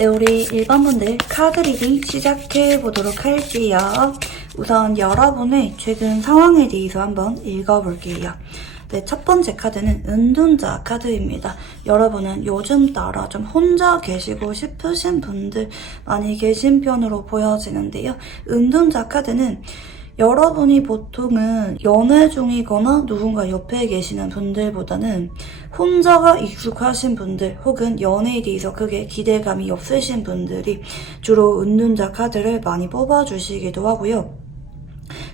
네, 우리 일반분들 카드 리딩 시작해보도록 할게요. 우선 여러분의 최근 상황에 대해서 한번 읽어볼게요. 네, 첫 번째 카드는 은둔자 카드입니다. 여러분은 요즘 따라 좀 혼자 계시고 싶으신 분들 많이 계신 편으로 보여지는데요. 은둔자 카드는 여러분이 보통은 연애 중이거나 누군가 옆에 계시는 분들보다는 혼자가 익숙하신 분들 혹은 연애에 대해서 크게 기대감이 없으신 분들이 주로 은둔자 카드를 많이 뽑아주시기도 하고요.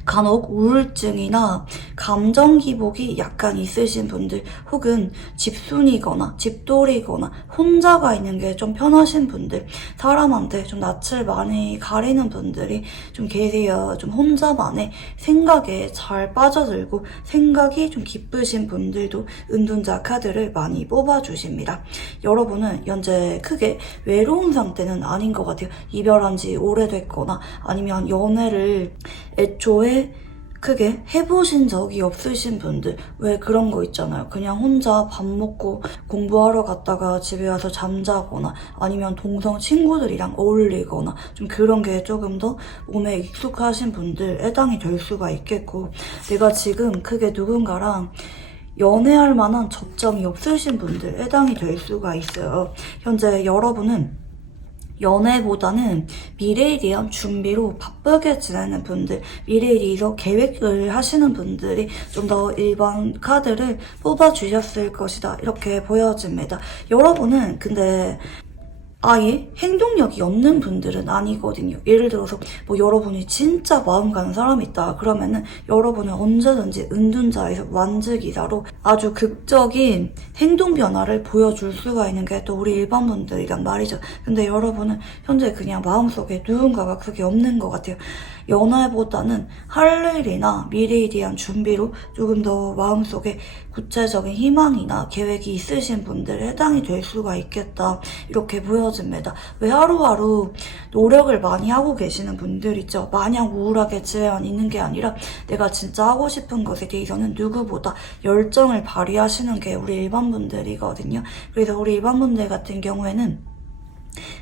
간혹 우울증이나 감정 기복이 약간 있으신 분들 혹은 집순이거나 집돌이거나 혼자가 있는 게 좀 편하신 분들, 사람한테 좀 낯을 많이 가리는 분들이 좀 계세요. 좀 혼자만의 생각에 잘 빠져들고 생각이 좀 깊으신 분들도 은둔자 카드를 많이 뽑아주십니다. 여러분은 현재 크게 외로운 상태는 아닌 것 같아요. 이별한 지 오래됐거나 아니면 연애를 애초에 크게 해보신 적이 없으신 분들, 왜 그런 거 있잖아요. 그냥 혼자 밥 먹고 공부하러 갔다가 집에 와서 잠자거나 아니면 동성 친구들이랑 어울리거나 좀 그런 게 조금 더 몸에 익숙하신 분들 해당이 될 수가 있겠고, 내가 지금 크게 누군가랑 연애할 만한 접점이 없으신 분들 해당이 될 수가 있어요. 현재 여러분은 연애보다는 미래에 대한 준비로 바쁘게 지내는 분들, 미래에 대해서 계획을 하시는 분들이 좀 더 일반 카드를 뽑아주셨을 것이다, 이렇게 보여집니다. 여러분은 근데 아예 행동력이 없는 분들은 아니거든요. 예를 들어서 뭐 여러분이 진짜 마음 가는 사람이 있다 그러면은 여러분은 언제든지 은둔자에서 완즈기사로 아주 극적인 행동 변화를 보여줄 수가 있는 게 또 우리 일반 분들이란 말이죠. 근데 여러분은 현재 그냥 마음속에 누군가가 그게 없는 것 같아요. 연애보다는 할 일이나 미래에 대한 준비로 조금 더 마음속에 구체적인 희망이나 계획이 있으신 분들 해당이 될 수가 있겠다, 이렇게 보여집니다. 왜 하루하루 노력을 많이 하고 계시는 분들 있죠. 마냥 우울하게 집에만 있는 게 아니라 내가 진짜 하고 싶은 것에 대해서는 누구보다 열정을 발휘하시는 게 우리 일반 분들이거든요. 그래서 우리 일반 분들 같은 경우에는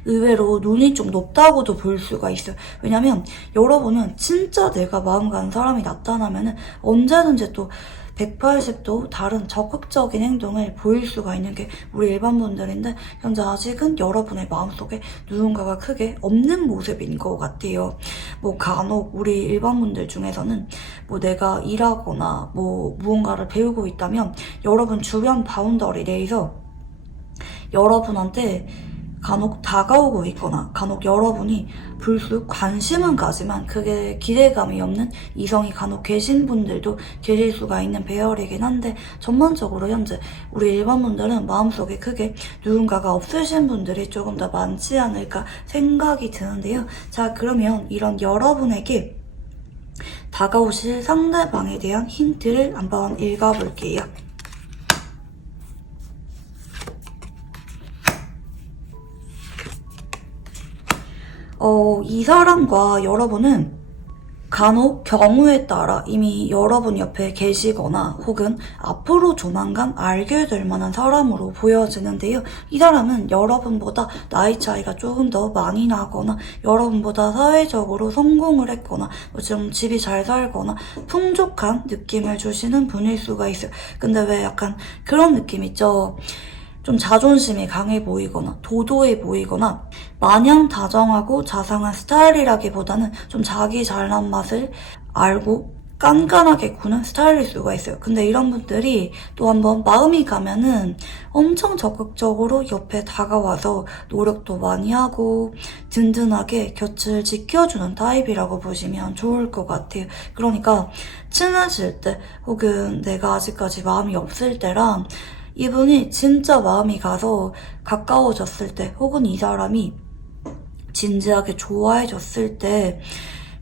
의외로 눈이 좀 높다고도 볼 수가 있어요. 왜냐면 여러분은 진짜 내가 마음 가는 사람이 나타나면은 언제든지 또 180도 다른 적극적인 행동을 보일 수가 있는 게 우리 일반 분들인데, 현재 아직은 여러분의 마음속에 누군가가 크게 없는 모습인 것 같아요. 뭐 간혹 우리 일반 분들 중에서는 뭐 내가 일하거나 뭐 무언가를 배우고 있다면 여러분 주변 바운더리 내에서 여러분한테 간혹 다가오고 있거나 간혹 여러분이 불쑥 관심은 가지만 그게 기대감이 없는 이성이 간혹 계신 분들도 계실 수가 있는 배열이긴 한데, 전반적으로 현재 우리 일반 분들은 마음속에 크게 누군가가 없으신 분들이 조금 더 많지 않을까 생각이 드는데요. 자, 그러면 이런 여러분에게 다가오실 상대방에 대한 힌트를 한번 읽어볼게요. 이 사람과 여러분은 간혹 경우에 따라 이미 여러분 옆에 계시거나 혹은 앞으로 조만간 알게 될 만한 사람으로 보여지는데요. 이 사람은 여러분보다 나이 차이가 조금 더 많이 나거나 여러분보다 사회적으로 성공을 했거나 좀 집이 잘 살거나 풍족한 느낌을 주시는 분일 수가 있어요. 근데 왜 약간 그런 느낌 있죠? 좀 자존심이 강해 보이거나 도도해 보이거나 마냥 다정하고 자상한 스타일이라기보다는 좀 자기 잘난 맛을 알고 깐깐하게 구는 스타일일 수가 있어요. 근데 이런 분들이 또 한번 마음이 가면은 엄청 적극적으로 옆에 다가와서 노력도 많이 하고 든든하게 곁을 지켜주는 타입이라고 보시면 좋을 것 같아요. 그러니까 친해질 때 혹은 내가 아직까지 마음이 없을 때랑 이분이 진짜 마음이 가서 가까워졌을 때 혹은 이 사람이 진지하게 좋아해졌을 때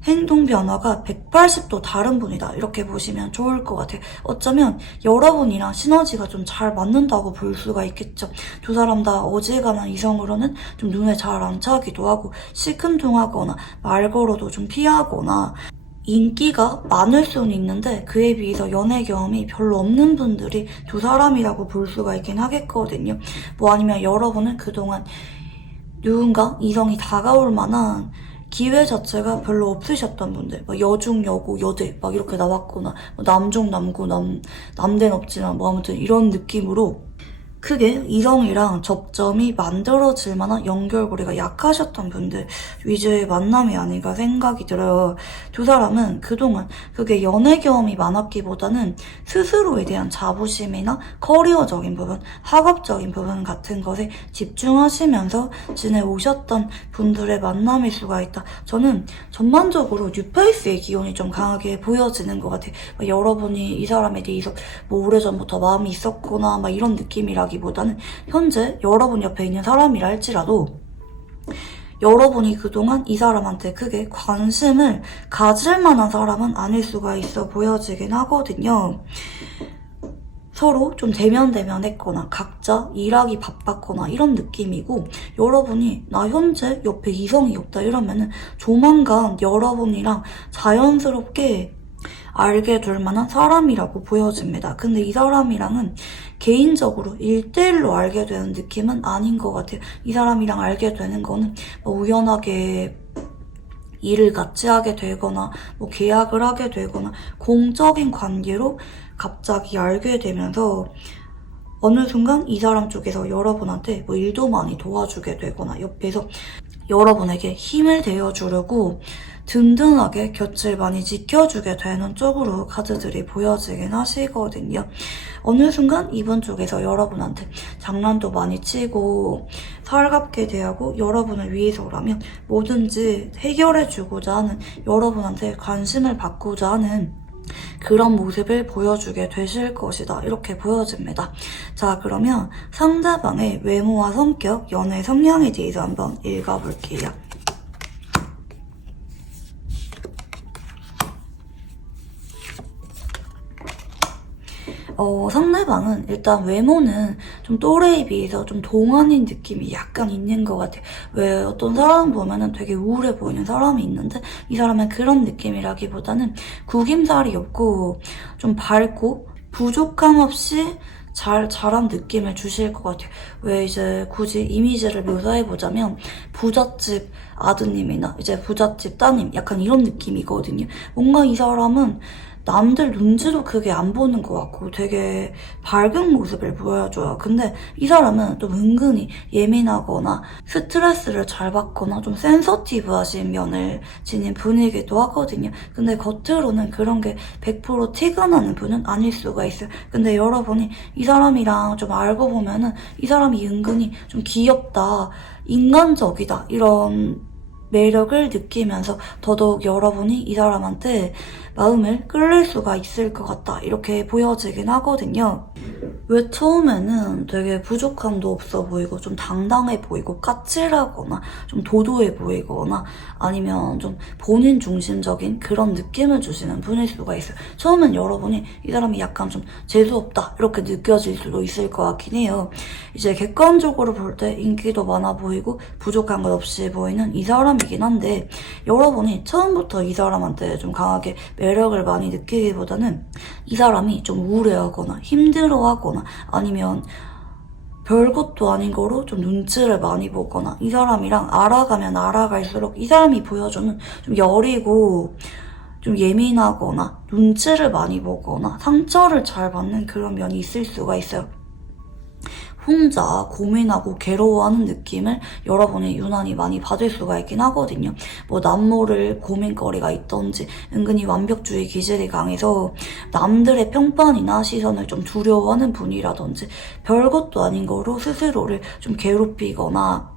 행동 변화가 180도 다른 분이다, 이렇게 보시면 좋을 것 같아요. 어쩌면 여러분이랑 시너지가 좀 잘 맞는다고 볼 수가 있겠죠. 두 사람 다 어지간한 이성으로는 좀 눈에 잘 안 차기도 하고 시큰둥하거나 말 걸어도 좀 피하거나 인기가 많을 수는 있는데 그에 비해서 연애 경험이 별로 없는 분들이 두 사람이라고 볼 수가 있긴 하겠거든요. 뭐 아니면 여러분은 그동안 누군가 이성이 다가올 만한 기회 자체가 별로 없으셨던 분들, 막 여중, 여고, 여대 막 이렇게 나왔거나 남중, 남고, 남대는 없지만 뭐 아무튼 이런 느낌으로 크게 이성이랑 접점이 만들어질 만한 연결고리가 약하셨던 분들 위주의 만남이 아닌가 생각이 들어요. 두 사람은 그동안 그게 연애 경험이 많았기보다는 스스로에 대한 자부심이나 커리어적인 부분, 학업적인 부분 같은 것에 집중하시면서 지내오셨던 분들의 만남일 수가 있다. 저는 전반적으로 뉴페이스의 기운이 좀 강하게 보여지는 것 같아요. 여러분이 이 사람에 대해서 뭐 오래전부터 마음이 있었거나 막 이런 느낌이라 보다는 현재 여러분 옆에 있는 사람이라 할지라도 여러분이 그동안 이 사람한테 크게 관심을 가질 만한 사람은 아닐 수가 있어 보여지긴 하거든요. 서로 좀 대면했거나 각자 일하기 바빴거나 이런 느낌이고 여러분이 나 현재 옆에 이성이 없다 이러면은 조만간 여러분이랑 자연스럽게 알게 될 만한 사람이라고 보여집니다. 근데 이 사람이랑은 개인적으로 1대1로 알게 되는 느낌은 아닌 것 같아요. 이 사람이랑 알게 되는 거는 뭐 우연하게 일을 같이 하게 되거나 뭐 계약을 하게 되거나 공적인 관계로 갑자기 알게 되면서 어느 순간 이 사람 쪽에서 여러분한테 뭐 일도 많이 도와주게 되거나 옆에서 여러분에게 힘을 대어주려고 든든하게 곁을 많이 지켜주게 되는 쪽으로 카드들이 보여지긴 하시거든요. 어느 순간 이분 쪽에서 여러분한테 장난도 많이 치고 살갑게 대하고 여러분을 위해서라면 뭐든지 해결해주고자 하는 여러분한테 관심을 받고자 하는 그런 모습을 보여주게 되실 것이다. 이렇게 보여집니다. 자, 그러면 상대방의 외모와 성격, 연애 성향에 대해서 한번 읽어볼게요. 상대방은 일단 외모는 좀 또래에 비해서 좀 동안인 느낌이 약간 있는 것 같아요. 왜 어떤 사람 보면은 되게 우울해 보이는 사람이 있는데 이 사람은 그런 느낌이라기보다는 구김살이 없고 좀 밝고 부족함 없이 잘한 느낌을 주실 것 같아요. 왜 이제 굳이 이미지를 묘사해보자면 부잣집 아드님이나 이제 부잣집 따님 약간 이런 느낌이거든요. 뭔가 이 사람은 남들 눈치도 크게 안 보는 것 같고 되게 밝은 모습을 보여줘요. 근데 이 사람은 좀 은근히 예민하거나 스트레스를 잘 받거나 좀 센서티브하신 면을 지닌 분이기도 하거든요. 근데 겉으로는 그런 게 100% 티가 나는 분은 아닐 수가 있어요. 근데 여러분이 이 사람이랑 좀 알고 보면은 이 사람이 은근히 좀 귀엽다, 인간적이다 이런 매력을 느끼면서 더더욱 여러분이 이 사람한테 마음을 끌릴 수가 있을 것 같다 이렇게 보여지긴 하거든요. 왜 처음에는 되게 부족함도 없어 보이고 좀 당당해 보이고 까칠하거나 좀 도도해 보이거나 아니면 좀 본인 중심적인 그런 느낌을 주시는 분일 수가 있어요. 처음엔 여러분이 이 사람이 약간 좀 재수없다 이렇게 느껴질 수도 있을 것 같긴 해요. 이제 객관적으로 볼 때 인기도 많아 보이고 부족한 것 없이 보이는 이 사람이긴 한데 여러분이 처음부터 이 사람한테 좀 강하게 매력을 많이 느끼기보다는 이 사람이 좀 우울해하거나 힘들어하거나 아니면 별것도 아닌 거로 좀 눈치를 많이 보거나 이 사람이랑 알아가면 알아갈수록 이 사람이 보여주는 좀 여리고 좀 예민하거나 눈치를 많이 보거나 상처를 잘 받는 그런 면이 있을 수가 있어요. 혼자 고민하고 괴로워하는 느낌을 여러분이 유난히 많이 받을 수가 있긴 하거든요. 뭐 남모를 고민거리가 있던지 은근히 완벽주의 기질이 강해서 남들의 평판이나 시선을 좀 두려워하는 분이라든지 별것도 아닌 거로 스스로를 좀 괴롭히거나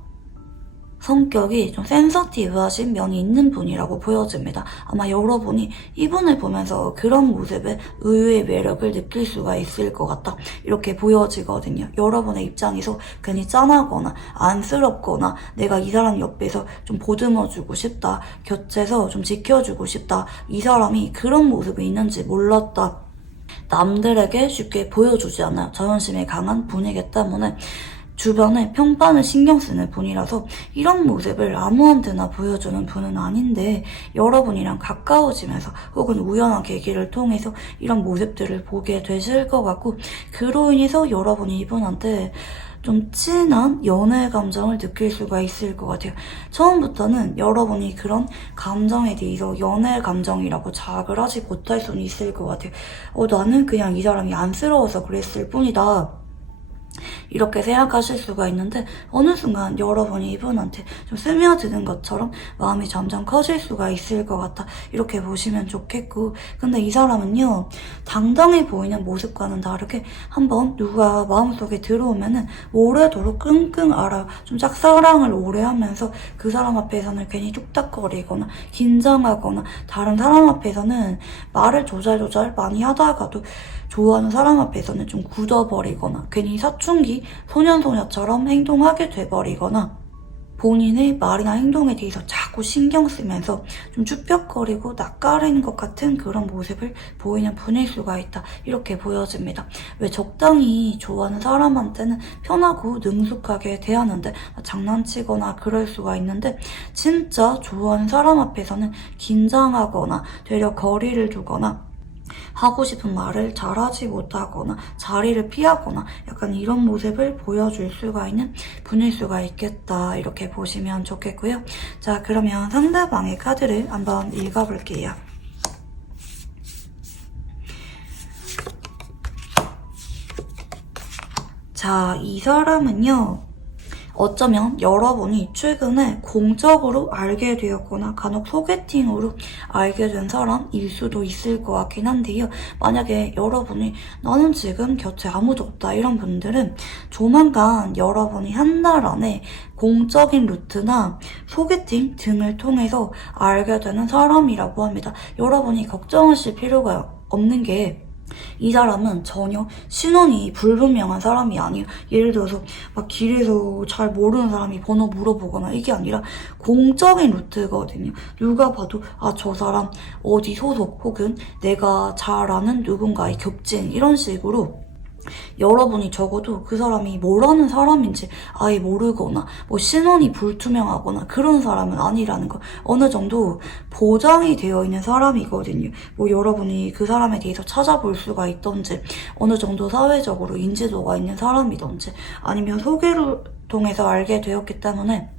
성격이 좀 센서티브하신 면이 있는 분이라고 보여집니다. 아마 여러분이 이분을 보면서 그런 모습에 의외의 매력을 느낄 수가 있을 것 같다 이렇게 보여지거든요. 여러분의 입장에서 괜히 짠하거나 안쓰럽거나 내가 이 사람 옆에서 좀 보듬어주고 싶다, 곁에서 좀 지켜주고 싶다, 이 사람이 그런 모습이 있는지 몰랐다, 남들에게 쉽게 보여주지 않아요. 자존심이 강한 분이기 때문에 주변에 평판을 신경 쓰는 분이라서 이런 모습을 아무한테나 보여주는 분은 아닌데 여러분이랑 가까워지면서 혹은 우연한 계기를 통해서 이런 모습들을 보게 되실 것 같고 그로 인해서 여러분이 이분한테 좀 진한 연애 감정을 느낄 수가 있을 것 같아요. 처음부터는 여러분이 그런 감정에 대해서 연애 감정이라고 자각을 하지 못할 수는 있을 것 같아요. 나는 그냥 이 사람이 안쓰러워서 그랬을 뿐이다. 이렇게 생각하실 수가 있는데 어느 순간 여러분이 이분한테 좀 스며드는 것처럼 마음이 점점 커질 수가 있을 것 같다. 이렇게 보시면 좋겠고, 근데 이 사람은요, 당당해 보이는 모습과는 다르게 한번 누가 마음속에 들어오면은 오래도록 끙끙 앓아요. 좀 짝사랑을 오래 하면서 그 사람 앞에서는 괜히 뚝딱거리거나 긴장하거나 다른 사람 앞에서는 말을 조잘조잘 많이 하다가도 좋아하는 사람 앞에서는 좀 굳어버리거나 괜히 사춘기 소년소녀처럼 행동하게 돼버리거나 본인의 말이나 행동에 대해서 자꾸 신경 쓰면서 좀 쭈뼛거리고 낯가리는 것 같은 그런 모습을 보이는 분일 수가 있다. 이렇게 보여집니다. 왜 적당히 좋아하는 사람한테는 편하고 능숙하게 대하는데 장난치거나 그럴 수가 있는데, 진짜 좋아하는 사람 앞에서는 긴장하거나 되려 거리를 두거나 하고 싶은 말을 잘하지 못하거나 자리를 피하거나 약간 이런 모습을 보여줄 수가 있는 분일 수가 있겠다. 이렇게 보시면 좋겠고요. 자, 그러면 상대방의 카드를 한번 읽어볼게요. 자, 이 사람은요, 어쩌면 여러분이 최근에 공적으로 알게 되었거나 간혹 소개팅으로 알게 된 사람일 수도 있을 것 같긴 한데요. 만약에 여러분이 나는 지금 곁에 아무도 없다 이런 분들은 조만간 여러분이 한 달 안에 공적인 루트나 소개팅 등을 통해서 알게 되는 사람이라고 합니다. 여러분이 걱정하실 필요가 없는 게, 이 사람은 전혀 신원이 불분명한 사람이 아니에요. 예를 들어서 막 길에서 잘 모르는 사람이 번호 물어보거나 이게 아니라 공적인 루트거든요. 누가 봐도 저 사람 어디 소속 혹은 내가 잘 아는 누군가의 겹친 이런 식으로 여러분이 적어도 그 사람이 뭐라는 사람인지 아예 모르거나 뭐 신원이 불투명하거나 그런 사람은 아니라는 거 어느 정도 보장이 되어 있는 사람이거든요. 뭐 여러분이 그 사람에 대해서 찾아볼 수가 있던지, 어느 정도 사회적으로 인지도가 있는 사람이던지, 아니면 소개를 통해서 알게 되었기 때문에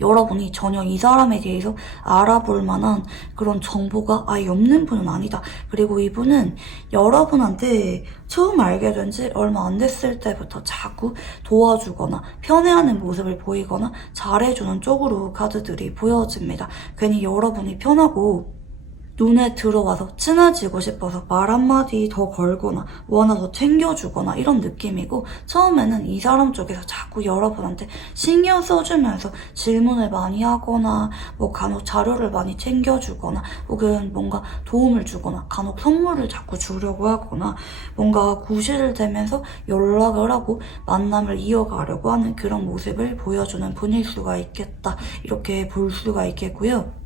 여러분이 전혀 이 사람에 대해서 알아볼 만한 그런 정보가 아예 없는 분은 아니다. 그리고 이분은 여러분한테 처음 알게 된 지 얼마 안 됐을 때부터 자꾸 도와주거나 편애하는 모습을 보이거나 잘해주는 쪽으로 카드들이 보여집니다. 괜히 여러분이 편하고 눈에 들어와서 친해지고 싶어서 말 한마디 더 걸거나 뭐 하나 더 챙겨주거나 이런 느낌이고, 처음에는 이 사람 쪽에서 자꾸 여러분한테 신경 써주면서 질문을 많이 하거나 뭐 간혹 자료를 많이 챙겨주거나 혹은 뭔가 도움을 주거나 간혹 선물을 자꾸 주려고 하거나 뭔가 구실을 대면서 연락을 하고 만남을 이어가려고 하는 그런 모습을 보여주는 분일 수가 있겠다. 이렇게 볼 수가 있겠고요.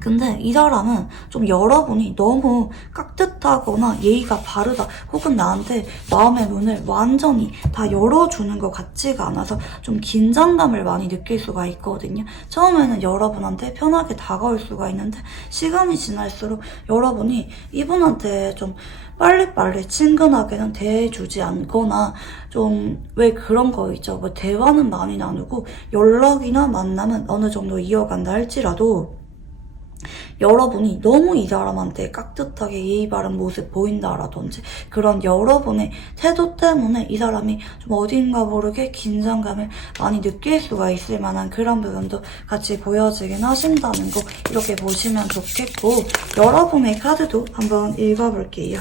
근데 이 사람은 좀 여러분이 너무 깍듯하거나 예의가 바르다 혹은 나한테 마음의 문을 완전히 다 열어주는 것 같지가 않아서 좀 긴장감을 많이 느낄 수가 있거든요. 처음에는 여러분한테 편하게 다가올 수가 있는데 시간이 지날수록 여러분이 이분한테 좀 빨리빨리 친근하게는 대해주지 않거나 좀 왜 그런 거 있죠. 뭐 대화는 많이 나누고 연락이나 만남은 어느 정도 이어간다 할지라도 여러분이 너무 이 사람한테 깍듯하게 예의 바른 모습 보인다라든지 그런 여러분의 태도 때문에 이 사람이 좀 어딘가 모르게 긴장감을 많이 느낄 수가 있을 만한 그런 부분도 같이 보여지긴 하신다는 거 이렇게 보시면 좋겠고, 여러분의 카드도 한번 읽어볼게요.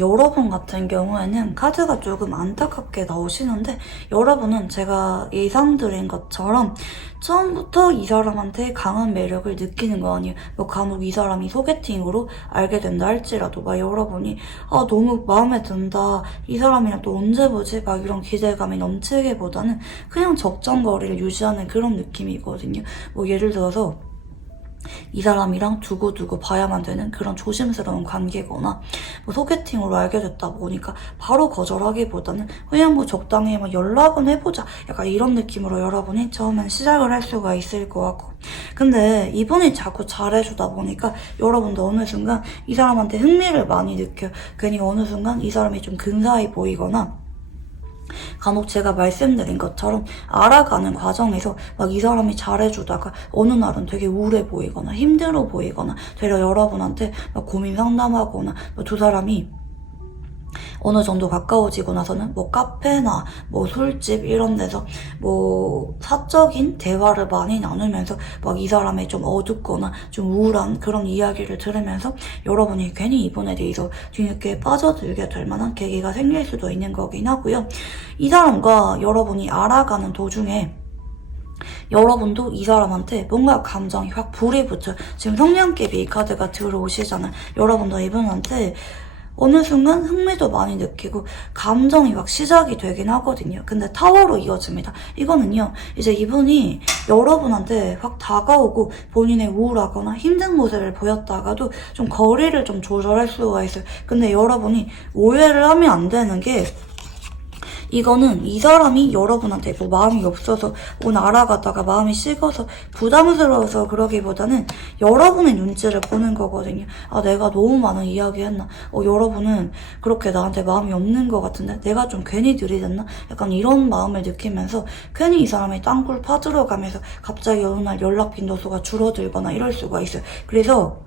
여러분 같은 경우에는 카드가 조금 안타깝게 나오시는데, 여러분은 제가 예상드린 것처럼 처음부터 이 사람한테 강한 매력을 느끼는 거 아니에요. 뭐 간혹 이 사람이 소개팅으로 알게 된다 할지라도 막 여러분이 너무 마음에 든다, 이 사람이랑 또 언제 보지? 막 이런 기대감이 넘치기보다는 그냥 적정거리를 유지하는 그런 느낌이거든요. 뭐 예를 들어서 이 사람이랑 두고두고 봐야만 되는 그런 조심스러운 관계거나 뭐 소개팅으로 알게 됐다 보니까 바로 거절하기보다는 그냥 뭐 적당히 뭐 연락은 해보자 약간 이런 느낌으로 여러분이 처음엔 시작을 할 수가 있을 것 같고, 근데 이분이 자꾸 잘해주다 보니까 여러분도 어느 순간 이 사람한테 흥미를 많이 느껴요. 괜히 어느 순간 이 사람이 좀 근사해 보이거나 간혹 제가 말씀드린 것처럼 알아가는 과정에서 막 이 사람이 잘해주다가 어느 날은 되게 우울해 보이거나 힘들어 보이거나 되려 여러분한테 막 고민 상담하거나 두 사람이 어느 정도 가까워지고 나서는 뭐 카페나 뭐 술집 이런 데서 뭐 사적인 대화를 많이 나누면서 막 이 사람의 좀 어둡거나 좀 우울한 그런 이야기를 들으면서 여러분이 괜히 이분에 대해서 뒤늦게 빠져들게 될 만한 계기가 생길 수도 있는 거긴 하고요. 이 사람과 여러분이 알아가는 도중에 여러분도 이 사람한테 뭔가 감정이 확 불이 붙어요. 지금 성냥개비 이 카드가 들어오시잖아요. 여러분도 이분한테 어느 순간 흥미도 많이 느끼고 감정이 막 시작이 되긴 하거든요. 근데 타워로 이어집니다. 이거는요, 이제 이분이 여러분한테 확 다가오고 본인의 우울하거나 힘든 모습을 보였다가도 좀 거리를 좀 조절할 수가 있어요. 근데 여러분이 오해를 하면 안 되는 게, 이거는 이 사람이 여러분한테 뭐 마음이 없어서 오늘 알아가다가 마음이 식어서 부담스러워서 그러기보다는 여러분의 눈치를 보는 거거든요. 아, 내가 너무 많은 이야기 했나? 여러분은 그렇게 나한테 마음이 없는 것 같은데 내가 좀 괜히 들이댔나? 약간 이런 마음을 느끼면서 괜히 이 사람이 땅굴 파들어 가면서 갑자기 어느 날 연락 빈도수가 줄어들거나 이럴 수가 있어요. 그래서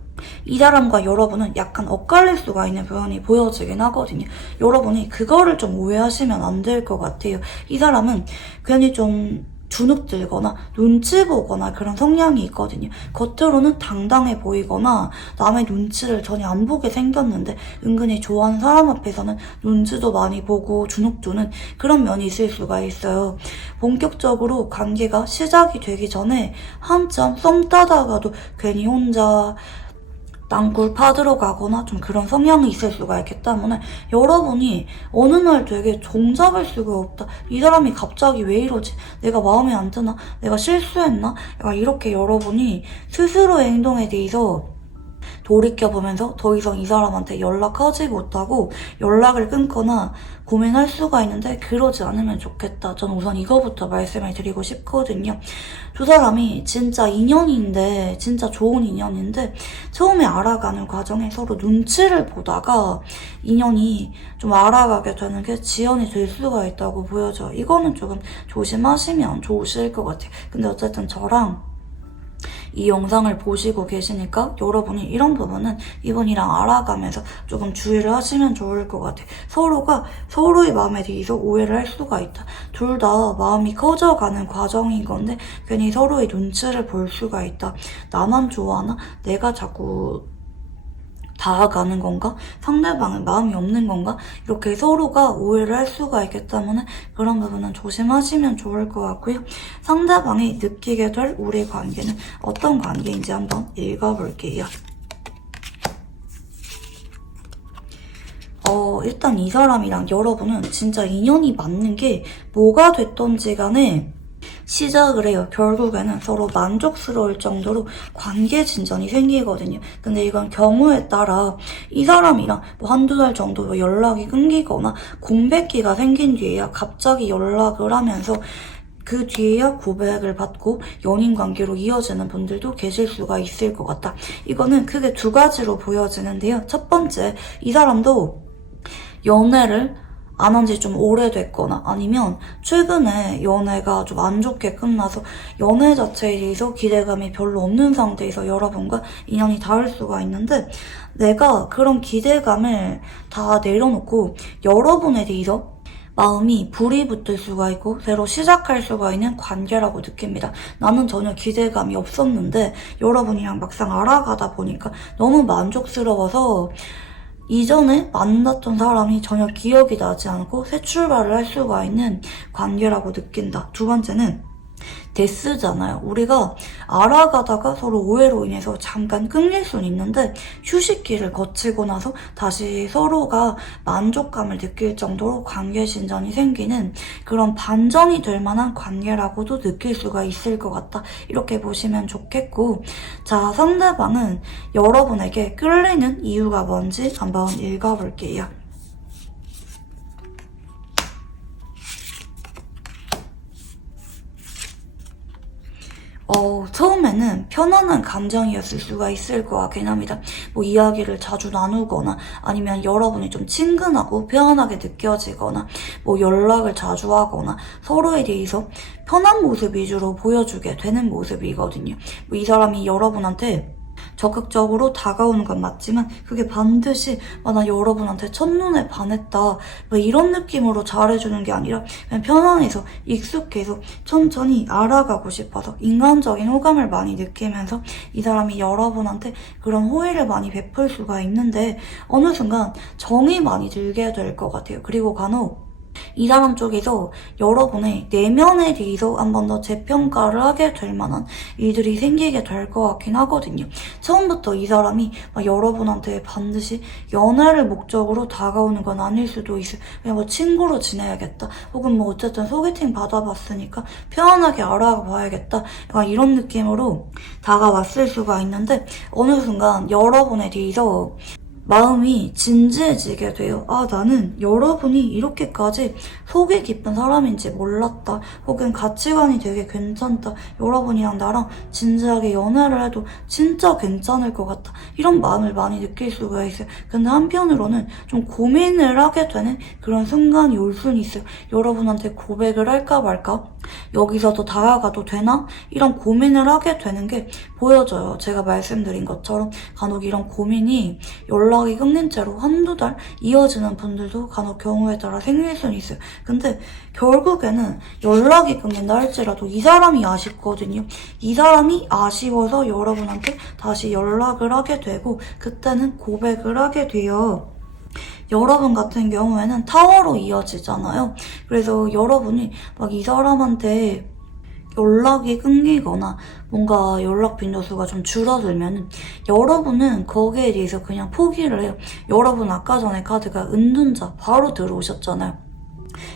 이 사람과 여러분은 약간 엇갈릴 수가 있는 표현이 보여지긴 하거든요. 여러분이 그거를 좀 오해하시면 안 될 것 같아요. 이 사람은 괜히 좀 주눅들거나 눈치 보거나 그런 성향이 있거든요. 겉으로는 당당해 보이거나 남의 눈치를 전혀 안 보게 생겼는데 은근히 좋아하는 사람 앞에서는 눈치도 많이 보고 주눅드는 그런 면이 있을 수가 있어요. 본격적으로 관계가 시작이 되기 전에 한참 썸 따다가도 괜히 혼자 땅굴 파들어 가거나 좀 그런 성향이 있을 수가 있기 때문에 여러분이 어느 날 되게 종잡을 수가 없다. 이 사람이 갑자기 왜 이러지? 내가 마음에 안 드나? 내가 실수했나? 약간 이렇게 여러분이 스스로의 행동에 대해서 돌이켜보면서 더 이상 이 사람한테 연락하지 못하고 연락을 끊거나 고민할 수가 있는데, 그러지 않으면 좋겠다. 저는 우선 이거부터 말씀을 드리고 싶거든요. 두 사람이 진짜 인연인데, 진짜 좋은 인연인데 처음에 알아가는 과정에 서로 눈치를 보다가 인연이 좀 알아가게 되는 게 지연이 될 수가 있다고 보여져요. 이거는 조금 조심하시면 좋으실 것 같아요. 근데 어쨌든 저랑 이 영상을 보시고 계시니까 여러분이 이런 부분은 이분이랑 알아가면서 조금 주의를 하시면 좋을 것 같아요. 서로가 서로의 마음에 대해서 오해를 할 수가 있다. 둘 다 마음이 커져가는 과정인 건데 괜히 서로의 눈치를 볼 수가 있다. 나만 좋아하나? 내가 자꾸 다가가는 건가? 상대방은 마음이 없는 건가? 이렇게 서로가 오해를 할 수가 있기 때문에 그런 부분은 조심하시면 좋을 것 같고요. 상대방이 느끼게 될 우리 관계는 어떤 관계인지 한번 읽어볼게요. 일단 이 사람이랑 여러분은 진짜 인연이 맞는 게 뭐가 됐던지 간에 시작을 해요. 결국에는 서로 만족스러울 정도로 관계 진전이 생기거든요. 근데 이건 경우에 따라 이 사람이랑 뭐 한두 달 정도 연락이 끊기거나 공백기가 생긴 뒤에야 갑자기 연락을 하면서 그 뒤에야 고백을 받고 연인 관계로 이어지는 분들도 계실 수가 있을 것 같다. 이거는 크게 두 가지로 보여지는데요. 첫 번째, 이 사람도 연애를 안 한 지 좀 오래됐거나 아니면 최근에 연애가 좀 안 좋게 끝나서 연애 자체에 대해서 기대감이 별로 없는 상태에서 여러분과 인연이 닿을 수가 있는데, 내가 그런 기대감을 다 내려놓고 여러분에 대해서 마음이 불이 붙을 수가 있고 새로 시작할 수가 있는 관계라고 느낍니다. 나는 전혀 기대감이 없었는데 여러분이랑 막상 알아가다 보니까 너무 만족스러워서 이전에 만났던 사람이 전혀 기억이 나지 않고 새 출발을 할 수가 있는 관계라고 느낀다. 두 번째는 데스잖아요. 우리가 알아가다가 서로 오해로 인해서 잠깐 끊길 수는 있는데 휴식기를 거치고 나서 다시 서로가 만족감을 느낄 정도로 관계 진전이 생기는 그런 반전이 될 만한 관계라고도 느낄 수가 있을 것 같다. 이렇게 보시면 좋겠고, 자, 상대방은 여러분에게 끌리는 이유가 뭔지 한번 읽어볼게요. 처음에는 편안한 감정이었을 수가 있을 것 같긴 합니다. 뭐 이야기를 자주 나누거나 아니면 여러분이 좀 친근하고 편안하게 느껴지거나 뭐 연락을 자주 하거나 서로에 대해서 편한 모습 위주로 보여주게 되는 모습이거든요. 뭐 이 사람이 여러분한테 적극적으로 다가오는 건 맞지만 그게 반드시 나 여러분한테 첫눈에 반했다 뭐 이런 느낌으로 잘해주는 게 아니라 그냥 편안해서 익숙해서 천천히 알아가고 싶어서 인간적인 호감을 많이 느끼면서 이 사람이 여러분한테 그런 호의를 많이 베풀 수가 있는데 어느 순간 정이 많이 들게 될 것 같아요. 그리고 간혹 이 사람 쪽에서 여러분의 내면에 대해서 한 번 더 재평가를 하게 될 만한 일들이 생기게 될 것 같긴 하거든요. 처음부터 이 사람이 여러분한테 반드시 연애를 목적으로 다가오는 건 아닐 수도 있어요. 그냥 뭐 친구로 지내야겠다. 혹은 뭐 어쨌든 소개팅 받아봤으니까 편안하게 알아봐야겠다. 약간 이런 느낌으로 다가왔을 수가 있는데 어느 순간 여러분에 대해서 마음이 진지해지게 돼요. 나는 여러분이 이렇게까지 속이 깊은 사람인지 몰랐다. 혹은 가치관이 되게 괜찮다. 여러분이랑 나랑 진지하게 연애를 해도 진짜 괜찮을 것 같다. 이런 마음을 많이 느낄 수가 있어요. 근데 한편으로는 좀 고민을 하게 되는 그런 순간이 올 수는 있어요. 여러분한테 고백을 할까 말까? 여기서도 다가가도 되나? 이런 고민을 하게 되는 게 보여져요. 제가 말씀드린 것처럼 간혹 이런 고민이 연락이 끊긴 채로 한두 달 이어지는 분들도 간혹 경우에 따라 생길 수는 있어요. 근데 결국에는 연락이 끊긴다 할지라도 이 사람이 아쉽거든요. 이 사람이 아쉬워서 여러분한테 다시 연락을 하게 되고 그때는 고백을 하게 돼요. 여러분 같은 경우에는 타워로 이어지잖아요. 그래서 여러분이 이 사람한테 연락이 끊기거나 뭔가 연락 빈도수가 좀 줄어들면 여러분은 거기에 대해서 그냥 포기를 해요. 여러분 아까 전에 카드가 은둔자 바로 들어오셨잖아요.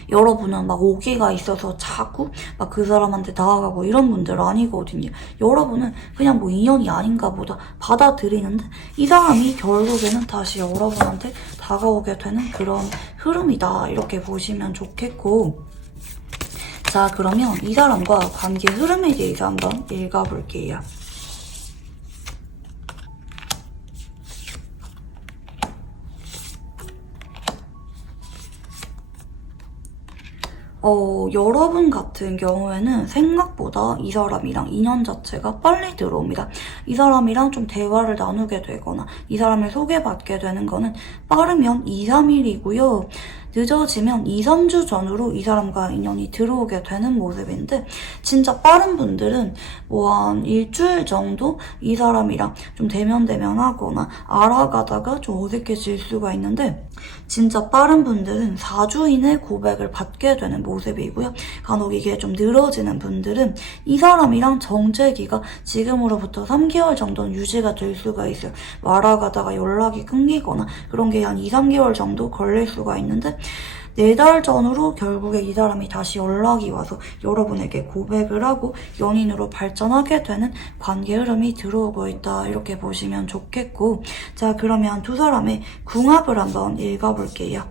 여러분은 오기가 있어서 자꾸 그 사람한테 다가가고 이런 분들 아니거든요. 여러분은 그냥 인연이 아닌가 보다 받아들이는데 이 사람이 결국에는 다시 여러분한테 다가오게 되는 그런 흐름이다. 이렇게 보시면 좋겠고, 자, 그러면 이 사람과 관계 흐름에 대해서 한번 읽어볼게요. 여러분 같은 경우에는 생각보다 이 사람이랑 인연 자체가 빨리 들어옵니다. 이 사람이랑 좀 대화를 나누게 되거나 이 사람을 소개받게 되는 거는 빠르면 2, 3일이고요. 늦어지면 2, 3주 전으로 이 사람과 인연이 들어오게 되는 모습인데 진짜 빠른 분들은 한 일주일 정도 이 사람이랑 좀 대면하거나 알아가다가 좀 어색해질 수가 있는데 진짜 빠른 분들은 4주 이내 고백을 받게 되는 모습이고요. 간혹 이게 좀 늘어지는 분들은 이 사람이랑 정체기가 지금으로부터 3개월 정도는 유지가 될 수가 있어요. 알아가다가 연락이 끊기거나 그런 게 한 2, 3개월 정도 걸릴 수가 있는데 4달 전으로 결국에 이 사람이 다시 연락이 와서 여러분에게 고백을 하고 연인으로 발전하게 되는 관계 흐름이 들어오고 있다. 이렇게 보시면 좋겠고, 자, 그러면 두 사람의 궁합을 한번 읽어볼게요.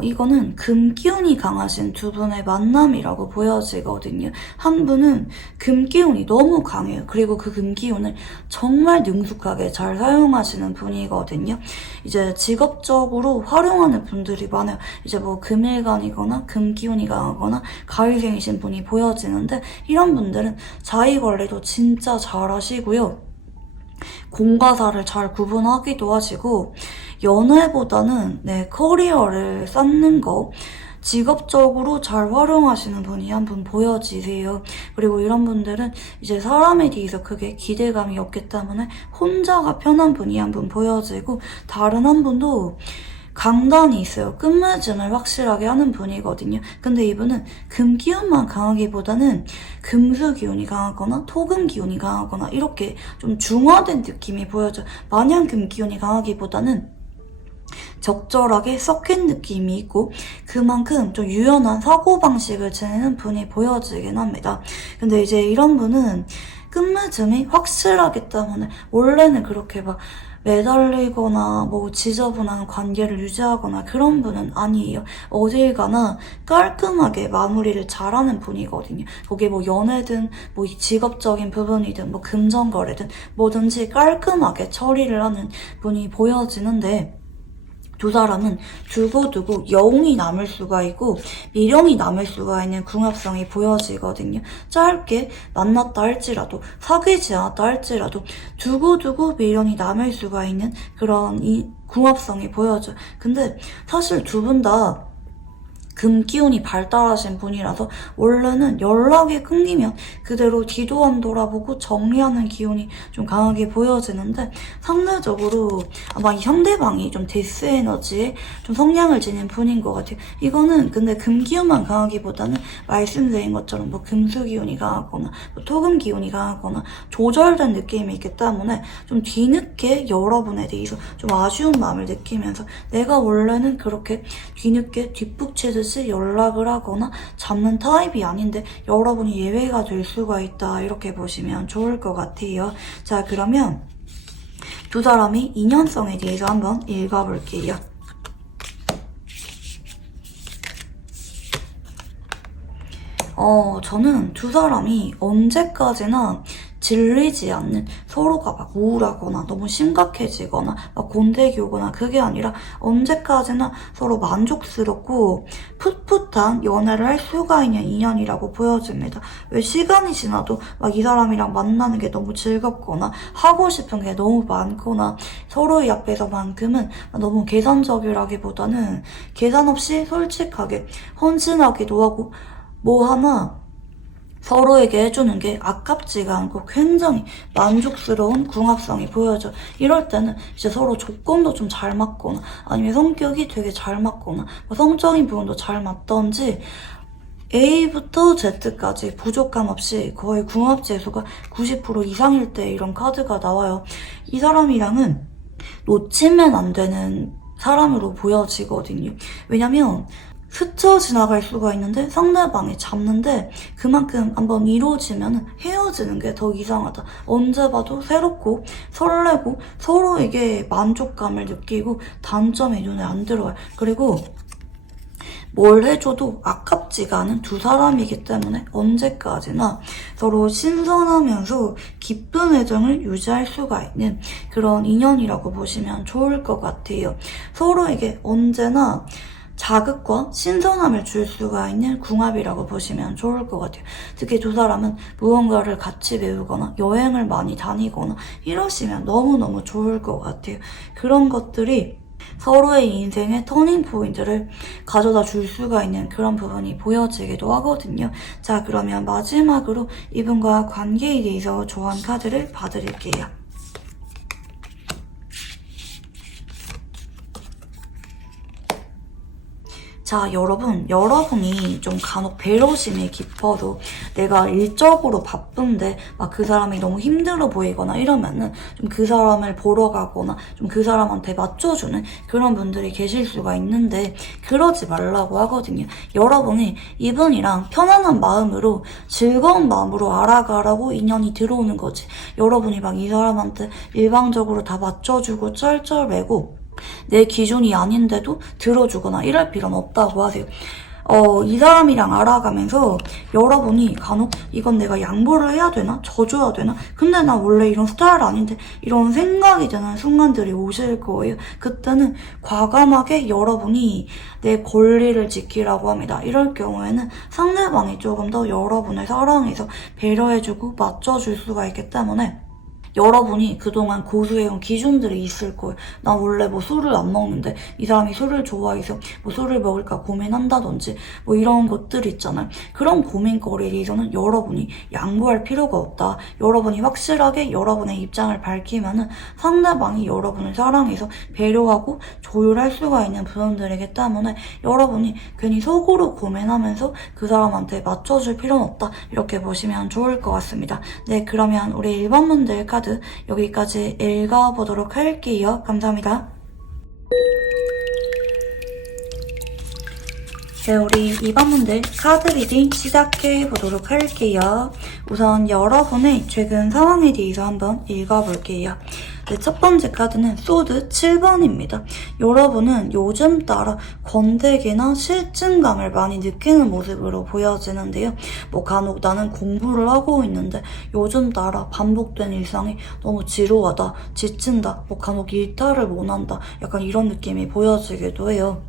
이거는 금 기운이 강하신 두 분의 만남이라고 보여지거든요. 한 분은 금 기운이 너무 강해요. 그리고 그 금 기운을 정말 능숙하게 잘 사용하시는 분이거든요. 이제 직업적으로 활용하는 분들이 많아요. 이제 금일간이거나 금 기운이 강하거나 가을생이신 분이 보여지는데 이런 분들은 자기 관리도 진짜 잘 하시고요. 공과사를 잘 구분하기도 하시고 연애보다는 커리어를 쌓는 거, 직업적으로 잘 활용하시는 분이 한 분 보여지세요. 그리고 이런 분들은 이제 사람에 대해서 크게 기대감이 없기 때문에 혼자가 편한 분이 한 분 보여지고, 다른 한 분도 강단이 있어요. 끝맺음을 확실하게 하는 분이거든요. 근데 이분은 금 기운만 강하기보다는 금수 기운이 강하거나 토금 기운이 강하거나 이렇게 좀 중화된 느낌이 보여져요. 마냥 금 기운이 강하기보다는 적절하게 섞인 느낌이 있고, 그만큼 좀 유연한 사고방식을 지니는 분이 보여지긴 합니다. 근데 이제 이런 분은 끝맺음이 확실하기 때문에 원래는 그렇게 막 매달리거나 뭐 지저분한 관계를 유지하거나 그런 분은 아니에요. 어딜 가나 깔끔하게 마무리를 잘하는 분이거든요. 거기에 뭐 연애든 뭐 직업적인 부분이든 뭐 금전거래든 뭐든지 깔끔하게 처리를 하는 분이 보여지는데, 두 사람은 두고두고 여운이 남을 수가 있고 미련이 남을 수가 있는 궁합성이 보여지거든요. 짧게 만났다 할지라도, 사귀지 않았다 할지라도 두고두고 미련이 남을 수가 있는 그런 이 궁합성이 보여져요. 근데 사실 두 분 다 금기운이 발달하신 분이라서 원래는 연락이 끊기면 그대로 뒤도 안 돌아보고 정리하는 기운이 좀 강하게 보여지는데, 상대적으로 아마 이 상대방이 좀 데스 에너지에 좀 성향을 지닌 분인 것 같아요. 이거는 근데 금기운만 강하기보다는 말씀드린 것처럼 뭐 금수 기운이 강하거나 뭐 토금 기운이 강하거나 조절된 느낌이 있기 때문에 좀 뒤늦게 여러분에 대해서 좀 아쉬운 마음을 느끼면서, 내가 원래는 그렇게 뒤늦게 뒷북치듯이 연락을 하거나 잡는 타입이 아닌데 여러분이 예외가 될 수가 있다, 이렇게 보시면 좋을 것 같아요. 자, 그러면 두 사람의 인연성에 대해서 한번 읽어볼게요. 저는 두 사람이 언제까지나 질리지 않는, 서로가 막 우울하거나 너무 심각해지거나 막 곤대기 오거나 그게 아니라 언제까지나 서로 만족스럽고 풋풋한 연애를 할 수가 있는 인연이라고 보여집니다. 왜 시간이 지나도 막 이 사람이랑 만나는 게 너무 즐겁거나 하고 싶은 게 너무 많거나 서로의 앞에서만큼은 너무 계산적이라기보다는 계산 없이 솔직하게 헌신하기도 하고, 뭐 하나 서로에게 해주는 게 아깝지가 않고 굉장히 만족스러운 궁합성이 보여져. 이럴 때는 이제 서로 조건도 좀 잘 맞거나 아니면 성격이 되게 잘 맞거나 뭐 성적인 부분도 잘 맞던지 A부터 Z까지 부족함 없이 거의 궁합 지수가 90% 이상일 때 이런 카드가 나와요. 이 사람이랑은 놓치면 안 되는 사람으로 보여지거든요. 왜냐면 스쳐 지나갈 수가 있는데 상대방이 잡는데, 그만큼 한번 이루어지면 헤어지는 게 더 이상하다. 언제 봐도 새롭고 설레고 서로에게 만족감을 느끼고 단점이 눈에 안 들어와요. 그리고 뭘 해줘도 아깝지가 않은 두 사람이기 때문에 언제까지나 서로 신선하면서 기쁜 애정을 유지할 수가 있는 그런 인연이라고 보시면 좋을 것 같아요. 서로에게 언제나 자극과 신선함을 줄 수가 있는 궁합이라고 보시면 좋을 것 같아요. 특히 두 사람은 무언가를 같이 배우거나 여행을 많이 다니거나 이러시면 너무너무 좋을 것 같아요. 그런 것들이 서로의 인생의 터닝 포인트를 가져다 줄 수가 있는 그런 부분이 보여지기도 하거든요. 자, 그러면 마지막으로 이분과 관계에 대해서 조언 카드를 봐드릴게요. 자, 여러분이 좀 간혹 배려심이 깊어도 내가 일적으로 바쁜데 막 그 사람이 너무 힘들어 보이거나 이러면은 좀 그 사람을 보러 가거나 좀 그 사람한테 맞춰주는 그런 분들이 계실 수가 있는데, 그러지 말라고 하거든요. 여러분이 이분이랑 편안한 마음으로 즐거운 마음으로 알아가라고 인연이 들어오는 거지. 여러분이 막 이 사람한테 일방적으로 다 맞춰주고 쩔쩔매고 내 기준이 아닌데도 들어주거나 이럴 필요는 없다고 하세요. 이 사람이랑 알아가면서 여러분이 간혹 이건 내가 양보를 해야 되나? 져줘야 되나? 근데 나 원래 이런 스타일 아닌데 이런 생각이 드는 순간들이 오실 거예요. 그때는 과감하게 여러분이 내 권리를 지키라고 합니다. 이럴 경우에는 상대방이 조금 더 여러분을 사랑해서 배려해주고 맞춰줄 수가 있기 때문에 여러분이 그동안 고수해온 기준들이 있을 거예요. 나 원래 뭐 술을 안 먹는데 이 사람이 술을 좋아해서 뭐 술을 먹을까 고민한다든지 뭐 이런 것들이 있잖아요. 그런 고민거리에 대해서는 여러분이 양보할 필요가 없다. 여러분이 확실하게 여러분의 입장을 밝히면은 상대방이 여러분을 사랑해서 배려하고 조율할 수가 있는 부분들이기 때문에 여러분이 괜히 속으로 고민하면서 그 사람한테 맞춰줄 필요는 없다. 이렇게 보시면 좋을 것 같습니다. 네, 그러면 우리 1번 문제 카드 여기까지 읽어보도록 할게요. 감사합니다. 네, 우리 2번 문제 카드 리딩 시작해보도록 할게요. 우선 여러분의 최근 상황에 대해서 한번 읽어볼게요. 네, 첫 번째 카드는 소드 7번입니다. 여러분은 요즘 따라 권태기나 실증감을 많이 느끼는 모습으로 보여지는데요. 뭐 간혹 나는 공부를 하고 있는데 요즘 따라 반복된 일상이 너무 지루하다, 지친다, 뭐 간혹 일탈을 못한다, 약간 이런 느낌이 보여지기도 해요.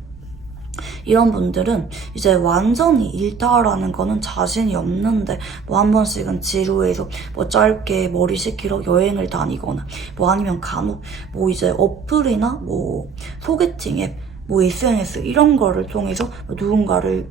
이런 분들은 이제 완전히 일탈하는 거는 자신이 없는데 뭐 한 번씩은 지루해서 뭐 짧게 머리 식히러 여행을 다니거나 뭐 아니면 간혹 뭐 이제 어플이나 뭐 소개팅 앱 뭐 SNS 이런 거를 통해서 누군가를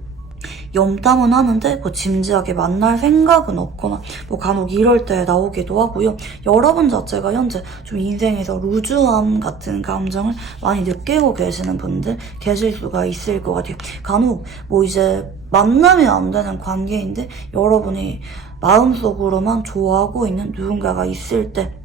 염탐은 하는데 뭐 진지하게 만날 생각은 없거나 뭐 간혹 이럴 때 나오기도 하고요. 여러분 자체가 현재 좀 인생에서 루즈함 같은 감정을 많이 느끼고 계시는 분들 계실 수가 있을 것 같아요. 간혹 뭐 이제 만나면 안 되는 관계인데 여러분이 마음속으로만 좋아하고 있는 누군가가 있을 때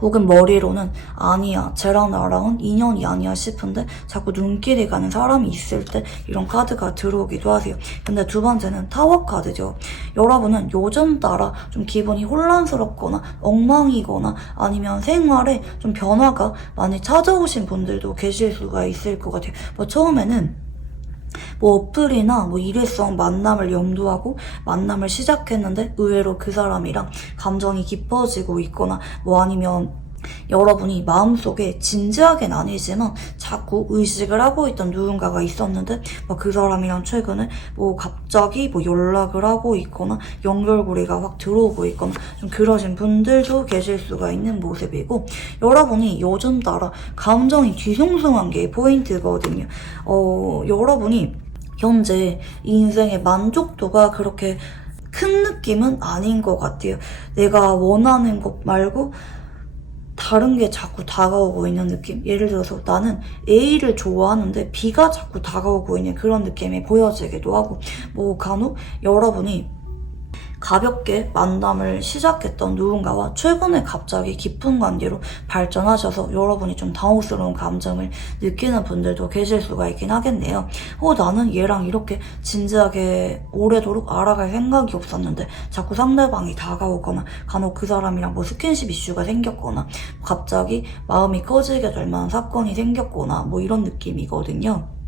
혹은 머리로는 아니야, 쟤랑 나랑은 인연이 아니야 싶은데 자꾸 눈길이 가는 사람이 있을 때 이런 카드가 들어오기도 하세요. 근데 두 번째는 타워 카드죠. 여러분은 요즘 따라 좀 기분이 혼란스럽거나 엉망이거나 아니면 생활에 좀 변화가 많이 찾아오신 분들도 계실 수가 있을 것 같아요. 뭐 처음에는 뭐 어플이나 뭐 일회성 만남을 염두하고 만남을 시작했는데 의외로 그 사람이랑 감정이 깊어지고 있거나 뭐 아니면 여러분이 마음속에 진지하게는 아니지만 자꾸 의식을 하고 있던 누군가가 있었는데 그 사람이랑 최근에 뭐 갑자기 뭐 연락을 하고 있거나 연결고리가 확 들어오고 있거나 좀 그러신 분들도 계실 수가 있는 모습이고 여러분이 요즘 따라 감정이 뒤숭숭한 게 포인트거든요. 여러분이 현재 인생의 만족도가 그렇게 큰 느낌은 아닌 것 같아요. 내가 원하는 것 말고 다른 게 자꾸 다가오고 있는 느낌. 예를 들어서 나는 A를 좋아하는데 B가 자꾸 다가오고 있는 그런 느낌이 보여지기도 하고 뭐 간혹 여러분이 가볍게 만남을 시작했던 누군가와 최근에 갑자기 깊은 관계로 발전하셔서 여러분이 좀 당혹스러운 감정을 느끼는 분들도 계실 수가 있긴 하겠네요. 나는 얘랑 이렇게 진지하게 오래도록 알아갈 생각이 없었는데 자꾸 상대방이 다가오거나 간혹 그 사람이랑 뭐 스킨십 이슈가 생겼거나 갑자기 마음이 커지게 될 만한 사건이 생겼거나 뭐 이런 느낌이거든요.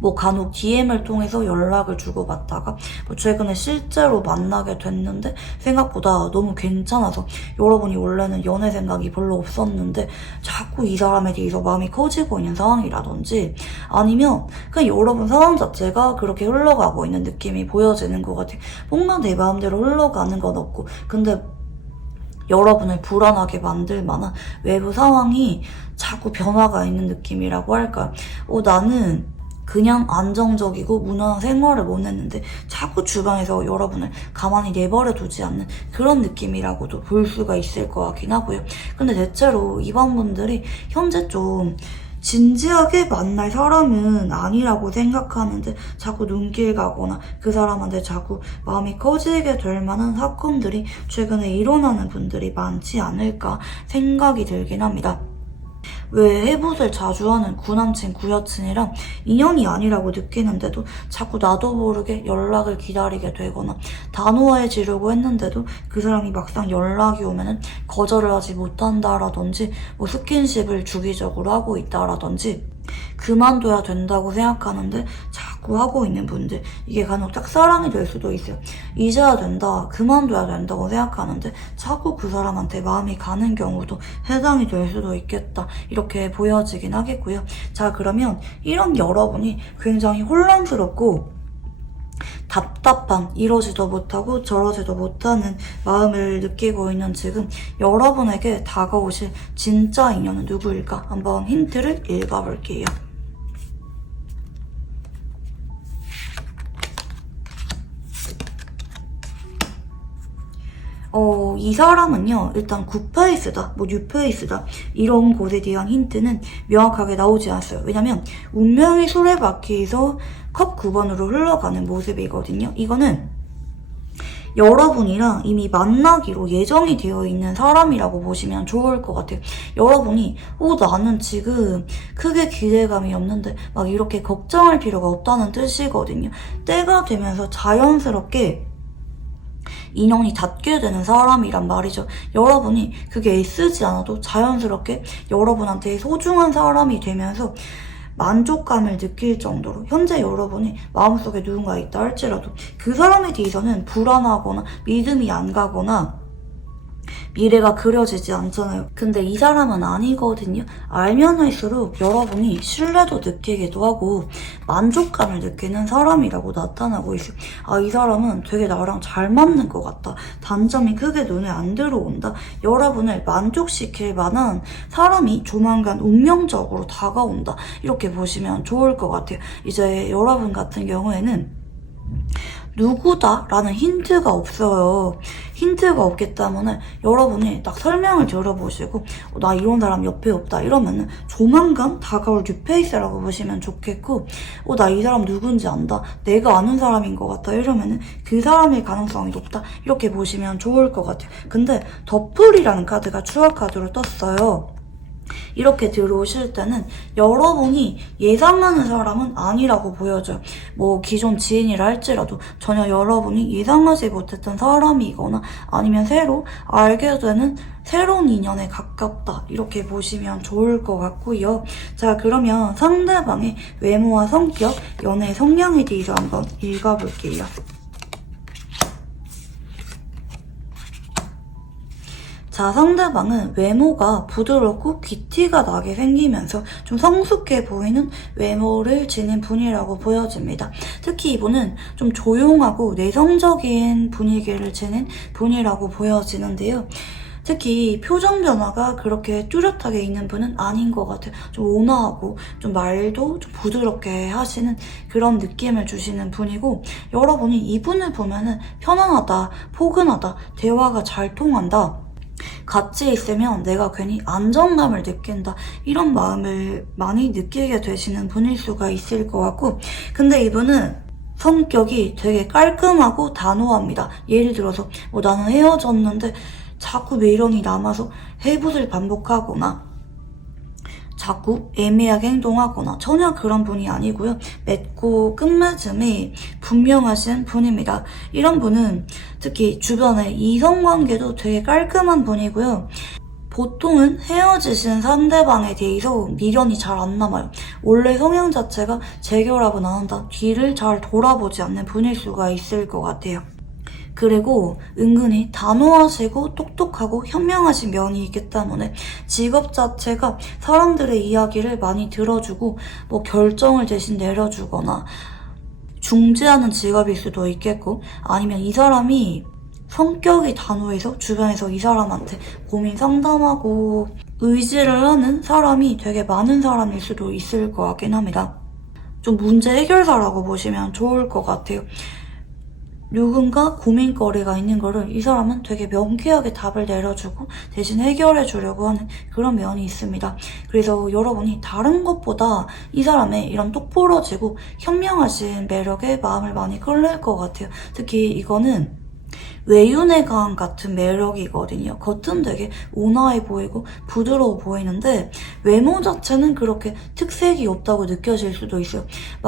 뭐 간혹 DM을 통해서 연락을 주고받다가 뭐 최근에 실제로 만나게 됐는데 생각보다 너무 괜찮아서 여러분이 원래는 연애 생각이 별로 없었는데 자꾸 이 사람에 대해서 마음이 커지고 있는 상황이라든지 아니면 그냥 여러분 상황 자체가 그렇게 흘러가고 있는 느낌이 보여지는 것 같아요. 뭔가 내 마음대로 흘러가는 건 없고 근데 여러분을 불안하게 만들 만한 외부 상황이 자꾸 변화가 있는 느낌이라고 할까요? 나는 그냥 안정적이고 무난한 생활을 원했는데 자꾸 주변에서 여러분을 가만히 내버려 두지 않는 그런 느낌이라고도 볼 수가 있을 것 같긴 하고요. 근데 대체로 이번 분들이 현재 좀 진지하게 만날 사람은 아니라고 생각하는데 자꾸 눈길 가거나 그 사람한테 자꾸 마음이 커지게 될 만한 사건들이 최근에 일어나는 분들이 많지 않을까 생각이 들긴 합니다. 왜 해붓을 자주 하는 구남친, 구여친이랑 인연이 아니라고 느끼는데도 자꾸 나도 모르게 연락을 기다리게 되거나 단호해지려고 했는데도 그 사람이 막상 연락이 오면은 거절을 하지 못한다라든지 뭐 스킨십을 주기적으로 하고 있다라든지 그만둬야 된다고 생각하는데 자꾸 하고 있는 분들 이게 간혹 짝사랑이 될 수도 있어요. 잊어야 된다, 그만둬야 된다고 생각하는데 자꾸 그 사람한테 마음이 가는 경우도 해당이 될 수도 있겠다 이렇게 보여지긴 하겠고요. 자 그러면 이런 여러분이 굉장히 혼란스럽고 답답한, 이러지도 못하고 저러지도 못하는 마음을 느끼고 있는 지금 여러분에게 다가오실 진짜 인연은 누구일까? 한번 힌트를 읽어볼게요. 이 사람은요, 일단 굿페이스다, 뉴페이스다, 이런 것에 대한 힌트는 명확하게 나오지 않았어요. 왜냐면, 운명의 수레바퀴에서 컵 9번으로 흘러가는 모습이거든요. 이거는 여러분이랑 이미 만나기로 예정이 되어 있는 사람이라고 보시면 좋을 것 같아요. 여러분이 나는 지금 크게 기대감이 없는데 막 이렇게 걱정할 필요가 없다는 뜻이거든요. 때가 되면서 자연스럽게 인연이 닿게 되는 사람이란 말이죠. 여러분이 그게 애쓰지 않아도 자연스럽게 여러분한테 소중한 사람이 되면서 만족감을 느낄 정도로 현재 여러분이 마음속에 누군가 있다 할지라도 그 사람에 대해서는 불안하거나 믿음이 안 가거나 미래가 그려지지 않잖아요. 근데 이 사람은 아니거든요. 알면 할수록 여러분이 신뢰도 느끼기도 하고 만족감을 느끼는 사람이라고 나타나고 있어요. 이 사람은 되게 나랑 잘 맞는 것 같다. 단점이 크게 눈에 안 들어온다. 여러분을 만족시킬 만한 사람이 조만간 운명적으로 다가온다. 이렇게 보시면 좋을 것 같아요. 이제 여러분 같은 경우에는 누구다? 라는 힌트가 없어요. 힌트가 없기 때문에 여러분이 딱 설명을 들어보시고 나 이런 사람 옆에 없다 이러면은 조만간 다가올 뉴페이스라고 보시면 좋겠고 나 이 사람 누군지 안다. 내가 아는 사람인 것 같다 이러면은 그 사람일 가능성이 높다. 이렇게 보시면 좋을 것 같아요. 근데 더풀이라는 카드가 추월 카드로 떴어요. 이렇게 들어오실 때는 여러분이 예상하는 사람은 아니라고 보여져요. 기존 지인이라 할지라도 전혀 여러분이 예상하지 못했던 사람이거나 아니면 새로 알게 되는 새로운 인연에 가깝다. 이렇게 보시면 좋을 것 같고요. 자, 그러면 상대방의 외모와 성격, 연애 성향에 대해서 한번 읽어볼게요. 자, 상대방은 외모가 부드럽고 귀티가 나게 생기면서 좀 성숙해 보이는 외모를 지닌 분이라고 보여집니다. 특히 이분은 좀 조용하고 내성적인 분위기를 지닌 분이라고 보여지는데요. 특히 표정 변화가 그렇게 뚜렷하게 있는 분은 아닌 것 같아요. 좀 온화하고 좀 말도 좀 부드럽게 하시는 그런 느낌을 주시는 분이고 여러분이 이분을 보면은 편안하다, 포근하다, 대화가 잘 통한다. 같이 있으면 내가 괜히 안정감을 느낀다 이런 마음을 많이 느끼게 되시는 분일 수가 있을 것 같고 근데 이분은 성격이 되게 깔끔하고 단호합니다. 예를 들어서 나는 헤어졌는데 자꾸 미련이 남아서 해부를 반복하거나 자꾸 애매하게 행동하거나 전혀 그런 분이 아니고요. 맺고 끝맺음이 분명하신 분입니다. 이런 분은 특히 주변의 이성관계도 되게 깔끔한 분이고요. 보통은 헤어지신 상대방에 대해서 미련이 잘 안 남아요. 원래 성향 자체가 재결합은 안 한다. 뒤를 잘 돌아보지 않는 분일 수가 있을 것 같아요. 그리고 은근히 단호하시고 똑똑하고 현명하신 면이 있기 때문에 직업 자체가 사람들의 이야기를 많이 들어주고 결정을 대신 내려주거나 중재하는 직업일 수도 있겠고 아니면 이 사람이 성격이 단호해서 주변에서 이 사람한테 고민 상담하고 의지를 하는 사람이 되게 많은 사람일 수도 있을 것 같긴 합니다. 좀 문제 해결사라고 보시면 좋을 것 같아요. 누군가 고민거리가 있는 거를 이 사람은 되게 명쾌하게 답을 내려주고 대신 해결해 주려고 하는 그런 면이 있습니다. 그래서 여러분이 다른 것보다 이 사람의 이런 똑부러지고 현명하신 매력에 마음을 많이 끌릴 것 같아요. 특히 이거는 외윤의 강 같은 매력이거든요. 겉은 되게 온화해 보이고 부드러워 보이는데 외모 자체는 그렇게 특색이 없다고 느껴질 수도 있어요.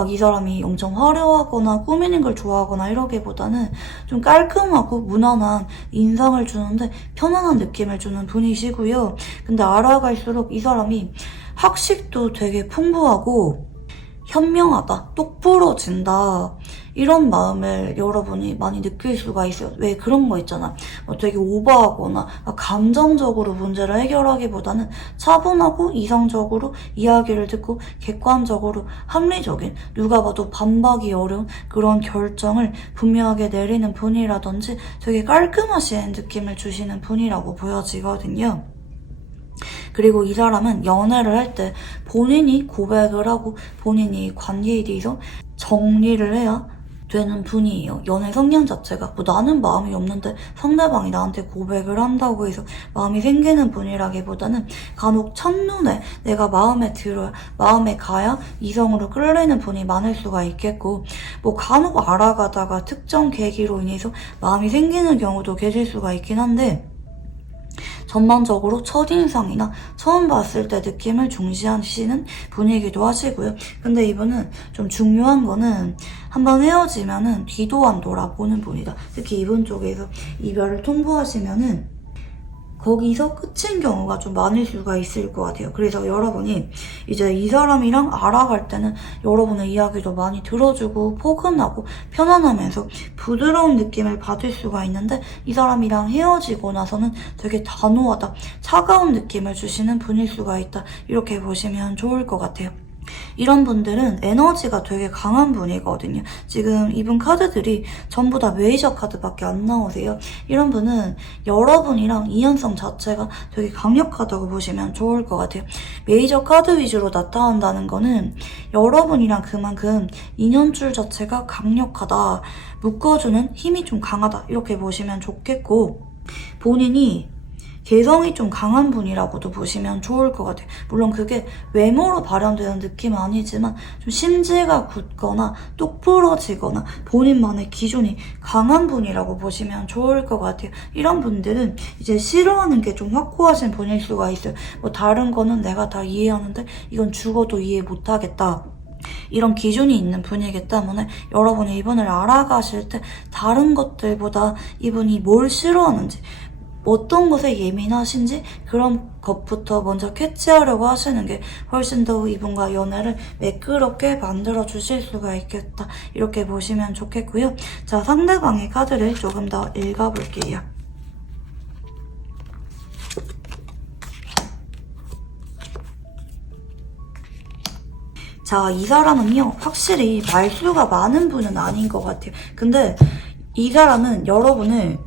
이 사람이 엄청 화려하거나 꾸미는 걸 좋아하거나 이러기보다는 좀 깔끔하고 무난한 인상을 주는데 편안한 느낌을 주는 분이시고요. 근데 알아갈수록 이 사람이 학식도 되게 풍부하고 현명하다, 똑부러진다 이런 마음을 여러분이 많이 느낄 수가 있어요. 왜 그런 거 있잖아. 되게 오버하거나 감정적으로 문제를 해결하기보다는 차분하고 이성적으로 이야기를 듣고 객관적으로 합리적인, 누가 봐도 반박이 어려운 그런 결정을 분명하게 내리는 분이라든지 되게 깔끔하신 느낌을 주시는 분이라고 보여지거든요. 그리고 이 사람은 연애를 할 때 본인이 고백을 하고 본인이 관계에 대해서 정리를 해야 되는 분이에요. 연애 성향 자체가 나는 마음이 없는데 상대방이 나한테 고백을 한다고 해서 마음이 생기는 분이라기보다는 간혹 첫눈에 내가 마음에 들어야, 마음에 가야 이성으로 끌리는 분이 많을 수가 있겠고, 간혹 알아가다가 특정 계기로 인해서 마음이 생기는 경우도 계실 수가 있긴 한데, 전반적으로 첫인상이나 처음 봤을 때 느낌을 중시하시는 분이기도 하시고요. 근데 이분은 좀 중요한 거는 한번 헤어지면은 뒤도 안 돌아보는 분이다. 특히 이분 쪽에서 이별을 통보하시면은 거기서 끝인 경우가 좀 많을 수가 있을 것 같아요. 그래서 여러분이 이제 이 사람이랑 알아갈 때는 여러분의 이야기도 많이 들어주고 포근하고 편안하면서 부드러운 느낌을 받을 수가 있는데, 이 사람이랑 헤어지고 나서는 되게 단호하다, 차가운 느낌을 주시는 분일 수가 있다, 이렇게 보시면 좋을 것 같아요. 이런 분들은 에너지가 되게 강한 분이거든요. 지금 이분 카드들이 전부 다 메이저 카드밖에 안 나오세요. 이런 분은 여러분이랑 인연성 자체가 되게 강력하다고 보시면 좋을 것 같아요. 메이저 카드 위주로 나타난다는 거는 여러분이랑 그만큼 인연줄 자체가 강력하다, 묶어주는 힘이 좀 강하다, 이렇게 보시면 좋겠고, 본인이 개성이 좀 강한 분이라고도 보시면 좋을 것 같아요. 물론 그게 외모로 발현되는 느낌은 아니지만 좀 심지가 굳거나 똑부러지거나 본인만의 기준이 강한 분이라고 보시면 좋을 것 같아요. 이런 분들은 이제 싫어하는 게 좀 확고하신 분일 수가 있어요. 다른 거는 내가 다 이해하는데 이건 죽어도 이해 못하겠다, 이런 기준이 있는 분이기 때문에 여러분이 이분을 알아가실 때 다른 것들보다 이분이 뭘 싫어하는지, 어떤 것에 예민하신지 그런 것부터 먼저 캐치하려고 하시는 게 훨씬 더 이분과 연애를 매끄럽게 만들어 주실 수가 있겠다, 이렇게 보시면 좋겠고요. 자, 상대방의 카드를 조금 더 읽어볼게요. 자, 이 사람은요, 확실히 말수가 많은 분은 아닌 것 같아요. 근데 이 사람은 여러분을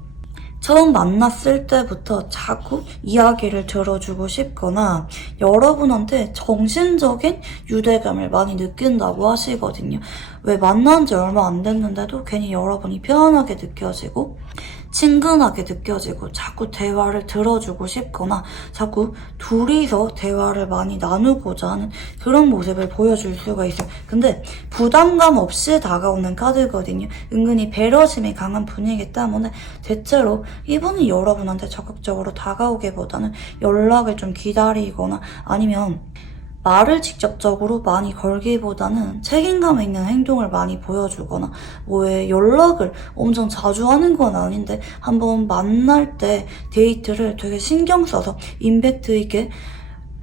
처음 만났을 때부터 자꾸 이야기를 들어주고 싶거나 여러분한테 정신적인 유대감을 많이 느낀다고 하시거든요. 왜 만난 지 얼마 안 됐는데도 괜히 여러분이 편안하게 느껴지고 친근하게 느껴지고 자꾸 대화를 들어주고 싶거나 자꾸 둘이서 대화를 많이 나누고자 하는 그런 모습을 보여줄 수가 있어요. 근데 부담감 없이 다가오는 카드거든요. 은근히 배려심이 강한 분이기 때문에 대체로 이분이 여러분한테 적극적으로 다가오기보다는 연락을 좀 기다리거나 아니면 말을 직접적으로 많이 걸기보다는 책임감 있는 행동을 많이 보여주거나, 왜 연락을 엄청 자주 하는 건 아닌데 한번 만날 때 데이트를 되게 신경 써서 임팩트 있게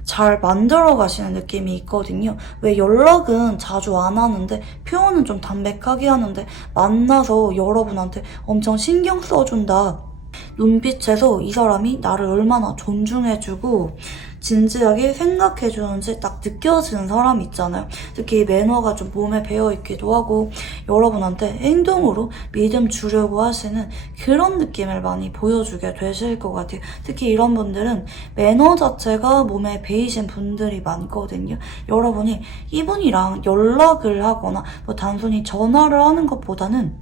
잘 만들어 가시는 느낌이 있거든요. 왜 연락은 자주 안 하는데 표현은 좀 담백하게 하는데 만나서 여러분한테 엄청 신경 써준다, 눈빛에서 이 사람이 나를 얼마나 존중해주고 진지하게 생각해주는지 딱 느껴지는 사람 있잖아요. 특히 매너가 좀 몸에 배어있기도 하고 여러분한테 행동으로 믿음 주려고 하시는 그런 느낌을 많이 보여주게 되실 것 같아요. 특히 이런 분들은 매너 자체가 몸에 배이신 분들이 많거든요. 여러분이 이분이랑 연락을 하거나 단순히 전화를 하는 것보다는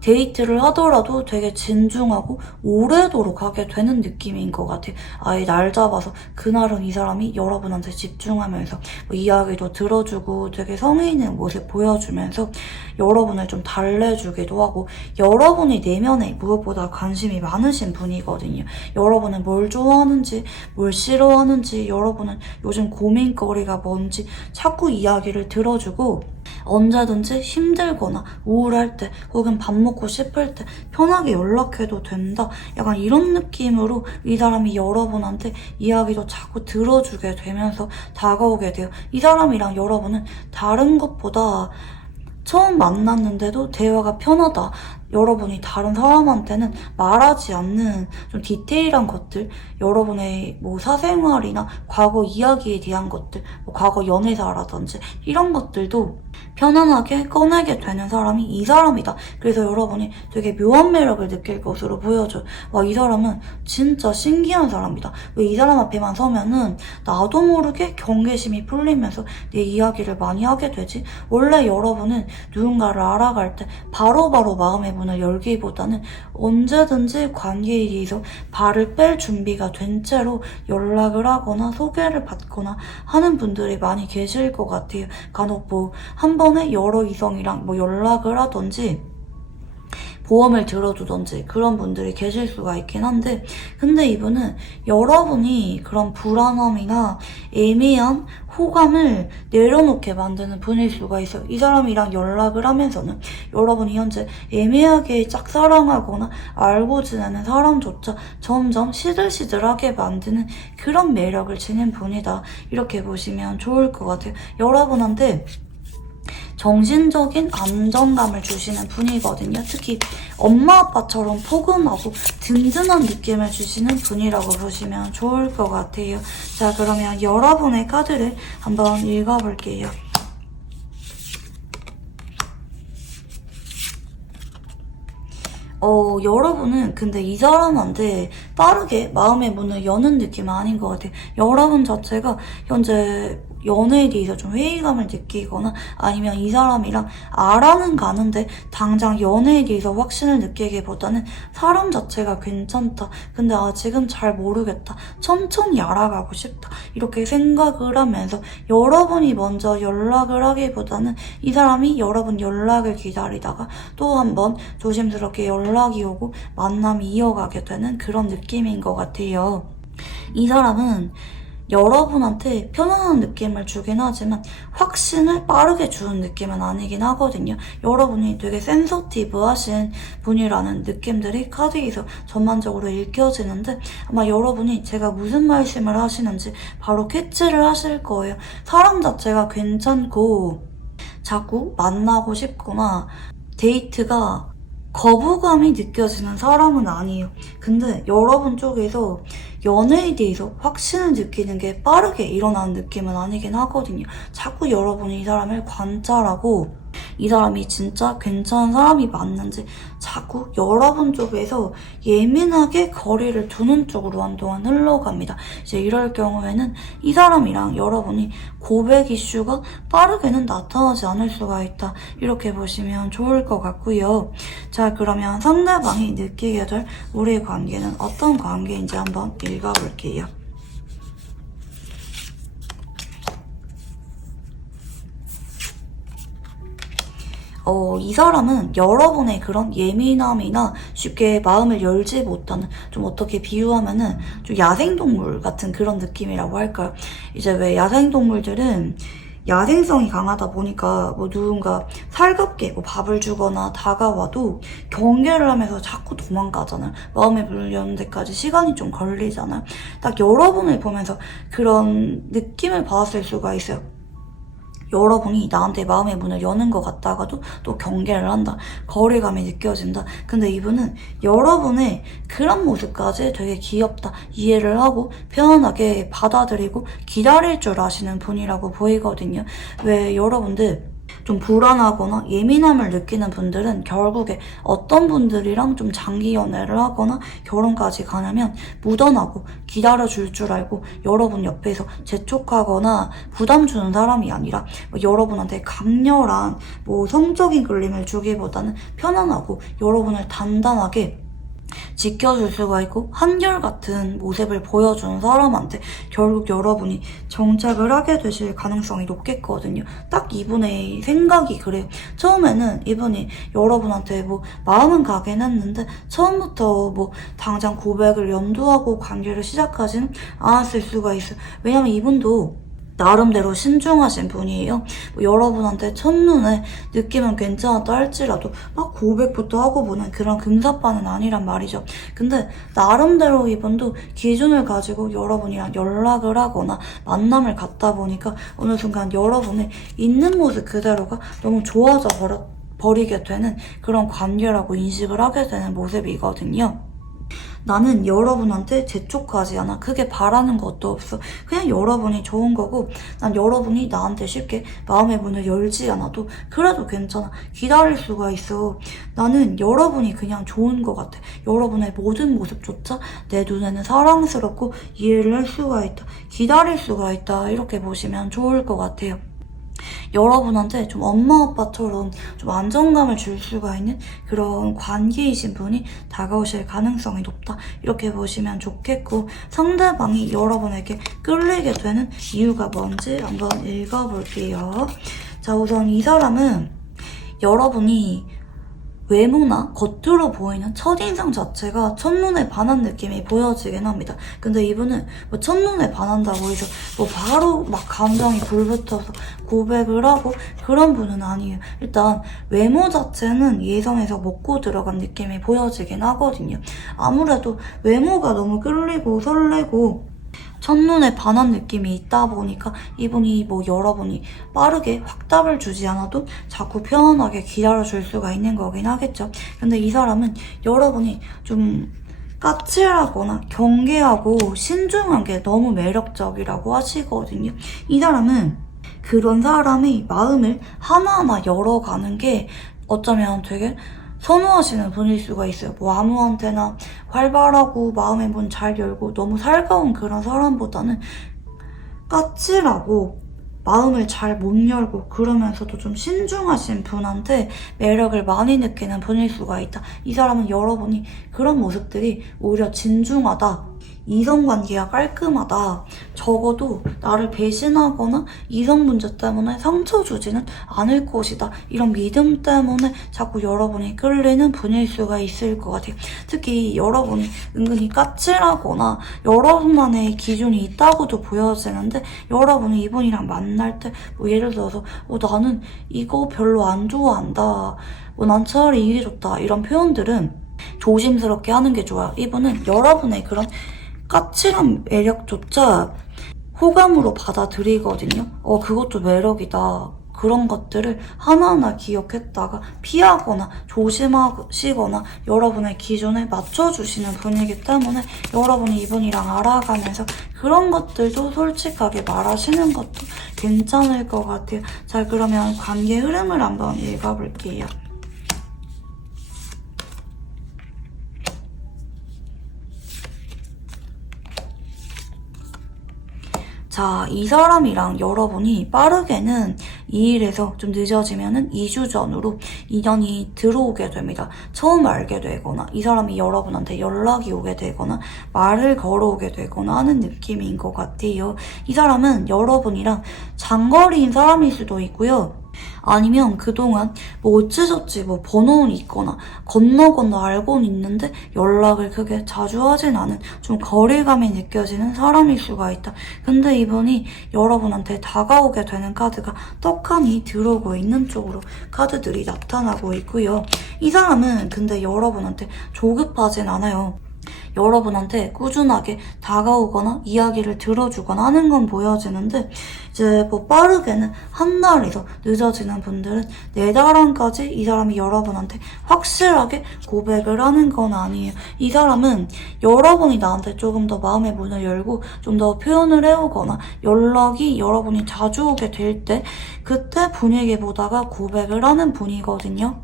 데이트를 하더라도 되게 진중하고 오래도록 하게 되는 느낌인 것 같아요. 아예 날 잡아서 그날은 이 사람이 여러분한테 집중하면서 이야기도 들어주고 되게 성의 있는 모습 보여주면서 여러분을 좀 달래주기도 하고, 여러분이 내면에 무엇보다 관심이 많으신 분이거든요. 여러분은 뭘 좋아하는지 뭘 싫어하는지, 여러분은 요즘 고민거리가 뭔지 자꾸 이야기를 들어주고 언제든지 힘들거나 우울할 때 혹은 밥 먹고 싶을 때 편하게 연락해도 된다. 약간 이런 느낌으로 이 사람이 여러분한테 이야기도 자꾸 들어주게 되면서 다가오게 돼요. 이 사람이랑 여러분은 다른 것보다 처음 만났는데도 대화가 편하다. 여러분이 다른 사람한테는 말하지 않는 좀 디테일한 것들, 여러분의 뭐 사생활이나 과거 이야기에 대한 것들, 뭐 과거 연애사라든지 이런 것들도 편안하게 꺼내게 되는 사람이 이 사람이다. 그래서 여러분이 되게 묘한 매력을 느낄 것으로 보여줘요. 와, 이 사람은 진짜 신기한 사람이다. 왜 이 사람 앞에만 서면은 나도 모르게 경계심이 풀리면서 내 이야기를 많이 하게 되지? 원래 여러분은 누군가를 알아갈 때 바로바로 마음의 문을 열기보다는 언제든지 관계에 대해서 발을 뺄 준비가 된 채로 연락을 하거나 소개를 받거나 하는 분들이 많이 계실 것 같아요. 간혹 뭐 한 번에 여러 이성이랑 뭐 연락을 하던지 보험을 들어두던지 그런 분들이 계실 수가 있긴 한데, 근데 이분은 여러분이 그런 불안함이나 애매한 호감을 내려놓게 만드는 분일 수가 있어요. 이 사람이랑 연락을 하면서는 여러분이 현재 애매하게 짝사랑하거나 알고 지내는 사람조차 점점 시들시들하게 만드는 그런 매력을 지닌 분이다. 이렇게 보시면 좋을 것 같아요. 여러분한테 정신적인 안정감을 주시는 분이거든요. 특히 엄마 아빠처럼 포근하고 든든한 느낌을 주시는 분이라고 보시면 좋을 것 같아요. 자, 그러면 여러분의 카드를 한번 읽어볼게요. 여러분은 근데 이 사람한테 빠르게 마음의 문을 여는 느낌은 아닌 것 같아요. 여러분 자체가 현재 연애에 대해서 좀 회의감을 느끼거나 아니면 이 사람이랑 알아는 가는데 당장 연애에 대해서 확신을 느끼기보다는 사람 자체가 괜찮다. 근데 아직은 잘 모르겠다. 천천히 알아가고 싶다. 이렇게 생각을 하면서 여러분이 먼저 연락을 하기보다는 이 사람이 여러분 연락을 기다리다가 또 한 번 조심스럽게 연락이 오고 만남이 이어가게 되는 그런 느낌인 것 같아요. 이 사람은 여러분한테 편안한 느낌을 주긴 하지만 확신을 빠르게 주는 느낌은 아니긴 하거든요. 여러분이 되게 센서티브하신 분이라는 느낌들이 카드에서 전반적으로 읽혀지는데, 아마 여러분이 제가 무슨 말씀을 하시는지 바로 캐치를 하실 거예요. 사람 자체가 괜찮고 자꾸 만나고 싶거나 데이트가 거부감이 느껴지는 사람은 아니에요. 근데 여러분 쪽에서 연애에 대해서 확신을 느끼는 게 빠르게 일어나는 느낌은 아니긴 하거든요. 자꾸 여러분이 이 사람을 관찰하고 이 사람이 진짜 괜찮은 사람이 맞는지 자꾸 여러분 쪽에서 예민하게 거리를 두는 쪽으로 한동안 흘러갑니다. 이제 이럴 경우에는 이 사람이랑 여러분이 고백 이슈가 빠르게는 나타나지 않을 수가 있다. 이렇게 보시면 좋을 것 같고요. 자, 그러면 상대방이 느끼게 될 우리의 관계는 어떤 관계인지 한번 읽어볼게요. 이 사람은 여러분의 그런 예민함이나 쉽게 마음을 열지 못하는, 좀 어떻게 비유하면은 좀 야생동물 같은 그런 느낌이라고 할까요? 이제 왜 야생동물들은 야생성이 강하다 보니까 뭐 누군가 살갑게 뭐 밥을 주거나 다가와도 경계를 하면서 자꾸 도망가잖아요. 마음의 문을 여는 데까지 시간이 좀 걸리잖아요. 딱 여러분을 보면서 그런 느낌을 받았을 수가 있어요. 여러분이 나한테 마음의 문을 여는 것 같다가도 또 경계를 한다. 거리감이 느껴진다. 근데 이분은 여러분의 그런 모습까지 되게 귀엽다. 이해를 하고 편안하게 받아들이고 기다릴 줄 아시는 분이라고 보이거든요. 왜 여러분들 좀 불안하거나 예민함을 느끼는 분들은 결국에 어떤 분들이랑 좀 장기 연애를 하거나 결혼까지 가냐면 묻어나고 기다려줄 줄 알고 여러분 옆에서 재촉하거나 부담 주는 사람이 아니라 뭐 여러분한테 강렬한 뭐 성적인 끌림을 주기보다는 편안하고 여러분을 단단하게 지켜줄 수가 있고 한결같은 모습을 보여주는 사람한테 결국 여러분이 정착을 하게 되실 가능성이 높겠거든요. 딱 이분의 생각이 그래요. 처음에는 이분이 여러분한테 뭐 마음은 가긴 했는데 처음부터 뭐 당장 고백을 염두하고 관계를 시작하지는 않았을 수가 있어요. 왜냐면 이분도 나름대로 신중하신 분이에요. 뭐 여러분한테 첫눈에 느낌은 괜찮았다 할지라도 막 고백부터 하고 보는 그런 금사빠는 아니란 말이죠. 근데 나름대로 이분도 기준을 가지고 여러분이랑 연락을 하거나 만남을 갖다 보니까 어느 순간 여러분의 있는 모습 그대로가 너무 좋아져 버리게 되는 그런 관계라고 인식을 하게 되는 모습이거든요. 나는 여러분한테 재촉하지 않아. 크게 바라는 것도 없어. 그냥 여러분이 좋은 거고 난 여러분이 나한테 쉽게 마음의 문을 열지 않아도 그래도 괜찮아. 기다릴 수가 있어. 나는 여러분이 그냥 좋은 것 같아. 여러분의 모든 모습조차 내 눈에는 사랑스럽고 이해를 할 수가 있다. 기다릴 수가 있다. 이렇게 보시면 좋을 것 같아요. 여러분한테 좀 엄마 아빠처럼 좀 안정감을 줄 수가 있는 그런 관계이신 분이 다가오실 가능성이 높다. 이렇게 보시면 좋겠고, 상대방이 여러분에게 끌리게 되는 이유가 뭔지 한번 읽어볼게요. 자, 우선 이 사람은 여러분이 외모나 겉으로 보이는 첫인상 자체가 첫눈에 반한 느낌이 보여지긴 합니다. 근데 이분은 뭐 첫눈에 반한다고 해서 뭐 바로 막 감정이 불붙어서 고백을 하고 그런 분은 아니에요. 일단 외모 자체는 예상해서 먹고 들어간 느낌이 보여지긴 하거든요. 아무래도 외모가 너무 끌리고 설레고 첫눈에 반한 느낌이 있다 보니까 이분이 뭐 여러분이 빠르게 확답을 주지 않아도 자꾸 편안하게 기다려줄 수가 있는 거긴 하겠죠. 근데 이 사람은 여러분이 좀 까칠하거나 경계하고 신중한 게 너무 매력적이라고 하시거든요. 이 사람은 그런 사람의 마음을 하나하나 열어가는 게 어쩌면 되게 선호하시는 분일 수가 있어요. 뭐 아무한테나 활발하고 마음의 문 잘 열고 너무 살가운 그런 사람보다는 까칠하고 마음을 잘 못 열고 그러면서도 좀 신중하신 분한테 매력을 많이 느끼는 분일 수가 있다. 이 사람은 여러분이 그런 모습들이 오히려 진중하다. 이성관계가 깔끔하다. 적어도 나를 배신하거나 이성 문제 때문에 상처 주지는 않을 것이다. 이런 믿음 때문에 자꾸 여러분이 끌리는 분일 수가 있을 것 같아요. 특히 여러분이 은근히 까칠하거나 여러분만의 기준이 있다고도 보여지는데 여러분이 이분이랑 만날 때 뭐 예를 들어서 나는 이거 별로 안 좋아한다. 난 차라리 이게 좋다. 이런 표현들은 조심스럽게 하는 게 좋아요. 이분은 여러분의 그런 까칠한 매력조차 호감으로 받아들이거든요. 그것도 매력이다. 그런 것들을 하나하나 기억했다가 피하거나 조심하시거나 여러분의 기준에 맞춰주시는 분이기 때문에 여러분이 이분이랑 알아가면서 그런 것들도 솔직하게 말하시는 것도 괜찮을 것 같아요. 자, 그러면 관계 흐름을 한번 읽어볼게요. 자, 이 사람이랑 여러분이 빠르게는 2일에서 좀 늦어지면은 2주 전으로 인연이 들어오게 됩니다. 처음 알게 되거나 이 사람이 여러분한테 연락이 오게 되거나 말을 걸어오게 되거나 하는 느낌인 것 같아요. 이 사람은 여러분이랑 장거리인 사람일 수도 있고요. 아니면 그동안 뭐 어찌저찌 뭐 번호는 있거나 건너 알고는 있는데 연락을 크게 자주 하진 않은 좀 거리감이 느껴지는 사람일 수가 있다. 근데 이분이 여러분한테 다가오게 되는 카드가 떡하니 들어오고 있는 쪽으로 카드들이 나타나고 있고요. 이 사람은 근데 여러분한테 조급하진 않아요. 여러분한테 꾸준하게 다가오거나 이야기를 들어주거나 하는 건 보여지는데 이제 뭐 빠르게는 한 달에서 늦어지는 분들은 4달 안까지 이 사람이 여러분한테 확실하게 고백을 하는 건 아니에요. 이 사람은 여러분이 나한테 조금 더 마음의 문을 열고 좀 더 표현을 해오거나 연락이 여러분이 자주 오게 될 때 그때 분위기 보다가 고백을 하는 분이거든요.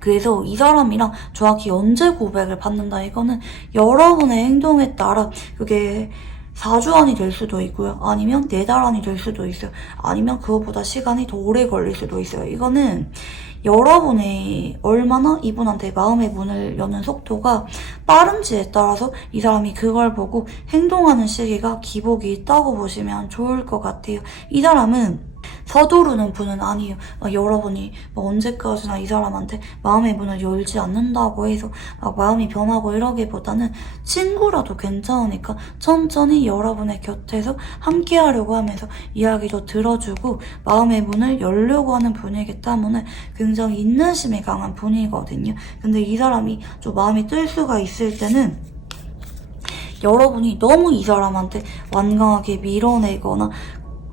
그래서 이 사람이랑 정확히 언제 고백을 받는다 이거는 여러분의 행동에 따라 그게 4주 안이 될 수도 있고요. 아니면 4달 안이 될 수도 있어요. 아니면 그것보다 시간이 더 오래 걸릴 수도 있어요. 이거는 여러분이 얼마나 이분한테 마음의 문을 여는 속도가 빠른지에 따라서 이 사람이 그걸 보고 행동하는 시기가 기복이 있다고 보시면 좋을 것 같아요. 이 사람은 서두르는 분은 아니에요. 여러분이 언제까지나 이 사람한테 마음의 문을 열지 않는다고 해서 마음이 변하고 이러기보다는 친구라도 괜찮으니까 천천히 여러분의 곁에서 함께 하려고 하면서 이야기도 들어주고 마음의 문을 열려고 하는 분이기 때문에 굉장히 인내심이 강한 분이거든요. 근데 이 사람이 좀 마음이 뜰 수가 있을 때는 여러분이 너무 이 사람한테 완강하게 밀어내거나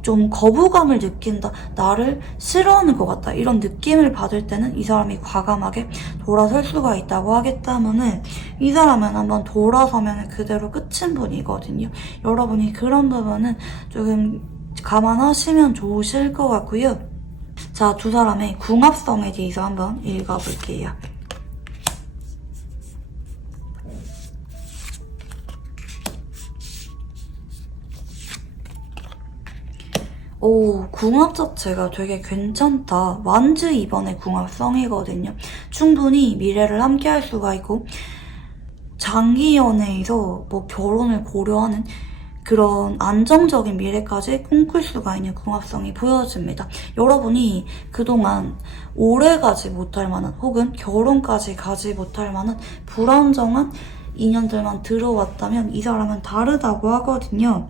좀 거부감을 느낀다, 나를 싫어하는 것 같다 이런 느낌을 받을 때는 이 사람이 과감하게 돌아설 수가 있다고 하기 때문에 이 사람은 한번 돌아서면 그대로 끝인 분이거든요. 여러분이 그런 부분은 조금 감안하시면 좋으실 것 같고요. 자, 두 사람의 궁합성에 대해서 한번 읽어볼게요. 오, 궁합 자체가 되게 괜찮다. 완즈 이번에 궁합성이거든요. 충분히 미래를 함께 할 수가 있고 장기 연애에서 뭐 결혼을 고려하는 그런 안정적인 미래까지 꿈꿀 수가 있는 궁합성이 보여집니다. 여러분이 그동안 오래 가지 못할 만한 혹은 결혼까지 가지 못할 만한 불안정한 인연들만 들어왔다면 이 사람은 다르다고 하거든요.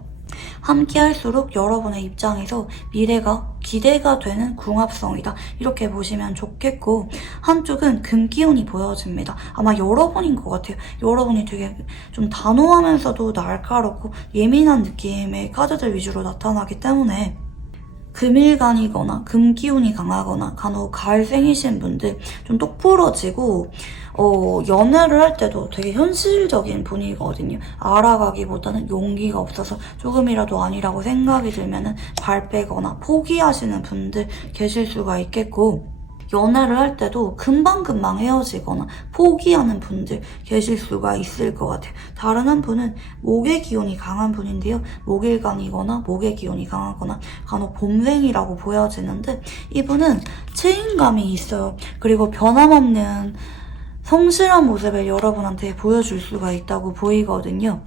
함께 할수록 여러분의 입장에서 미래가 기대가 되는 궁합성이다. 이렇게 보시면 좋겠고 한쪽은 금기운이 보여집니다. 아마 여러분인 것 같아요. 여러분이 되게 좀 단호하면서도 날카롭고 예민한 느낌의 카드들 위주로 나타나기 때문에 금일간이거나 금기운이 강하거나 간혹 가을생이신 분들 좀 똑부러지고 연애를 할 때도 되게 현실적인 분이거든요. 알아가기보다는 용기가 없어서 조금이라도 아니라고 생각이 들면은 발 빼거나 포기하시는 분들 계실 수가 있겠고 연애를 할 때도 금방금방 헤어지거나 포기하는 분들 계실 수가 있을 것 같아요. 다른 한 분은 목의 기운이 강한 분인데요. 목일간이거나 목의 기운이 강하거나 간혹 봄생이라고 보여지는데 이분은 책임감이 있어요. 그리고 변함없는 성실한 모습을 여러분한테 보여줄 수가 있다고 보이거든요.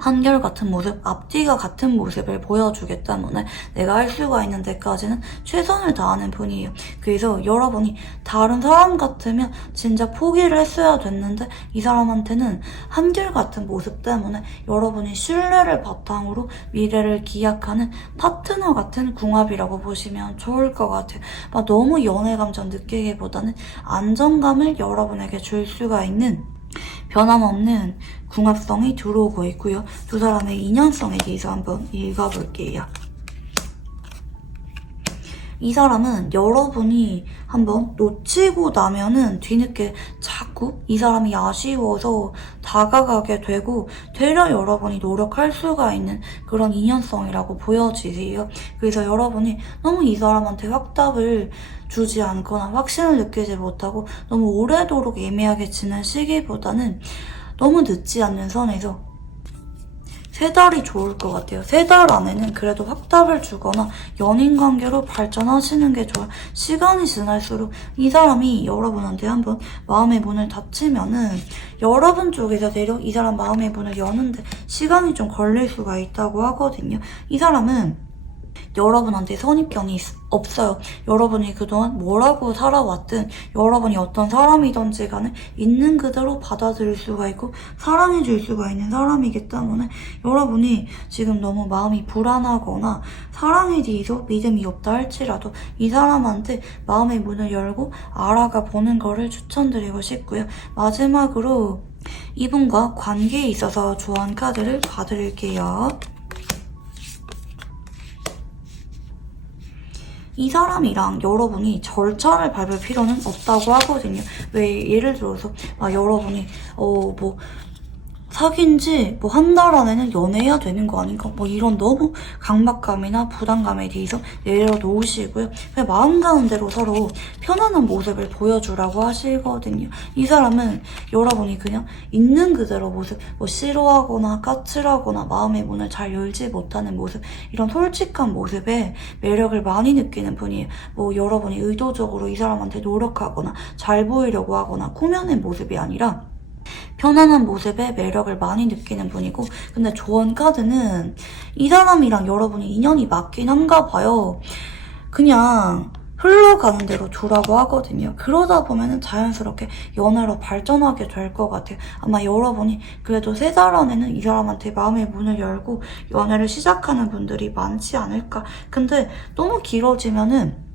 한결같은 모습, 앞뒤가 같은 모습을 보여주기 때문에 내가 할 수가 있는 데까지는 최선을 다하는 분이에요. 그래서 여러분이 다른 사람 같으면 진짜 포기를 했어야 됐는데 이 사람한테는 한결같은 모습 때문에 여러분이 신뢰를 바탕으로 미래를 기약하는 파트너 같은 궁합이라고 보시면 좋을 것 같아요. 너무 연애 감정 느끼기보다는 안정감을 여러분에게 줄 수가 있는 변함없는 궁합성이 들어오고 있고요. 두 사람의 인연성에 대해서 한번 읽어볼게요. 이 사람은 여러분이 한번 놓치고 나면은 뒤늦게 자꾸 이 사람이 아쉬워서 다가가게 되고 되려 여러분이 노력할 수가 있는 그런 인연성이라고 보여지세요. 그래서 여러분이 너무 이 사람한테 확답을 주지 않거나 확신을 느끼지 못하고 너무 오래도록 애매하게 지낸 시기보다는 너무 늦지 않는 선에서 3달이 좋을 것 같아요. 3달 안에는 그래도 확답을 주거나 연인 관계로 발전하시는 게 좋아요. 시간이 지날수록 이 사람이 여러분한테 한번 마음의 문을 닫히면은 여러분 쪽에서 내려 이 사람 마음의 문을 여는데 시간이 좀 걸릴 수가 있다고 하거든요. 이 사람은 여러분한테 선입견이 없어요. 여러분이 그동안 뭐라고 살아왔든 여러분이 어떤 사람이든지 간에 있는 그대로 받아들일 수가 있고 사랑해줄 수가 있는 사람이기 때문에 여러분이 지금 너무 마음이 불안하거나 사랑에 대해서 믿음이 없다 할지라도 이 사람한테 마음의 문을 열고 알아가 보는 거를 추천드리고 싶고요. 마지막으로 이분과 관계에 있어서 조언 카드를 봐드릴게요. 이 사람이랑 여러분이 절차를 밟을 필요는 없다고 하거든요. 왜 예를 들어서 여러분이 사귄 지 한 달 안에는 연애해야 되는 거 아닌가? 이런 너무 강박감이나 부담감에 대해서 내려놓으시고요. 그냥 마음 가는 대로 서로 편안한 모습을 보여주라고 하시거든요. 이 사람은 여러분이 그냥 있는 그대로 모습, 싫어하거나 까칠하거나 마음의 문을 잘 열지 못하는 모습, 이런 솔직한 모습에 매력을 많이 느끼는 분이에요. 여러분이 의도적으로 이 사람한테 노력하거나 잘 보이려고 하거나 꾸며낸 모습이 아니라 편안한 모습에 매력을 많이 느끼는 분이고 근데 조언 카드는 이 사람이랑 여러분이 인연이 맞긴 한가 봐요. 그냥 흘러가는 대로 두라고 하거든요. 그러다 보면은 자연스럽게 연애로 발전하게 될 것 같아요. 아마 여러분이 그래도 3달 안에는 이 사람한테 마음의 문을 열고 연애를 시작하는 분들이 많지 않을까. 근데 너무 길어지면은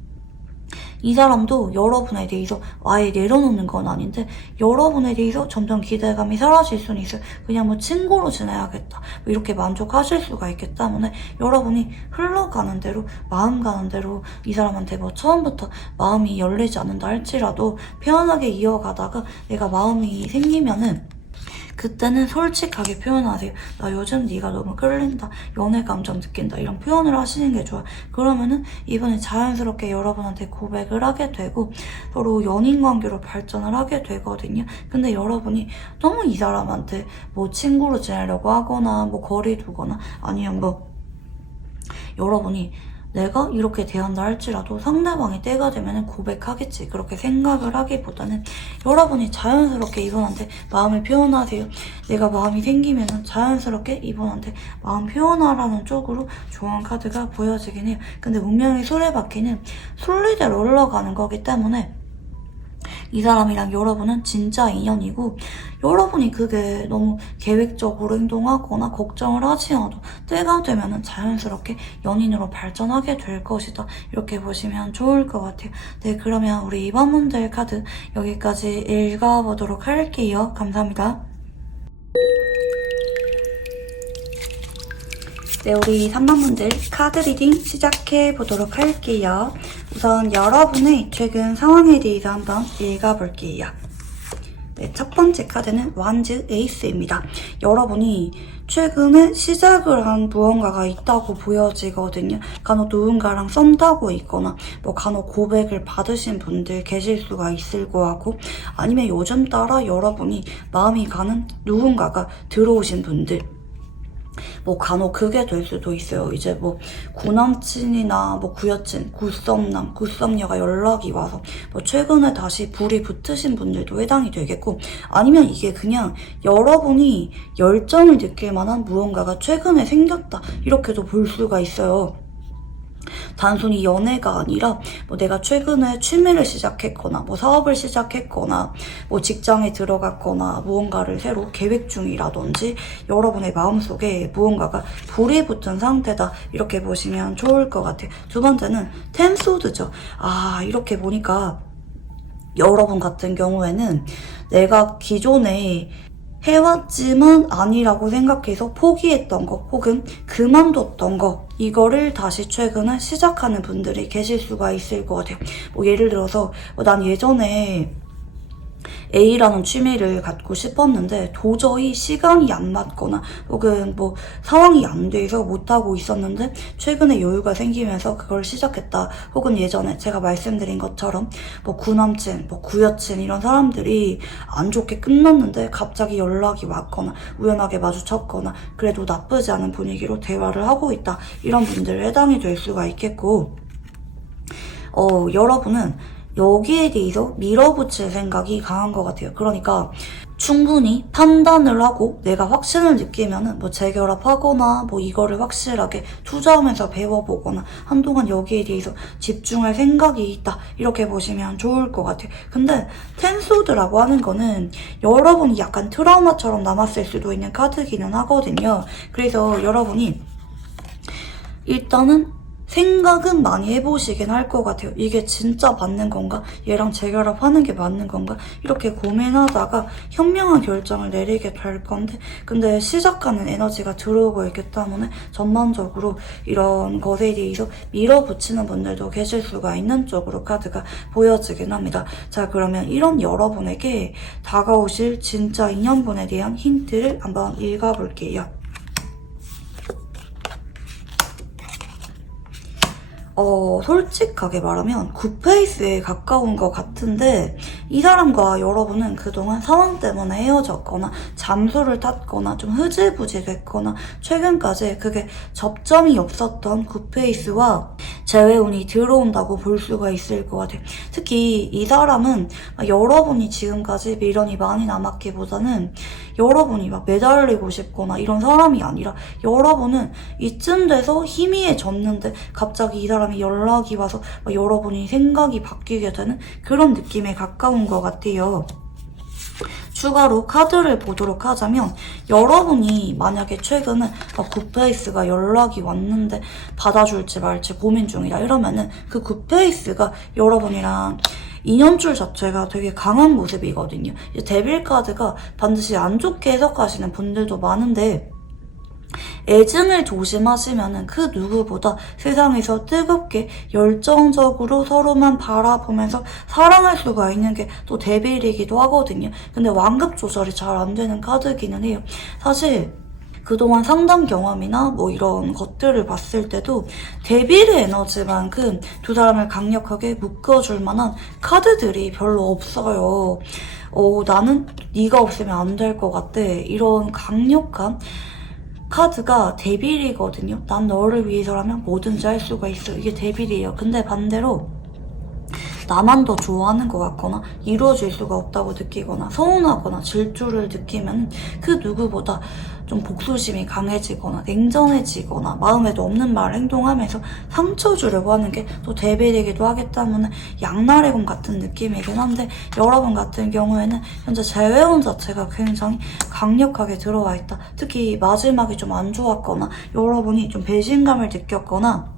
이 사람도 여러분에 대해서 아예 내려놓는 건 아닌데 여러분에 대해서 점점 기대감이 사라질 수는 있어요. 그냥 뭐 친구로 지내야겠다 뭐 이렇게 만족하실 수가 있기 때문에 여러분이 흘러가는 대로 마음 가는 대로 이 사람한테 뭐 처음부터 마음이 열리지 않는다 할지라도 편하게 이어가다가 내가 마음이 생기면은 그때는 솔직하게 표현하세요. 나 요즘 네가 너무 끌린다. 연애 감정 느낀다. 이런 표현을 하시는 게 좋아요. 그러면은 이분이 자연스럽게 여러분한테 고백을 하게 되고 서로 연인 관계로 발전을 하게 되거든요. 근데 여러분이 너무 이 사람한테 뭐 친구로 지내려고 하거나 뭐 거리 두거나 아니면 뭐 여러분이 내가 이렇게 대한다 할지라도 상대방이 때가 되면 고백하겠지 그렇게 생각을 하기보다는 여러분이 자연스럽게 이분한테 마음을 표현하세요. 내가 마음이 생기면 자연스럽게 이분한테 마음 표현하라는 쪽으로 좋은 카드가 보여지긴 해요. 근데 운명의 수레바퀴는 순리대로 흘러가는 거기 때문에 이 사람이랑 여러분은 진짜 인연이고 여러분이 그게 너무 계획적으로 행동하거나 걱정을 하지 않아도 때가 되면 자연스럽게 연인으로 발전하게 될 것이다. 이렇게 보시면 좋을 것 같아요. 네, 그러면 우리 이번 문제 카드 여기까지 읽어보도록 할게요. 감사합니다. 네, 우리 3번 문제 카드 리딩 시작해보도록 할게요. 우선 여러분의 최근 상황에 대해서 한번 읽어볼게요. 네, 첫 번째 카드는 완즈 에이스입니다. 여러분이 최근에 시작을 한 무언가가 있다고 보여지거든요. 간혹 누군가랑 썸 타고 있거나 뭐 간혹 고백을 받으신 분들 계실 수가 있을 거고 아니면 요즘 따라 여러분이 마음이 가는 누군가가 들어오신 분들 뭐 간혹 그게 될 수도 있어요. 이제 뭐 구남친이나 뭐 구여친, 구썸남, 구썸녀가 연락이 와서 뭐 최근에 다시 불이 붙으신 분들도 해당이 되겠고 아니면 이게 그냥 여러분이 열정을 느낄 만한 무언가가 최근에 생겼다 이렇게도 볼 수가 있어요. 단순히 연애가 아니라 뭐 내가 최근에 취미를 시작했거나 뭐 사업을 시작했거나 뭐 직장에 들어갔거나 무언가를 새로 계획 중이라든지 여러분의 마음속에 무언가가 불이 붙은 상태다 이렇게 보시면 좋을 것 같아요. 두 번째는 텐소드죠. 이렇게 보니까 여러분 같은 경우에는 내가 기존에 해왔지만 아니라고 생각해서 포기했던 거 혹은 그만뒀던 거 이거를 다시 최근에 시작하는 분들이 계실 수가 있을 것 같아요. 뭐 예를 들어서 난 예전에 A라는 취미를 갖고 싶었는데 도저히 시간이 안 맞거나 혹은 뭐 상황이 안 돼서 못하고 있었는데 최근에 여유가 생기면서 그걸 시작했다. 혹은 예전에 제가 말씀드린 것처럼 뭐 구남친, 뭐 구여친 이런 사람들이 안 좋게 끝났는데 갑자기 연락이 왔거나 우연하게 마주쳤거나 그래도 나쁘지 않은 분위기로 대화를 하고 있다. 이런 분들 해당이 될 수가 있겠고 여러분은 여기에 대해서 밀어붙일 생각이 강한 것 같아요. 그러니까 충분히 판단을 하고 내가 확신을 느끼면은 뭐 재결합하거나 뭐 이거를 확실하게 투자하면서 배워보거나 한동안 여기에 대해서 집중할 생각이 있다 이렇게 보시면 좋을 것 같아요. 근데 텐소드라고 하는 거는 여러분이 약간 트라우마처럼 남았을 수도 있는 카드기는 하거든요. 그래서 여러분이 일단은 생각은 많이 해보시긴 할 것 같아요. 이게 진짜 맞는 건가? 얘랑 재결합하는 게 맞는 건가? 이렇게 고민하다가 현명한 결정을 내리게 될 건데 근데 시작하는 에너지가 들어오고 있기 때문에 전반적으로 이런 것에 대해서 밀어붙이는 분들도 계실 수가 있는 쪽으로 카드가 보여지긴 합니다. 자, 그러면 이런 여러분에게 다가오실 진짜 인연분에 대한 힌트를 한번 읽어볼게요. 솔직하게 말하면 굿페이스에 가까운 것 같은데 이 사람과 여러분은 그동안 상황 때문에 헤어졌거나 잠수를 탔거나 좀 흐지부지 됐거나 최근까지 그게 접점이 없었던 굿페이스와 재회운이 들어온다고 볼 수가 있을 것 같아요. 특히 이 사람은 여러분이 지금까지 미련이 많이 남았기보다는 여러분이 막 매달리고 싶거나 이런 사람이 아니라 여러분은 이쯤 돼서 희미해졌는데 갑자기 이 사람이 사람이 연락이 와서 여러분이 생각이 바뀌게 되는 그런 느낌에 가까운 것 같아요. 추가로 카드를 보도록 하자면 여러분이 만약에 최근에 굿페이스가 연락이 왔는데 받아줄지 말지 고민 중이다 이러면은 그 굿페이스가 여러분이랑 인연줄 자체가 되게 강한 모습이거든요. 데빌 카드가 반드시 안 좋게 해석하시는 분들도 많은데 애증을 조심하시면은 그 누구보다 세상에서 뜨겁게 열정적으로 서로만 바라보면서 사랑할 수가 있는 게 또 데빌이기도 하거든요. 근데 완급 조절이 잘 안 되는 카드기는 해요. 사실 그동안 상담 경험이나 이런 것들을 봤을 때도 데빌의 에너지만큼 두 사람을 강력하게 묶어줄 만한 카드들이 별로 없어요. 나는 네가 없으면 안 될 것 같아. 이런 강력한 카드가 데빌이거든요. 난 너를 위해서라면 뭐든지 할 수가 있어. 이게 데빌이에요. 근데 반대로 나만 더 좋아하는 것 같거나 이루어질 수가 없다고 느끼거나 서운하거나 질투를 느끼면 그 누구보다 좀 복수심이 강해지거나 냉정해지거나 마음에도 없는 말을 행동하면서 상처 주려고 하는 게 또 데빌이기도 하기 때문에 양날의검 같은 느낌이긴 한데 여러분 같은 경우에는 현재 재회원 자체가 굉장히 강력하게 들어와 있다. 특히 마지막이 좀 안 좋았거나 여러분이 좀 배신감을 느꼈거나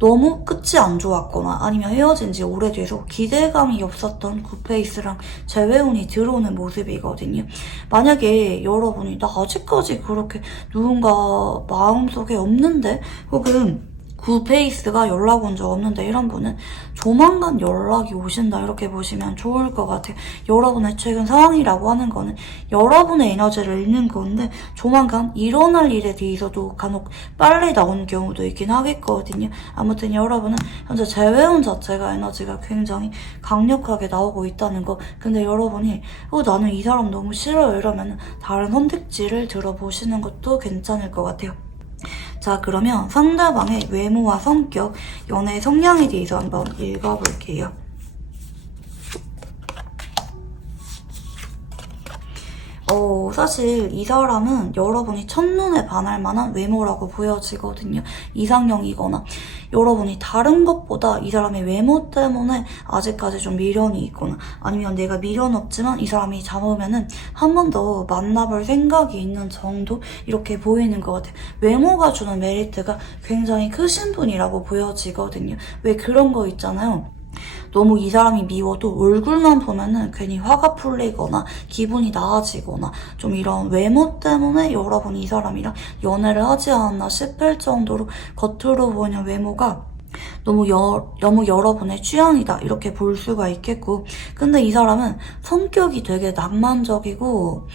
너무 끝이 안 좋았거나 아니면 헤어진 지 오래돼서 기대감이 없었던 굿페이스랑 재회원이 들어오는 모습이거든요. 만약에 여러분이 나 아직까지 그렇게 누군가 마음속에 없는데 혹은 굿페이스가 연락 온 적 없는데 이런 분은 조만간 연락이 오신다 이렇게 보시면 좋을 것 같아요. 여러분의 최근 상황이라고 하는 거는 여러분의 에너지를 잃는 건데 조만간 일어날 일에 대해서도 간혹 빨리 나오는 경우도 있긴 하겠거든요. 아무튼 여러분은 현재 재회원 자체가 에너지가 굉장히 강력하게 나오고 있다는 거. 근데 여러분이 나는 이 사람 너무 싫어요 이러면 다른 선택지를 들어보시는 것도 괜찮을 것 같아요. 자, 그러면 상대방의 외모와 성격, 연애 성향에 대해서 한번 읽어볼게요. 사실 이 사람은 여러분이 첫눈에 반할 만한 외모라고 보여지거든요. 이상형이거나 여러분이 다른 것보다 이 사람의 외모 때문에 아직까지 좀 미련이 있거나 아니면 내가 미련 없지만 이 사람이 잡으면은 한 번 더 만나볼 생각이 있는 정도 이렇게 보이는 것 같아요. 외모가 주는 메리트가 굉장히 크신 분이라고 보여지거든요. 왜 그런 거 있잖아요. 너무 이 사람이 미워도 얼굴만 보면은 괜히 화가 풀리거나 기분이 나아지거나 좀 이런 외모 때문에 여러분이 이 사람이랑 연애를 하지 않았나 싶을 정도로 겉으로 보이는 외모가 너무 여러분의 취향이다 이렇게 볼 수가 있겠고 근데 이 사람은 성격이 되게 낭만적이고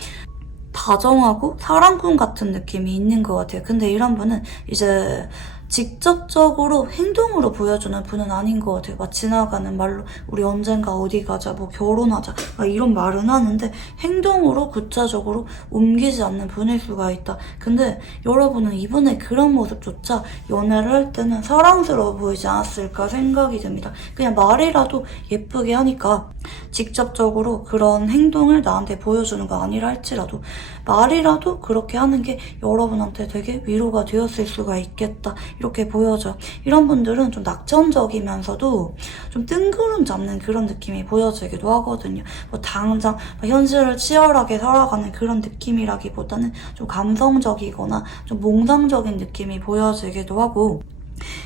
다정하고 사랑꾼 같은 느낌이 있는 것 같아요. 근데 이런 분은 이제 직접적으로 행동으로 보여주는 분은 아닌 것 같아요. 막 지나가는 말로 우리 언젠가 어디 가자, 결혼하자 이런 말은 하는데 행동으로 구체적으로 옮기지 않는 분일 수가 있다. 근데 여러분은 이분의 그런 모습조차 연애를 할 때는 사랑스러워 보이지 않았을까 생각이 듭니다. 그냥 말이라도 예쁘게 하니까 직접적으로 그런 행동을 나한테 보여주는 거 아니라 할지라도 말이라도 그렇게 하는 게 여러분한테 되게 위로가 되었을 수가 있겠다 이렇게 보여져요. 이런 분들은 좀 낙천적이면서도 좀 뜬구름 잡는 그런 느낌이 보여지기도 하거든요. 당장 현실을 치열하게 살아가는 그런 느낌이라기보다는 좀 감성적이거나 좀 몽상적인 느낌이 보여지기도 하고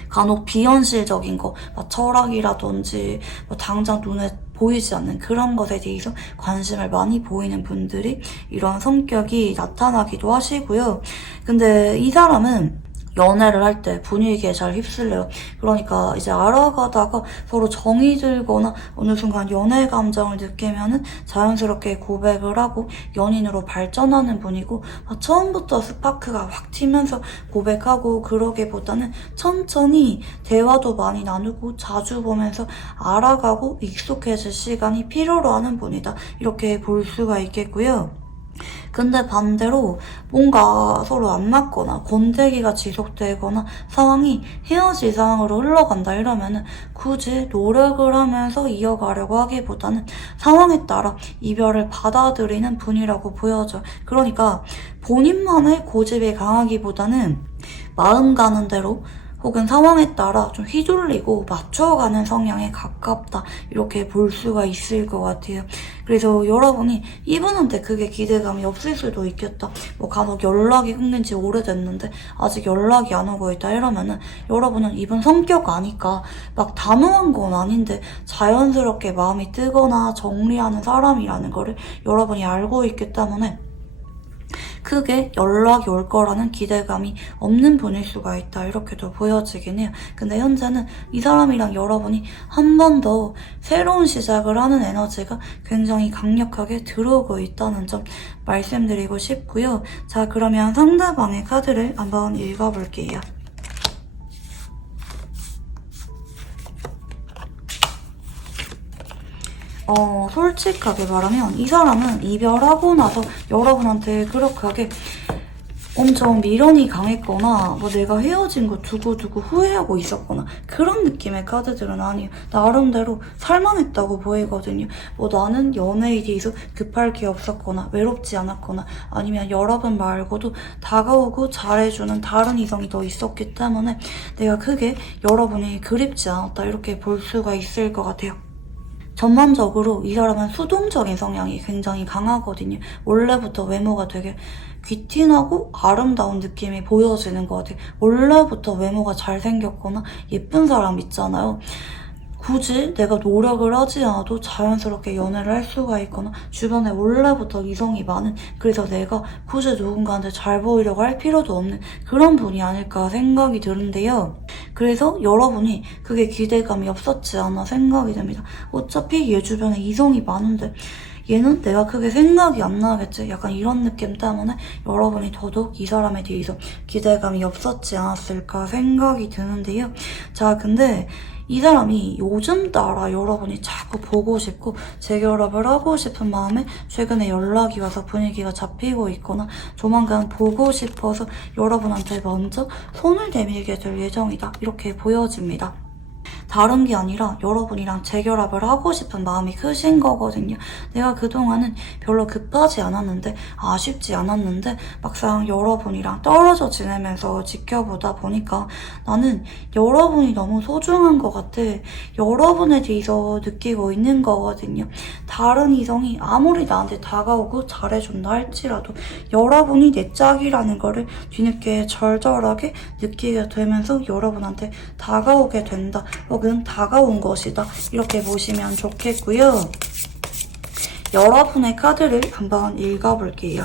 간혹 비현실적인 거, 철학이라든지 당장 눈에 보이지 않는 그런 것에 대해서 관심을 많이 보이는 분들이 이런 성격이 나타나기도 하시고요. 근데 이 사람은 연애를 할 때 분위기에 잘 휩쓸려요. 그러니까 이제 알아가다가 서로 정이 들거나 어느 순간 연애 감정을 느끼면은 자연스럽게 고백을 하고 연인으로 발전하는 분이고 처음부터 스파크가 확 튀면서 고백하고 그러기보다는 천천히 대화도 많이 나누고 자주 보면서 알아가고 익숙해질 시간이 필요로 하는 분이다. 이렇게 볼 수가 있겠고요. 근데 반대로 뭔가 서로 안 맞거나 권태기가 지속되거나 상황이 헤어질 상황으로 흘러간다 이러면은 굳이 노력을 하면서 이어가려고 하기보다는 상황에 따라 이별을 받아들이는 분이라고 보여져요. 그러니까 본인만의 고집이 강하기보다는 마음 가는 대로 혹은 상황에 따라 좀 휘둘리고 맞춰가는 성향에 가깝다 이렇게 볼 수가 있을 것 같아요. 그래서 여러분이 이분한테 그게 기대감이 없을 수도 있겠다. 뭐 간혹 연락이 끊긴 지 오래됐는데 아직 연락이 안 오고 있다 이러면은 여러분은 이분 성격 아니까 막 단호한 건 아닌데 자연스럽게 마음이 뜨거나 정리하는 사람이라는 거를 여러분이 알고 있기 때문에 크게 연락이 올 거라는 기대감이 없는 분일 수가 있다 이렇게도 보여지긴 해요. 근데 현재는 이 사람이랑 여러분이 한 번 더 새로운 시작을 하는 에너지가 굉장히 강력하게 들어오고 있다는 점 말씀드리고 싶고요. 자, 그러면 상대방의 카드를 한번 읽어볼게요. 솔직하게 말하면 이 사람은 이별하고 나서 여러분한테 그렇게 엄청 미련이 강했거나 뭐 내가 헤어진 거 두고두고 후회하고 있었거나 그런 느낌의 카드들은 아니에요. 나름대로 살만했다고 보이거든요. 뭐 나는 연애에 대해서 급할 게 없었거나 외롭지 않았거나 아니면 여러분 말고도 다가오고 잘해주는 다른 이성이 더 있었기 때문에 내가 크게 여러분이 그립지 않았다 이렇게 볼 수가 있을 것 같아요. 전반적으로 이 사람은 수동적인 성향이 굉장히 강하거든요. 원래부터 외모가 되게 귀티나고 아름다운 느낌이 보여지는 것 같아요. 원래부터 외모가 잘생겼거나 예쁜 사람 있잖아요. 굳이 내가 노력을 하지 않아도 자연스럽게 연애를 할 수가 있거나 주변에 원래부터 이성이 많은, 그래서 내가 굳이 누군가한테 잘 보이려고 할 필요도 없는 그런 분이 아닐까 생각이 드는데요. 그래서 여러분이 그게 기대감이 없었지 않나 생각이 됩니다. 어차피 얘 주변에 이성이 많은데 얘는 내가 크게 생각이 안 나겠지? 약간 이런 느낌 때문에 여러분이 더더욱 이 사람에 대해서 기대감이 없었지 않았을까 생각이 드는데요. 자, 근데 이 사람이 요즘 따라 여러분이 자꾸 보고 싶고 재결합을 하고 싶은 마음에 최근에 연락이 와서 분위기가 잡히고 있거나 조만간 보고 싶어서 여러분한테 먼저 손을 내밀게 될 예정이다 이렇게 보여집니다. 다른 게 아니라 여러분이랑 재결합을 하고 싶은 마음이 크신 거거든요. 내가 그동안은 별로 급하지 않았는데 아쉽지 않았는데 막상 여러분이랑 떨어져 지내면서 지켜보다 보니까 나는 여러분이 너무 소중한 것 같아. 여러분에 대해서 느끼고 있는 거거든요. 다른 이성이 아무리 나한테 다가오고 잘해준다 할지라도 여러분이 내 짝이라는 거를 뒤늦게 절절하게 느끼게 되면서 여러분한테 다가오게 된다. 혹은 다가온 것이다. 이렇게 보시면 좋겠고요. 여러분의 카드를 한번 읽어볼게요.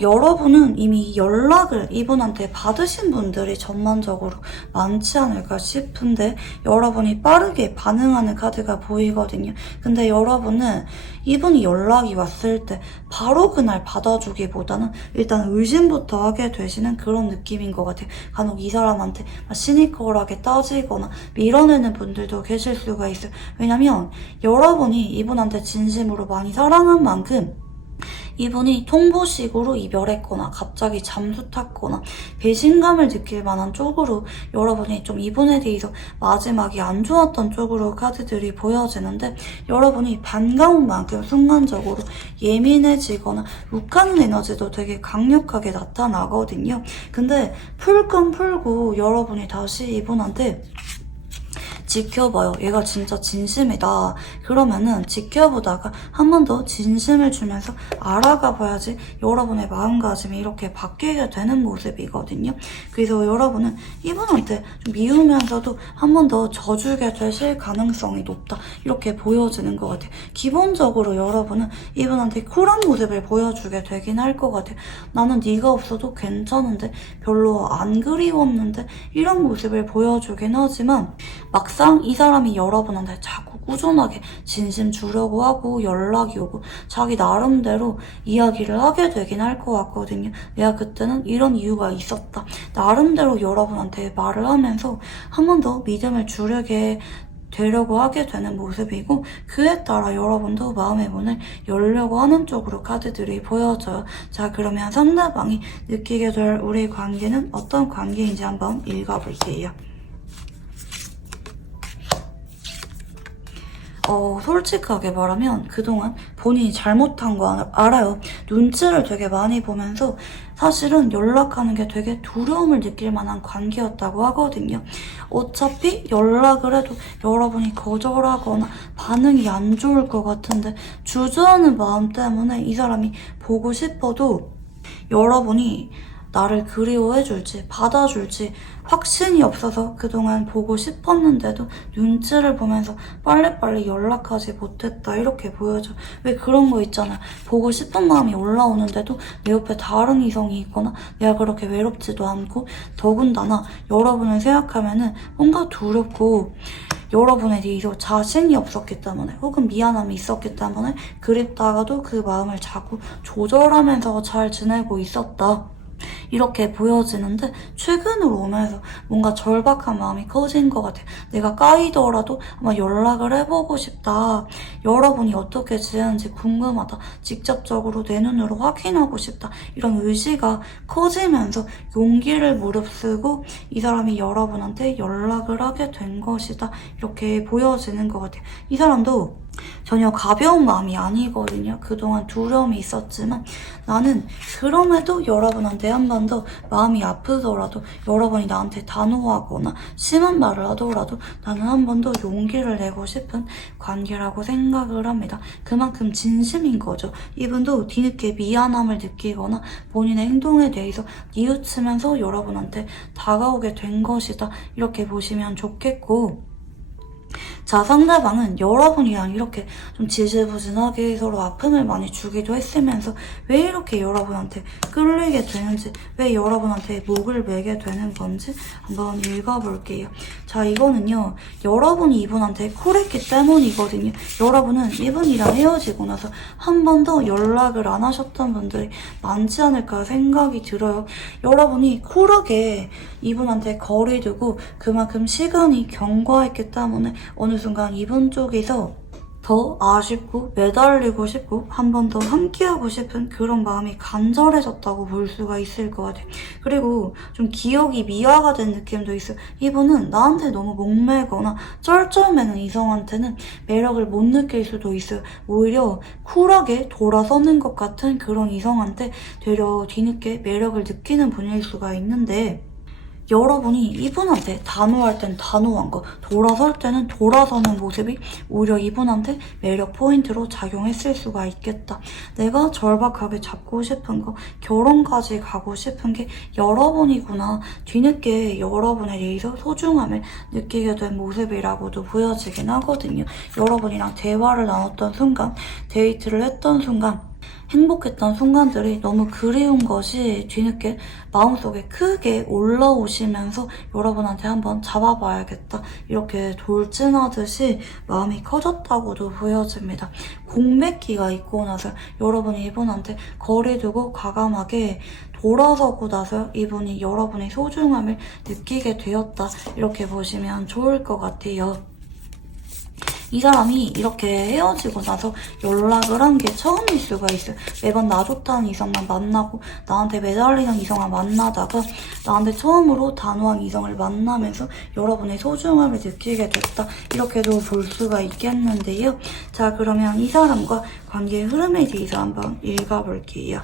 여러분은 이미 연락을 이분한테 받으신 분들이 전반적으로 많지 않을까 싶은데 여러분이 빠르게 반응하는 카드가 보이거든요. 근데 여러분은 이분이 연락이 왔을 때 바로 그날 받아주기보다는 일단 의심부터 하게 되시는 그런 느낌인 것 같아요. 간혹 이 사람한테 시니컬하게 따지거나 밀어내는 분들도 계실 수가 있어요. 왜냐면 여러분이 이분한테 진심으로 많이 사랑한 만큼 이분이 통보식으로 이별했거나 갑자기 잠수 탔거나 배신감을 느낄 만한 쪽으로 여러분이 좀 이분에 대해서 마지막이 안 좋았던 쪽으로 카드들이 보여지는데 여러분이 반가운 만큼 순간적으로 예민해지거나 욱하는 에너지도 되게 강력하게 나타나거든요. 근데 풀 건 풀고 여러분이 다시 이분한테 지켜봐요. 얘가 진짜 진심이다. 그러면은 지켜보다가 한 번 더 진심을 주면서 알아가 봐야지 여러분의 마음가짐이 이렇게 바뀌게 되는 모습이거든요. 그래서 여러분은 이분한테 좀 미우면서도 한 번 더 져주게 되실 가능성이 높다. 이렇게 보여지는 것 같아요. 기본적으로 여러분은 이분한테 쿨한 모습을 보여주게 되긴 할 것 같아요. 나는 네가 없어도 괜찮은데 별로 안 그리웠는데 이런 모습을 보여주긴 하지만 막상 이 사람이 여러분한테 자꾸 꾸준하게 진심 주려고 하고 연락이 오고 자기 나름대로 이야기를 하게 되긴 할 것 같거든요. 내가 그때는 이런 이유가 있었다. 나름대로 여러분한테 말을 하면서 한 번 더 믿음을 주려게 되려고 하게 되는 모습이고 그에 따라 여러분도 마음의 문을 열려고 하는 쪽으로 카드들이 보여져요. 자, 그러면 상대방이 느끼게 될 우리 관계는 어떤 관계인지 한번 읽어볼게요. 솔직하게 말하면 그동안 본인이 잘못한 거 알아요. 눈치를 되게 많이 보면서 사실은 연락하는 게 되게 두려움을 느낄 만한 관계였다고 하거든요. 어차피 연락을 해도 여러분이 거절하거나 반응이 안 좋을 것 같은데 주저하는 마음 때문에 이 사람이 보고 싶어도 여러분이 나를 그리워해줄지 받아줄지 확신이 없어서 그동안 보고 싶었는데도 눈치를 보면서 빨리빨리 연락하지 못했다 이렇게 보여져. 왜 그런 거 있잖아. 보고 싶은 마음이 올라오는데도 내 옆에 다른 이성이 있거나 내가 그렇게 외롭지도 않고 더군다나 여러분을 생각하면은 뭔가 두렵고 여러분에 대해서 자신이 없었기 때문에 혹은 미안함이 있었기 때문에 그립다가도 그 마음을 자꾸 조절하면서 잘 지내고 있었다. 이렇게 보여지는데 최근으로 오면서 뭔가 절박한 마음이 커진 것 같아요. 내가 까이더라도 아마 연락을 해보고 싶다. 여러분이 어떻게 지내는지 궁금하다. 직접적으로 내 눈으로 확인하고 싶다. 이런 의지가 커지면서 용기를 무릅쓰고 이 사람이 여러분한테 연락을 하게 된 것이다. 이렇게 보여지는 것 같아요. 이 사람도 전혀 가벼운 마음이 아니거든요. 그동안 두려움이 있었지만 나는 그럼에도 여러분한테 한 번 더 마음이 아프더라도 여러분이 나한테 단호하거나 심한 말을 하더라도 나는 한 번 더 용기를 내고 싶은 관계라고 생각을 합니다. 그만큼 진심인 거죠. 이분도 뒤늦게 미안함을 느끼거나 본인의 행동에 대해서 뉘우치면서 여러분한테 다가오게 된 것이다. 이렇게 보시면 좋겠고 자, 상대방은 여러분이랑 이렇게 좀 지지부진하게 서로 아픔을 많이 주기도 했으면서 왜 이렇게 여러분한테 끌리게 되는지, 왜 여러분한테 목을 매게 되는 건지 한번 읽어볼게요. 자, 이거는요. 여러분이 이분한테 쿨했기 때문이거든요. 여러분은 이분이랑 헤어지고 나서 한 번 더 연락을 안 하셨던 분들이 많지 않을까 생각이 들어요. 여러분이 쿨하게 이분한테 거리 두고 그만큼 시간이 경과했기 때문에 어느 순간 이분 쪽에서 더 아쉽고 매달리고 싶고 한 번 더 함께하고 싶은 그런 마음이 간절해졌다고 볼 수가 있을 것 같아요. 그리고 좀 기억이 미화가 된 느낌도 있어요. 이분은 나한테 너무 목매거나 쩔쩔매는 이성한테는 매력을 못 느낄 수도 있어요. 오히려 쿨하게 돌아서는 것 같은 그런 이성한테 되려 뒤늦게 매력을 느끼는 분일 수가 있는데 여러분이 이분한테 단호할 땐 단호한 거, 돌아설 때는 돌아서는 모습이 오히려 이분한테 매력 포인트로 작용했을 수가 있겠다. 내가 절박하게 잡고 싶은 거, 결혼까지 가고 싶은 게 여러분이구나. 뒤늦게 여러분에 대해서 소중함을 느끼게 된 모습이라고도 보여지긴 하거든요. 여러분이랑 대화를 나눴던 순간, 데이트를 했던 순간, 행복했던 순간들이 너무 그리운 것이 뒤늦게 마음속에 크게 올라오시면서 여러분한테 한번 잡아봐야겠다. 이렇게 돌진하듯이 마음이 커졌다고도 보여집니다. 공백기가 있고 나서 여러분이 이분한테 거리 두고 과감하게 돌아서고 나서 이분이 여러분의 소중함을 느끼게 되었다. 이렇게 보시면 좋을 것 같아요. 이 사람이 이렇게 헤어지고 나서 연락을 한 게 처음일 수가 있어요. 매번 나 좋다는 이성만 만나고 나한테 매달리는 이성만 만나다가 나한테 처음으로 단호한 이성을 만나면서 여러분의 소중함을 느끼게 됐다. 이렇게도 볼 수가 있겠는데요. 자, 그러면 이 사람과 관계의 흐름에 대해서 한번 읽어볼게요.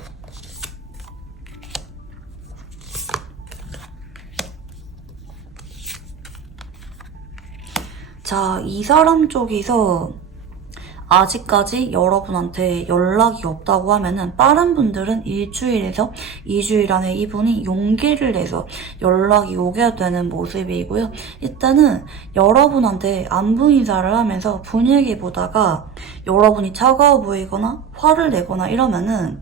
자, 이 사람 쪽에서 아직까지 여러분한테 연락이 없다고 하면은 빠른 분들은 일주일에서 2주일 안에 이분이 용기를 내서 연락이 오게 되는 모습이고요. 이때는 여러분한테 안부 인사를 하면서 분위기 보다가 여러분이 차가워 보이거나 화를 내거나 이러면은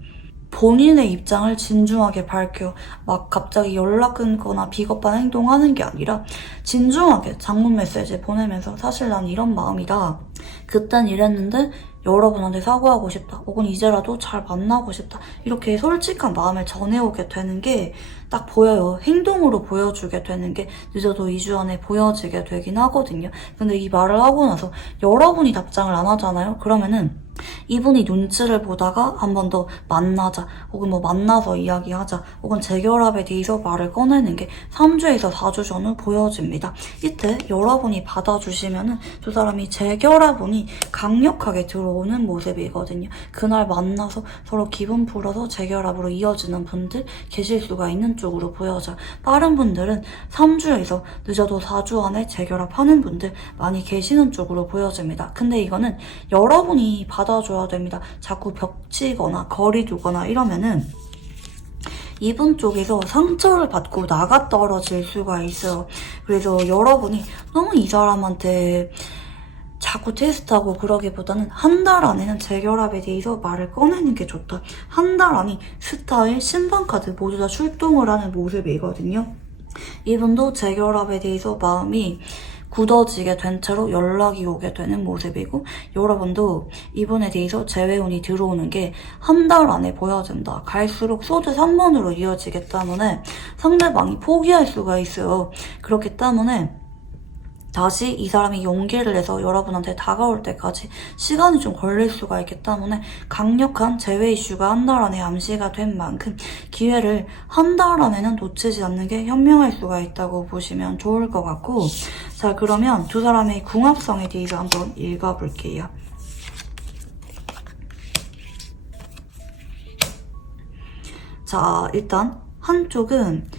본인의 입장을 진중하게 밝혀 막 갑자기 연락 끊거나 비겁한 행동하는 게 아니라 진중하게 장문 메시지 보내면서 사실 난 이런 마음이다. 그땐 이랬는데 여러분한테 사과하고 싶다. 혹은 이제라도 잘 만나고 싶다. 이렇게 솔직한 마음을 전해오게 되는 게 딱 보여요. 행동으로 보여주게 되는 게 늦어도 2주 안에 보여지게 되긴 하거든요. 근데 이 말을 하고 나서 여러분이 답장을 안 하잖아요. 그러면은 이분이 눈치를 보다가 한 번 더 만나자, 혹은 뭐 만나서 이야기하자, 혹은 재결합에 대해서 말을 꺼내는 게 3주에서 4주 전후 보여집니다. 이때 여러분이 받아주시면은 두 사람이 재결합운이 강력하게 들어오는 모습이거든요. 그날 만나서 서로 기분 풀어서 재결합으로 이어지는 분들 계실 수가 있는 쪽으로 보여져요. 다른 분들은 3주에서 늦어도 4주 안에 재결합하는 분들 많이 계시는 쪽으로 보여집니다. 근데 이거는 여러분이 받아줘야 됩니다. 자꾸 벽치거나 거리 두거나 이러면은 이분 쪽에서 상처를 받고 나가 떨어질 수가 있어요. 그래서 여러분이 너무 이 사람한테 자꾸 테스트하고 그러기보다는 한 달 안에는 재결합에 대해서 말을 꺼내는 게 좋다. 한 달 안이 스타일, 신방카드 모두 다 출동을 하는 모습이거든요. 이분도 재결합에 대해서 마음이 굳어지게 된 채로 연락이 오게 되는 모습이고, 여러분도 이분에 대해서 재회운이 들어오는 게 한 달 안에 보여진다. 갈수록 소드 3번으로 이어지기 때문에 상대방이 포기할 수가 있어요. 그렇기 때문에 다시 이 사람이 용기를 내서 여러분한테 다가올 때까지 시간이 좀 걸릴 수가 있기 때문에 강력한 재회 이슈가 한 달 안에 암시가 된 만큼 기회를 한 달 안에는 놓치지 않는 게 현명할 수가 있다고 보시면 좋을 것 같고, 자, 그러면 두 사람의 궁합성에 대해서 한번 읽어볼게요. 자, 일단 한쪽은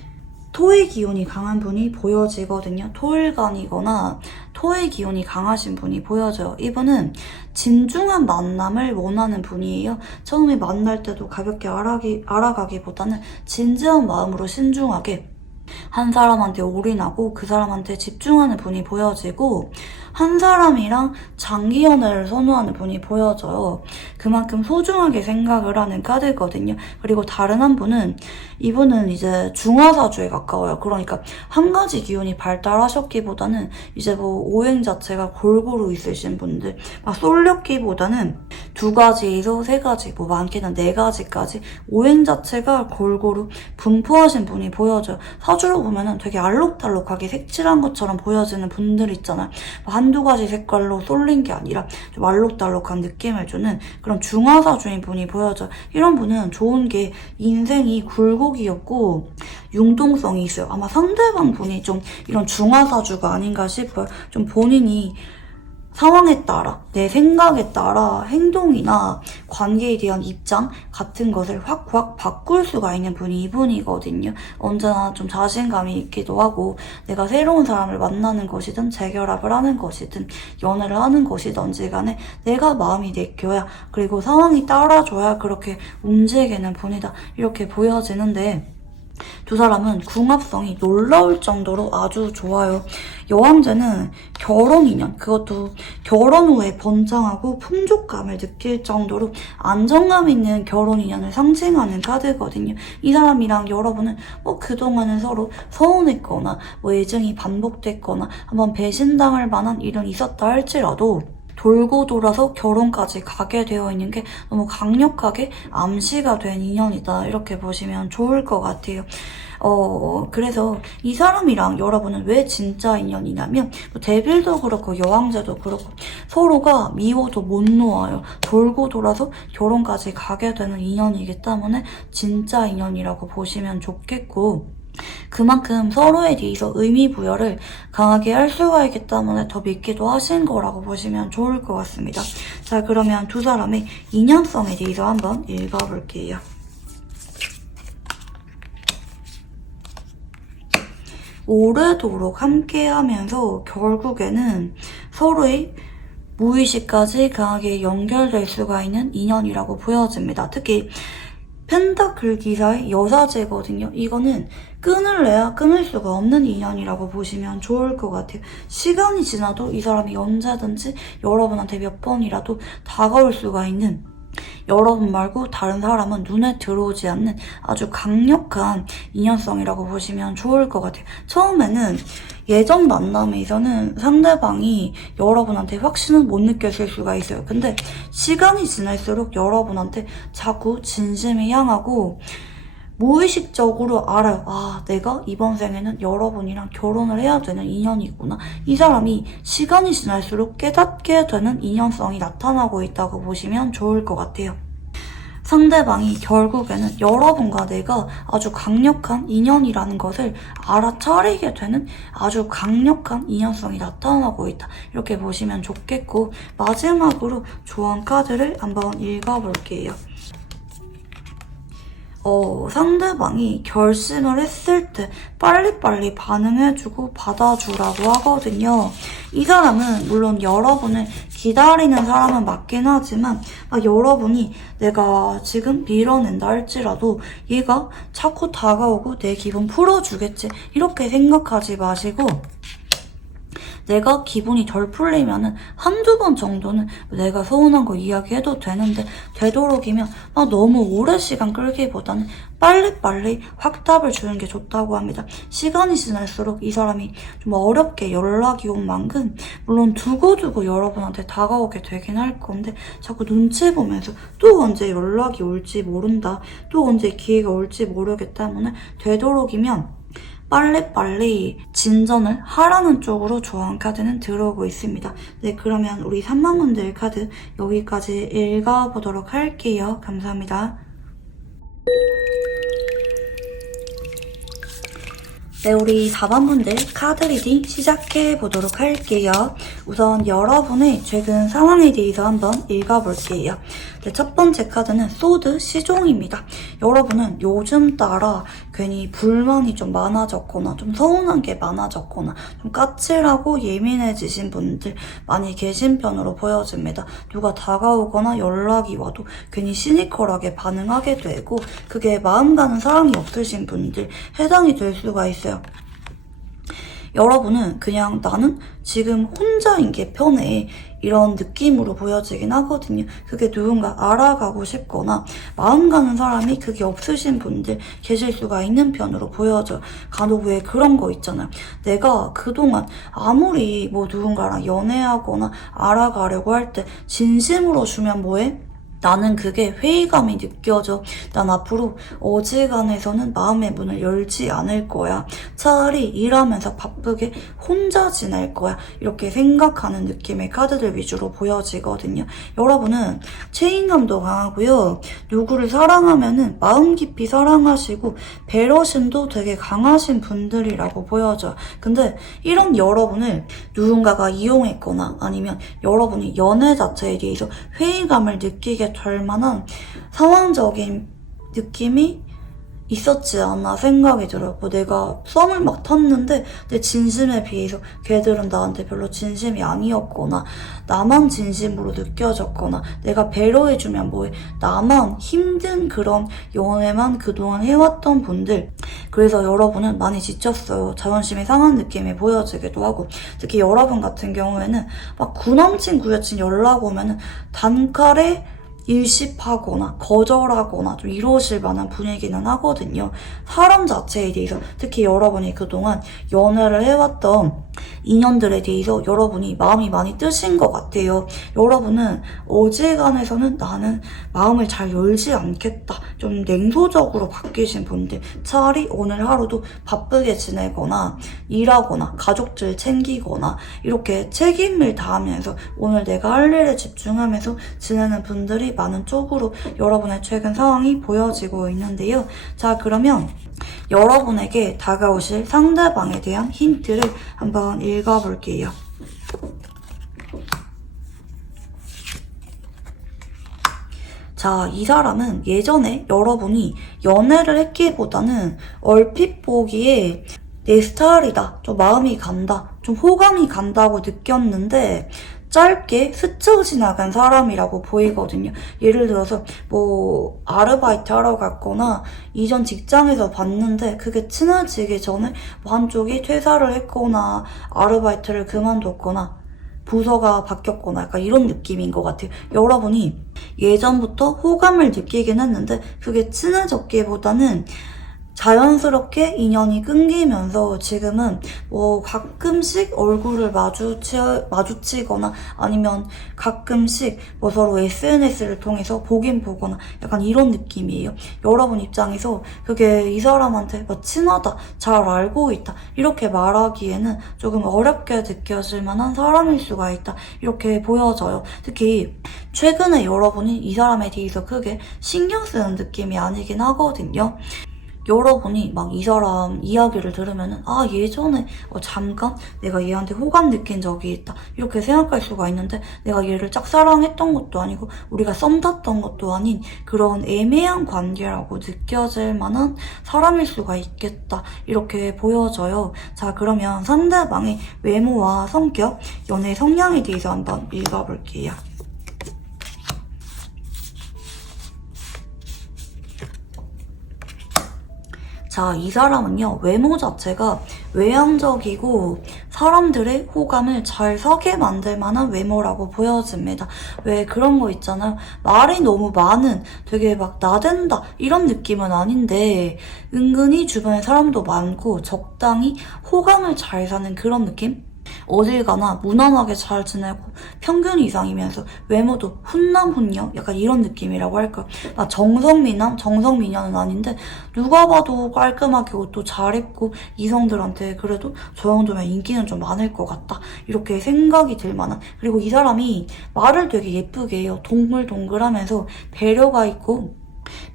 토의 기운이 강한 분이 보여지거든요. 토일간이거나 토의 기운이 강하신 분이 보여져요. 이분은 진중한 만남을 원하는 분이에요. 처음에 만날 때도 가볍게 알아가기보다는 진지한 마음으로 신중하게 한 사람한테 올인하고 그 사람한테 집중하는 분이 보여지고, 한 사람이랑 장기 연애를 선호하는 분이 보여져요. 그만큼 소중하게 생각을 하는 카드거든요. 그리고 다른 한 분은, 이분은 이제 중화사주에 가까워요. 그러니까 한 가지 기운이 발달하셨기보다는 이제 뭐 오행 자체가 골고루 있으신 분들, 막 쏠렸기보다는 두 가지에서 세 가지, 뭐 많게는 네 가지까지 오행 자체가 골고루 분포하신 분이 보여져요. 사주로 보면은 되게 알록달록하게 색칠한 것처럼 보여지는 분들 있잖아요. 한두 가지 색깔로 쏠린 게 아니라 좀 알록달록한 느낌을 주는 그런 중화사주인 분이 보여져요. 이런 분은 좋은 게 인생이 굴곡이었고 융통성이 있어요. 아마 상대방 분이 좀 이런 중화사주가 아닌가 싶어요. 좀 본인이 상황에 따라, 내 생각에 따라 행동이나 관계에 대한 입장 같은 것을 확 바꿀 수가 있는 분이 이분이거든요. 언제나 좀 자신감이 있기도 하고, 내가 새로운 사람을 만나는 것이든 재결합을 하는 것이든 연애를 하는 것이든지 간에 내가 마음이 내켜야, 그리고 상황이 따라줘야 그렇게 움직이는 분이다, 이렇게 보여지는데, 두 사람은 궁합성이 놀라울 정도로 아주 좋아요. 여왕제는 결혼 인연, 그것도 결혼 후에 번창하고 풍족감을 느낄 정도로 안정감 있는 결혼 인연을 상징하는 카드거든요. 이 사람이랑 여러분은 뭐 그동안은 서로 서운했거나 뭐 애정이 반복됐거나 한번 배신당할 만한 일은 있었다 할지라도 돌고 돌아서 결혼까지 가게 되어 있는 게 너무 강력하게 암시가 된 인연이다, 이렇게 보시면 좋을 것 같아요. 그래서 이 사람이랑 여러분은 왜 진짜 인연이냐면, 뭐 데빌도 그렇고 여왕제도 그렇고 서로가 미워도 못 놓아요. 돌고 돌아서 결혼까지 가게 되는 인연이기 때문에 진짜 인연이라고 보시면 좋겠고, 그만큼 서로에 대해서 의미 부여를 강하게 할 수가 있기 때문에 더 믿기도 하신 거라고 보시면 좋을 것 같습니다. 자, 그러면 두 사람의 인연성에 대해서 한번 읽어볼게요. 오래도록 함께하면서 결국에는 서로의 무의식까지 강하게 연결될 수가 있는 인연이라고 보여집니다. 특히 펜타클 기사의 여사제거든요. 이거는 끊을래야 끊을 수가 없는 인연이라고 보시면 좋을 것 같아요. 시간이 지나도 이 사람이 언제든지 여러분한테 몇 번이라도 다가올 수가 있는, 여러분 말고 다른 사람은 눈에 들어오지 않는 아주 강력한 인연성이라고 보시면 좋을 것 같아요. 처음에는 예전 만남에서는 상대방이 여러분한테 확신은 못 느꼈을 수가 있어요. 근데 시간이 지날수록 여러분한테 자꾸 진심이 향하고 무의식적으로 알아요. 아, 내가 이번 생에는 여러분이랑 결혼을 해야 되는 인연이구나. 이 사람이 시간이 지날수록 깨닫게 되는 인연성이 나타나고 있다고 보시면 좋을 것 같아요. 상대방이 결국에는 여러분과 내가 아주 강력한 인연이라는 것을 알아차리게 되는 아주 강력한 인연성이 나타나고 있다. 이렇게 보시면 좋겠고, 마지막으로 조언 카드를 한번 읽어볼게요. 상대방이 결심을 했을 때 빨리빨리 반응해주고 받아주라고 하거든요. 이 사람은 물론 여러분을 기다리는 사람은 맞긴 하지만 여러분이 내가 지금 밀어낸다 할지라도 얘가 자꾸 다가오고 내 기분 풀어주겠지 이렇게 생각하지 마시고, 내가 기분이 덜 풀리면은 한두 번 정도는 내가 서운한 거 이야기해도 되는데, 되도록이면 너무 오랜 시간 끌기보다는 빨리빨리 확답을 주는 게 좋다고 합니다. 시간이 지날수록 이 사람이 좀 어렵게 연락이 온 만큼 물론 두고두고 여러분한테 다가오게 되긴 할 건데, 자꾸 눈치 보면서 또 언제 연락이 올지 모른다, 또 언제 기회가 올지 모르기 때문에 되도록이면 빨리빨리 진전을 하라는 쪽으로 조언 카드는 들어오고 있습니다. 네, 그러면 우리 3만분들 카드 여기까지 읽어보도록 할게요. 감사합니다. 네, 우리 4번분들 카드 리딩 시작해보도록 할게요. 우선 여러분의 최근 상황에 대해서 한번 읽어볼게요. 네, 첫 번째 카드는 소드 시종입니다. 여러분은 요즘 따라 괜히 불만이 좀 많아졌거나 좀 서운한 게 많아졌거나 좀 까칠하고 예민해지신 분들 많이 계신 편으로 보여집니다. 누가 다가오거나 연락이 와도 괜히 시니컬하게 반응하게 되고, 그게 마음 가는 사람이 없으신 분들 해당이 될 수가 있어요. 여러분은 그냥 나는 지금 혼자인 게 편해 이런 느낌으로 보여지긴 하거든요. 그게 누군가 알아가고 싶거나 마음 가는 사람이 그게 없으신 분들 계실 수가 있는 편으로 보여져요. 간혹 왜 그런 거 있잖아요. 내가 그동안 아무리 누군가랑 연애하거나 알아가려고 할 때 진심으로 주면 뭐해? 나는 그게 회의감이 느껴져. 난 앞으로 어지간해서는 마음의 문을 열지 않을 거야. 차라리 일하면서 바쁘게 혼자 지낼 거야. 이렇게 생각하는 느낌의 카드들 위주로 보여지거든요. 여러분은 책임감도 강하고요. 누구를 사랑하면은 마음 깊이 사랑하시고 배려심도 되게 강하신 분들이라고 보여져요. 근데 이런 여러분을 누군가가 이용했거나 아니면 여러분이 연애 자체에 대해서 회의감을 느끼게 될 만한 상황적인 느낌이 있었지 않나 생각이 들어요. 내가 썸을 막 탔는데 내 진심에 비해서 걔들은 나한테 별로 진심이 아니었거나, 나만 진심으로 느껴졌거나, 내가 배려해주면 뭐해, 나만 힘든 그런 연애만 그동안 해왔던 분들. 그래서 여러분은 많이 지쳤어요. 자존심이 상한 느낌이 보여지기도 하고, 특히 여러분 같은 경우에는 막 구남친 구여친 연락 오면은 단칼에 일십하거나 거절하거나 좀 이러실 만한 분위기는 하거든요. 사람 자체에 대해서, 특히 여러분이 그동안 연애를 해왔던 인연들에 대해서 여러분이 마음이 많이 뜨신 것 같아요. 여러분은 어지간해서는 나는 마음을 잘 열지 않겠다, 좀 냉소적으로 바뀌신 분들, 차라리 오늘 하루도 바쁘게 지내거나 일하거나 가족들 챙기거나 이렇게 책임을 다하면서 오늘 내가 할 일에 집중하면서 지내는 분들이 많은 쪽으로 여러분의 최근 상황이 보여지고 있는데요. 자, 그러면 여러분에게 다가오실 상대방에 대한 힌트를 한번 읽어볼게요. 자, 이 사람은 예전에 여러분이 연애를 했기보다는 얼핏 보기에 내 스타일이다, 좀 마음이 간다, 좀 호감이 간다고 느꼈는데 짧게 스쳐 지나간 사람이라고 보이거든요. 예를 들어서 아르바이트 하러 갔거나 이전 직장에서 봤는데 그게 친해지기 전에 한쪽이 퇴사를 했거나 아르바이트를 그만뒀거나 부서가 바뀌었거나 약간 이런 느낌인 것 같아요. 여러분이 예전부터 호감을 느끼긴 했는데 그게 친해졌기보다는 자연스럽게 인연이 끊기면서 지금은 뭐 가끔씩 얼굴을 마주치거나 아니면 가끔씩 뭐 서로 SNS를 통해서 보긴 보거나 약간 이런 느낌이에요. 여러분 입장에서 그게 이 사람한테 뭐 친하다, 잘 알고 있다 이렇게 말하기에는 조금 어렵게 느껴질 만한 사람일 수가 있다 이렇게 보여져요. 특히 최근에 여러분이 이 사람에 대해서 크게 신경 쓰는 느낌이 아니긴 하거든요. 여러분이 막 이 사람 이야기를 들으면은 아 예전에 잠깐 내가 얘한테 호감 느낀 적이 있다 이렇게 생각할 수가 있는데 내가 얘를 짝사랑했던 것도 아니고 우리가 썸 탔던 것도 아닌 그런 애매한 관계라고 느껴질 만한 사람일 수가 있겠다 이렇게 보여져요. 자 그러면 상대방의 외모와 성격, 연애 성향에 대해서 한번 읽어볼게요. 자, 이 사람은요, 외모 자체가 외향적이고 사람들의 호감을 잘 사게 만들 만한 외모라고 보여집니다. 왜 그런 거 있잖아요. 말이 너무 많은 되게 막 나댄다 이런 느낌은 아닌데 은근히 주변에 사람도 많고 적당히 호감을 잘 사는 그런 느낌? 어딜 가나 무난하게 잘 지내고 평균 이상이면서 외모도 훈남 훈녀 약간 이런 느낌이라고 할까요? 막 정성미남 정성미녀는 아닌데 누가 봐도 깔끔하게 옷도 잘 입고 이성들한테 그래도 저 정도면 인기는 좀 많을 것 같다 이렇게 생각이 들 만한. 그리고 이 사람이 말을 되게 예쁘게 해요. 동글동글하면서 배려가 있고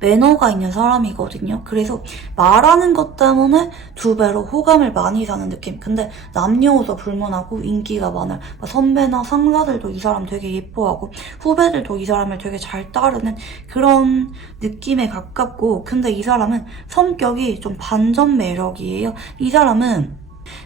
매너가 있는 사람이거든요. 그래서 말하는 것 때문에 두 배로 호감을 많이 사는 느낌. 근데 남녀노소 불문하고 인기가 많아요. 선배나 상사들도 이 사람 되게 예뻐하고 후배들도 이 사람을 되게 잘 따르는 그런 느낌에 가깝고, 근데 이 사람은 성격이 좀 반전 매력이에요. 이 사람은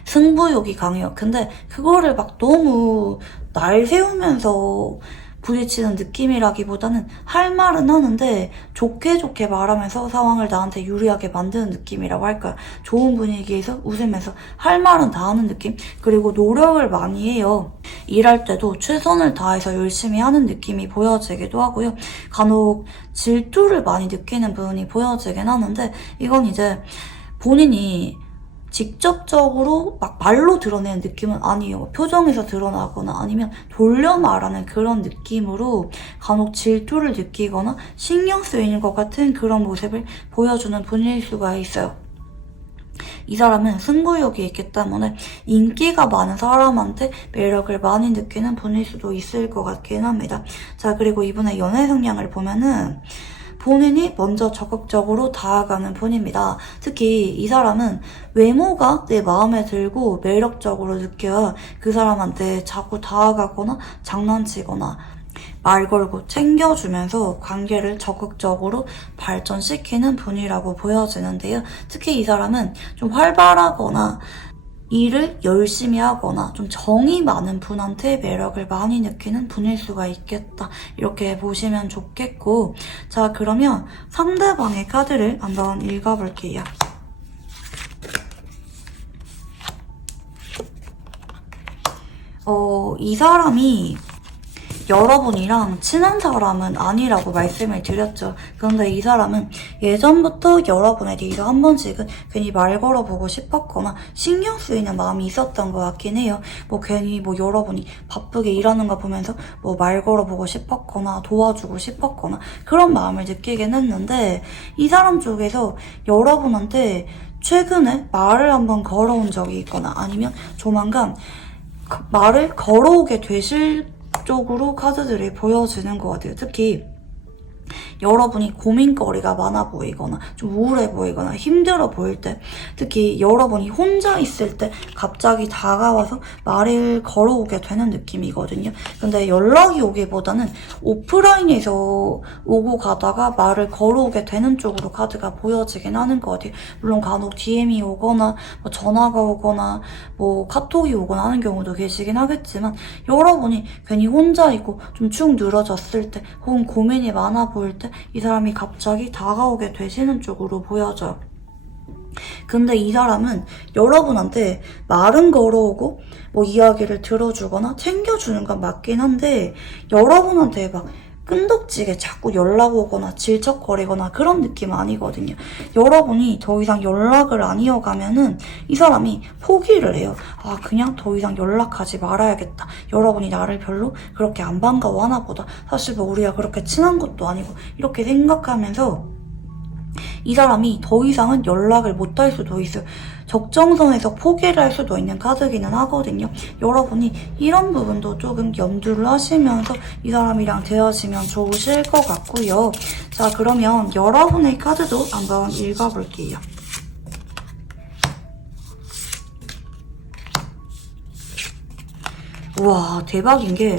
승부욕이 강해요. 근데 그거를 막 너무 날 세우면서 부딪히는 느낌이라기보다는 할 말은 하는데 좋게 말하면서 상황을 나한테 유리하게 만드는 느낌이라고 할까요? 좋은 분위기에서 웃으면서 할 말은 다 하는 느낌? 그리고 노력을 많이 해요. 일할 때도 최선을 다해서 열심히 하는 느낌이 보여지기도 하고요. 간혹 질투를 많이 느끼는 부분이 보여지긴 하는데 이건 이제 본인이 직접적으로 막 말로 드러내는 느낌은 아니에요. 표정에서 드러나거나 아니면 돌려 말하는 그런 느낌으로 간혹 질투를 느끼거나 신경 쓰이는 것 같은 그런 모습을 보여주는 분일 수가 있어요. 이 사람은 승부욕이 있기 때문에 인기가 많은 사람한테 매력을 많이 느끼는 분일 수도 있을 것 같긴 합니다. 자, 그리고 이분의 연애 성향을 보면은 본인이 먼저 적극적으로 다가가는 분입니다. 특히 이 사람은 외모가 내 마음에 들고 매력적으로 느껴야 그 사람한테 자꾸 다가가거나 장난치거나 말 걸고 챙겨주면서 관계를 적극적으로 발전시키는 분이라고 보여지는데요. 특히 이 사람은 좀 활발하거나 일을 열심히 하거나 좀 정이 많은 분한테 매력을 많이 느끼는 분일 수가 있겠다 이렇게 보시면 좋겠고, 자 그러면 상대방의 카드를 한번 읽어볼게요. 이 사람이 여러분이랑 친한 사람은 아니라고 말씀을 드렸죠. 그런데 이 사람은 예전부터 여러분에 대해서 한 번씩은 괜히 말 걸어보고 싶었거나 신경 쓰이는 마음이 있었던 것 같긴 해요. 괜히 여러분이 바쁘게 일하는 거 보면서 말 걸어보고 싶었거나 도와주고 싶었거나 그런 마음을 느끼긴 했는데, 이 사람 쪽에서 여러분한테 최근에 말을 한번 걸어온 적이 있거나 아니면 조만간 말을 걸어오게 되실 쪽으로 카드들이 보여지는 것 같아요. 특히 여러분이 고민거리가 많아 보이거나 좀 우울해 보이거나 힘들어 보일 때, 특히 여러분이 혼자 있을 때 갑자기 다가와서 말을 걸어오게 되는 느낌이거든요. 근데 연락이 오기보다는 오프라인에서 오고 가다가 말을 걸어오게 되는 쪽으로 카드가 보여지긴 하는 것 같아요. 물론 간혹 DM이 오거나 전화가 오거나 카톡이 오거나 하는 경우도 계시긴 하겠지만, 여러분이 괜히 혼자 있고 좀 축 늘어졌을 때 혹은 고민이 많아 보일 때 이 사람이 갑자기 다가오게 되시는 쪽으로 보여져요. 근데 이 사람은 여러분한테 말은 걸어오고 이야기를 들어주거나 챙겨주는 건 맞긴 한데 여러분한테 막 끈덕지게 자꾸 연락 오거나 질척거리거나 그런 느낌은 아니거든요. 여러분이 더 이상 연락을 안 이어가면은 이 사람이 포기를 해요. 아, 그냥 더 이상 연락하지 말아야겠다. 여러분이 나를 별로 그렇게 안 반가워하나 보다. 사실 뭐 우리가 그렇게 친한 것도 아니고 이렇게 생각하면서 이 사람이 더 이상은 연락을 못 할 수도 있어요. 적정선에서 포기를 할 수도 있는 카드기는 하거든요. 여러분이 이런 부분도 조금 염두를 하시면서 이 사람이랑 대하시면 좋으실 것 같고요. 자, 그러면 여러분의 카드도 한번 읽어볼게요. 우와, 대박인 게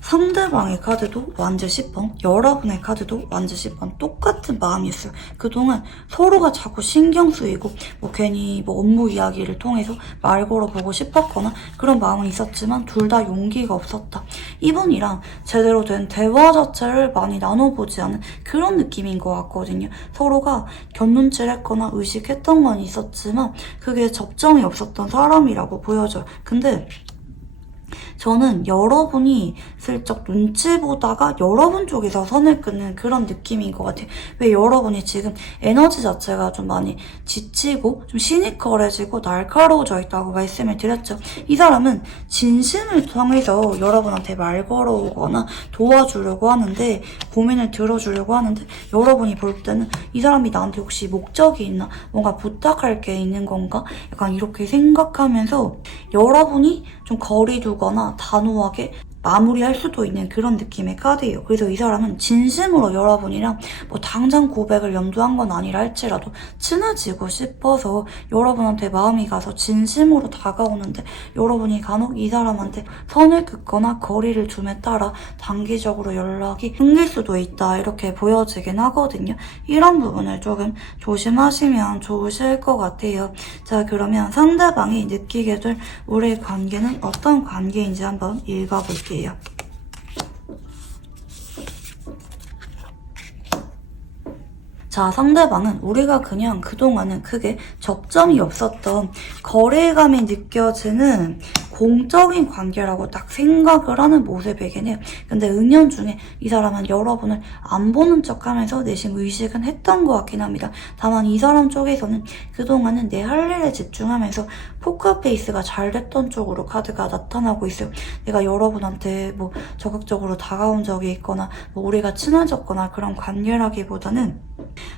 상대방의 카드도 완전 10번, 여러분의 카드도 완전 10번 똑같은 마음이었어요. 그동안 서로가 자꾸 신경 쓰이고 뭐 괜히 뭐 업무 이야기를 통해서 말 걸어보고 싶었거나 그런 마음은 있었지만 둘 다 용기가 없었다. 이분이랑 제대로 된 대화 자체를 많이 나눠보지 않은 그런 느낌인 것 같거든요. 서로가 곁눈질 했거나 의식했던 건 있었지만 그게 접점이 없었던 사람이라고 보여져요. 근데 저는 여러분이 슬쩍 눈치 보다가 여러분 쪽에서 선을 긋는 그런 느낌인 것 같아요. 왜 여러분이 지금 에너지 자체가 좀 많이 지치고 좀 시니컬해지고 날카로워져 있다고 말씀을 드렸죠. 이 사람은 진심을 통해서 여러분한테 말 걸어오거나 도와주려고 하는데, 고민을 들어주려고 하는데, 여러분이 볼 때는 이 사람이 나한테 혹시 목적이 있나? 뭔가 부탁할 게 있는 건가? 약간 이렇게 생각하면서 여러분이 좀 거리 두거나 단호하게 마무리할 수도 있는 그런 느낌의 카드예요. 그래서 이 사람은 진심으로 여러분이랑 뭐 당장 고백을 염두한 건 아니라 할지라도 친해지고 싶어서 여러분한테 마음이 가서 진심으로 다가오는데, 여러분이 간혹 이 사람한테 선을 긋거나 거리를 둠에 따라 단기적으로 연락이 끊길 수도 있다, 이렇게 보여지긴 하거든요. 이런 부분을 조금 조심하시면 좋으실 것 같아요. 자, 그러면 상대방이 느끼게 될 우리의 관계는 어떤 관계인지 한번 읽어볼게요. 자, 상대방은 우리가 그냥 그동안은 크게 접점이 없었던 거리감이 느껴지는 공적인 관계라고 딱 생각을 하는 모습이긴 해요. 근데 은연중에 이 사람은 여러분을 안 보는 척하면서 내심 의식은 했던 것 같긴 합니다. 다만 이 사람 쪽에서는 그동안은 내 할 일에 집중하면서 포커페이스가 잘 됐던 쪽으로 카드가 나타나고 있어요. 내가 여러분한테 뭐 적극적으로 다가온 적이 있거나 뭐 우리가 친해졌거나 그런 관계라기보다는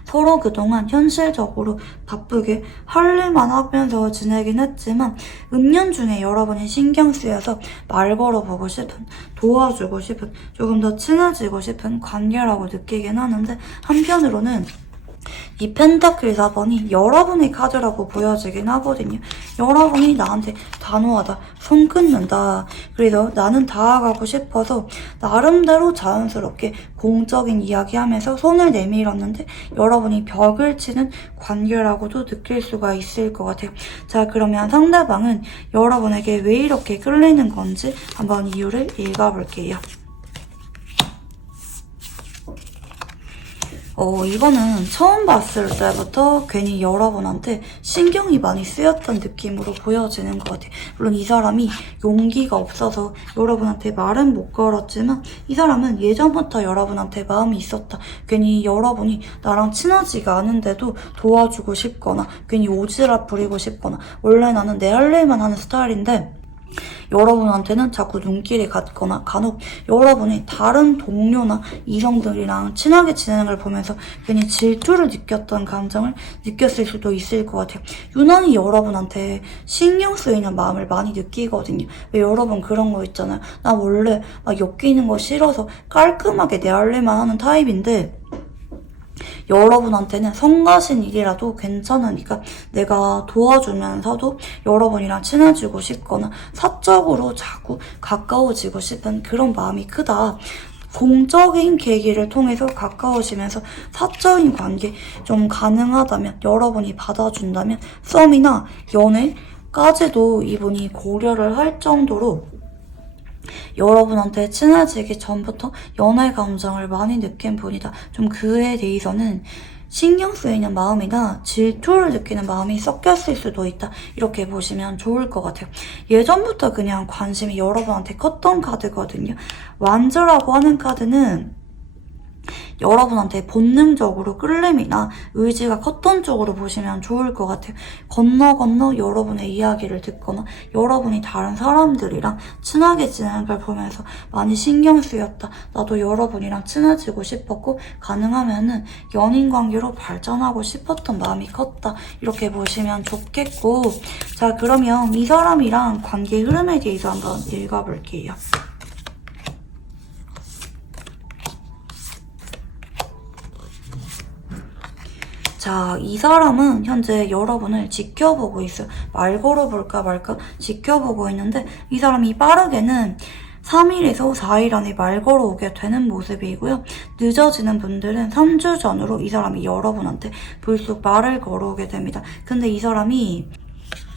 서로 그동안 현실적으로 바쁘게 할 일만 하면서 지내긴 했지만 은연중에 여러분이 신경 쓰여서 말 걸어보고 싶은, 도와주고 싶은, 조금 더 친해지고 싶은 관계라고 느끼긴 하는데, 한편으로는 이 펜타클 4번이 여러분의 카드라고 보여지긴 하거든요. 여러분이 나한테 단호하다, 손 끊는다, 그래서 나는 다가가고 싶어서 나름대로 자연스럽게 공적인 이야기하면서 손을 내밀었는데 여러분이 벽을 치는 관계라고도 느낄 수가 있을 것 같아요. 자, 그러면 상대방은 여러분에게 왜 이렇게 끌리는 건지 한번 이유를 읽어볼게요. 이거는 처음 봤을 때부터 괜히 여러분한테 신경이 많이 쓰였던 느낌으로 보여지는 것 같아요. 물론 이 사람이 용기가 없어서 여러분한테 말은 못 걸었지만 이 사람은 예전부터 여러분한테 마음이 있었다. 괜히 여러분이 나랑 친하지가 않은데도 도와주고 싶거나 괜히 오지랖 부리고 싶거나, 원래 나는 내 할 일만 하는 스타일인데 여러분한테는 자꾸 눈길이 갔거나 간혹 여러분이 다른 동료나 이성들이랑 친하게 지내는 걸 보면서 괜히 질투를 느꼈던 감정을 느꼈을 수도 있을 것 같아요. 유난히 여러분한테 신경 쓰이는 마음을 많이 느끼거든요. 왜 여러분 그런 거 있잖아요. 나 원래 막 엮이는 거 싫어서 깔끔하게 내 할 일만 하는 타입인데 여러분한테는 성가신 일이라도 괜찮으니까 내가 도와주면서도 여러분이랑 친해지고 싶거나 사적으로 자꾸 가까워지고 싶은 그런 마음이 크다. 공적인 계기를 통해서 가까워지면서 사적인 관계 좀 가능하다면, 여러분이 받아준다면 썸이나 연애까지도 이분이 고려를 할 정도로 여러분한테 친해지기 전부터 연애 감정을 많이 느낀 분이다. 좀 그에 대해서는 신경 쓰이는 마음이나 질투를 느끼는 마음이 섞였을 수도 있다, 이렇게 보시면 좋을 것 같아요. 예전부터 그냥 관심이 여러분한테 컸던 카드거든요. 완저라고 하는 카드는 여러분한테 본능적으로 끌림이나 의지가 컸던 쪽으로 보시면 좋을 것 같아요. 건너 여러분의 이야기를 듣거나 여러분이 다른 사람들이랑 친하게 지내는 걸 보면서 많이 신경 쓰였다. 나도 여러분이랑 친해지고 싶었고 가능하면은 연인 관계로 발전하고 싶었던 마음이 컸다. 이렇게 보시면 좋겠고, 자, 그러면 이 사람이랑 관계 흐름에 대해서 한번 읽어볼게요. 자, 이 사람은 현재 여러분을 지켜보고 있어요. 말 걸어볼까 말까 지켜보고 있는데, 이 사람이 빠르게는 3일에서 4일 안에 말 걸어오게 되는 모습이고요. 늦어지는 분들은 3주 전으로 이 사람이 여러분한테 불쑥 말을 걸어오게 됩니다. 근데 이 사람이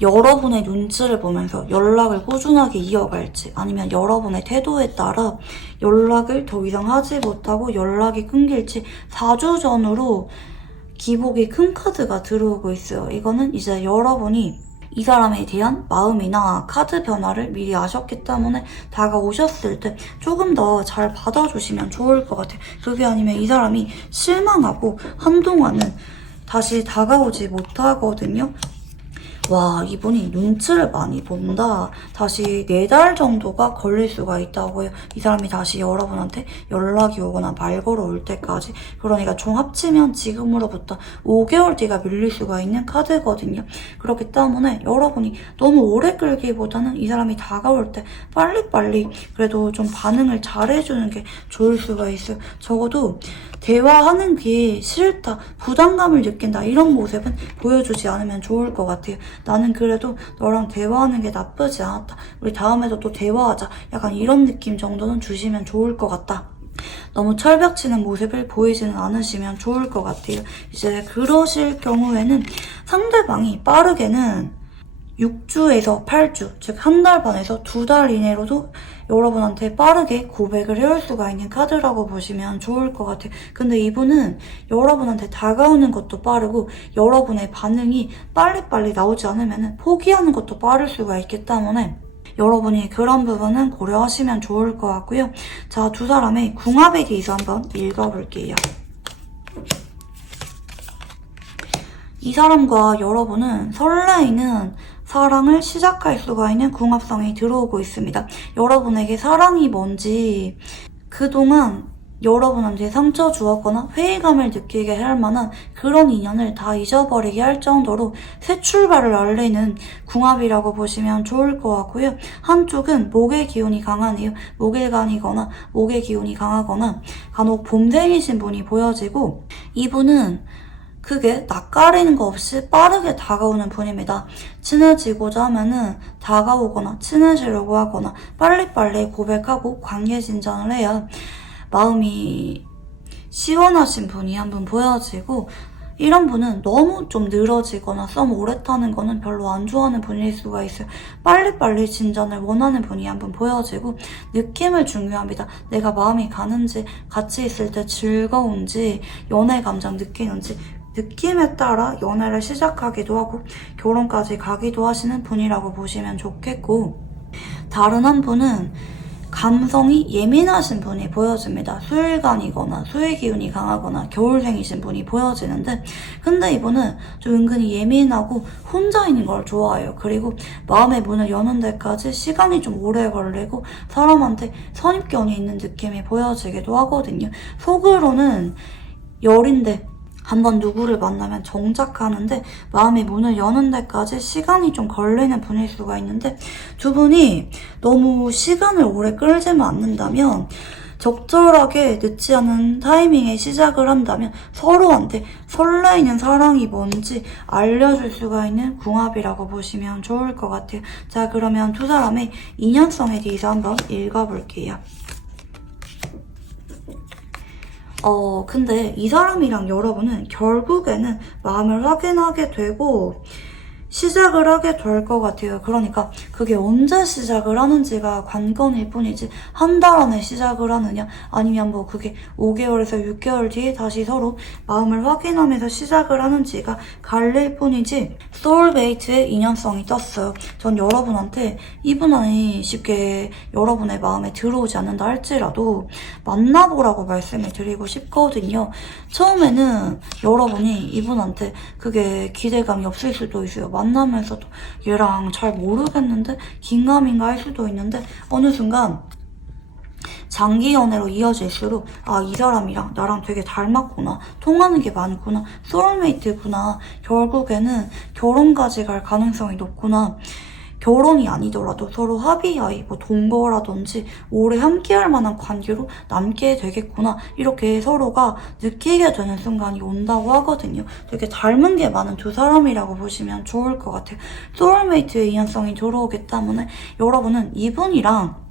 여러분의 눈치를 보면서 연락을 꾸준하게 이어갈지, 아니면 여러분의 태도에 따라 연락을 더 이상 하지 못하고 연락이 끊길지 4주 전으로 기복이 큰 카드가 들어오고 있어요. 이거는 이제 여러분이 이 사람에 대한 마음이나 카드 변화를 미리 아셨기 때문에 다가오셨을 때 조금 더 잘 받아주시면 좋을 것 같아요. 그게 아니면 이 사람이 실망하고 한동안은 다시 다가오지 못하거든요. 와, 이분이 눈치를 많이 본다. 다시 4달 정도가 걸릴 수가 있다고 해요. 이 사람이 다시 여러분한테 연락이 오거나 말 걸어올 때까지. 그러니까 총 합치면 지금으로부터 5개월 뒤가 밀릴 수가 있는 카드거든요. 그렇기 때문에 여러분이 너무 오래 끌기보다는 이 사람이 다가올 때 빨리빨리 그래도 좀 반응을 잘해주는 게 좋을 수가 있어요. 적어도 대화하는 게 싫다, 부담감을 느낀다, 이런 모습은 보여주지 않으면 좋을 것 같아요. 나는 그래도 너랑 대화하는 게 나쁘지 않았다, 우리 다음에도 또 대화하자, 약간 이런 느낌 정도는 주시면 좋을 것 같다. 너무 철벽치는 모습을 보이지는 않으시면 좋을 것 같아요. 이제 그러실 경우에는 상대방이 빠르게는 6주에서 8주, 즉 한 달 반에서 2달 이내로도 여러분한테 빠르게 고백을 해올 수가 있는 카드라고 보시면 좋을 것 같아요. 근데 이분은 여러분한테 다가오는 것도 빠르고 여러분의 반응이 빨리빨리 나오지 않으면 포기하는 것도 빠를 수가 있기 때문에 여러분이 그런 부분은 고려하시면 좋을 것 같고요. 자, 두 사람의 궁합에 대해서 한번 읽어볼게요. 이 사람과 여러분은 설레이는 사랑을 시작할 수가 있는 궁합성이 들어오고 있습니다. 여러분에게 사랑이 뭔지, 그동안 여러분한테 상처 주었거나 회의감을 느끼게 할 만한 그런 인연을 다 잊어버리게 할 정도로 새 출발을 알리는 궁합이라고 보시면 좋을 것 같고요. 한쪽은 목의 기운이 강하네요. 목일간이거나 목의 기운이 강하거나 간혹 봄생이신 분이 보여지고, 이분은 그게 낯가리는 거 없이 빠르게 다가오는 분입니다. 친해지고자 하면은 다가오거나 친해지려고 하거나 빨리빨리 고백하고 관계 진전을 해야 마음이 시원하신 분이 한 분 보여지고, 이런 분은 너무 좀 늘어지거나 썸 오래 타는 거는 별로 안 좋아하는 분일 수가 있어요. 빨리빨리 진전을 원하는 분이 한 분 보여지고, 느낌을 중요합니다. 내가 마음이 가는지, 같이 있을 때 즐거운지, 연애 감정 느끼는지, 느낌에 따라 연애를 시작하기도 하고 결혼까지 가기도 하시는 분이라고 보시면 좋겠고, 다른 한 분은 감성이 예민하신 분이 보여집니다. 수일간이거나 수의 기운이 강하거나 겨울생이신 분이 보여지는데, 근데 이분은 좀 은근히 예민하고 혼자 있는 걸 좋아해요. 그리고 마음의 문을 여는 데까지 시간이 좀 오래 걸리고 사람한테 선입견이 있는 느낌이 보여지기도 하거든요. 속으로는 열인데 한번 누구를 만나면 정착하는데 마음의 문을 여는 데까지 시간이 좀 걸리는 분일 수가 있는데, 두 분이 너무 시간을 오래 끌지만 않는다면, 적절하게 늦지 않은 타이밍에 시작을 한다면 서로한테 설레이는 사랑이 뭔지 알려줄 수가 있는 궁합이라고 보시면 좋을 것 같아요. 자, 그러면 두 사람의 인연성에 대해서 한번 읽어볼게요. 근데 이 사람이랑 여러분은 결국에는 마음을 확인하게 되고 시작을 하게 될 것 같아요. 그러니까 그게 언제 시작을 하는지가 관건일 뿐이지 한 달 안에 시작을 하느냐 아니면 뭐 그게 5개월에서 6개월 뒤에 다시 서로 마음을 확인하면서 시작을 하는지가 갈릴 뿐이지 소울메이트의 인연성이 떴어요. 전 여러분한테 이분이 쉽게 여러분의 마음에 들어오지 않는다 할지라도 만나보라고 말씀을 드리고 싶거든요. 처음에는 여러분이 이분한테 그게 기대감이 없을 수도 있어요. 만나면서도 얘랑 잘 모르겠는데 긴가민가 할 수도 있는데 어느 순간 장기 연애로 이어질수록 아, 이 사람이랑 나랑 되게 닮았구나, 통하는 게 많구나, 소울메이트구나, 결국에는 결혼까지 갈 가능성이 높구나, 결혼이 아니더라도 서로 합의하에 뭐 동거라든지 오래 함께할 만한 관계로 남게 되겠구나, 이렇게 서로가 느끼게 되는 순간이 온다고 하거든요. 되게 닮은 게 많은 두 사람이라고 보시면 좋을 것 같아요. 소울메이트의 인연성이 들어오기 때문에 여러분은 이분이랑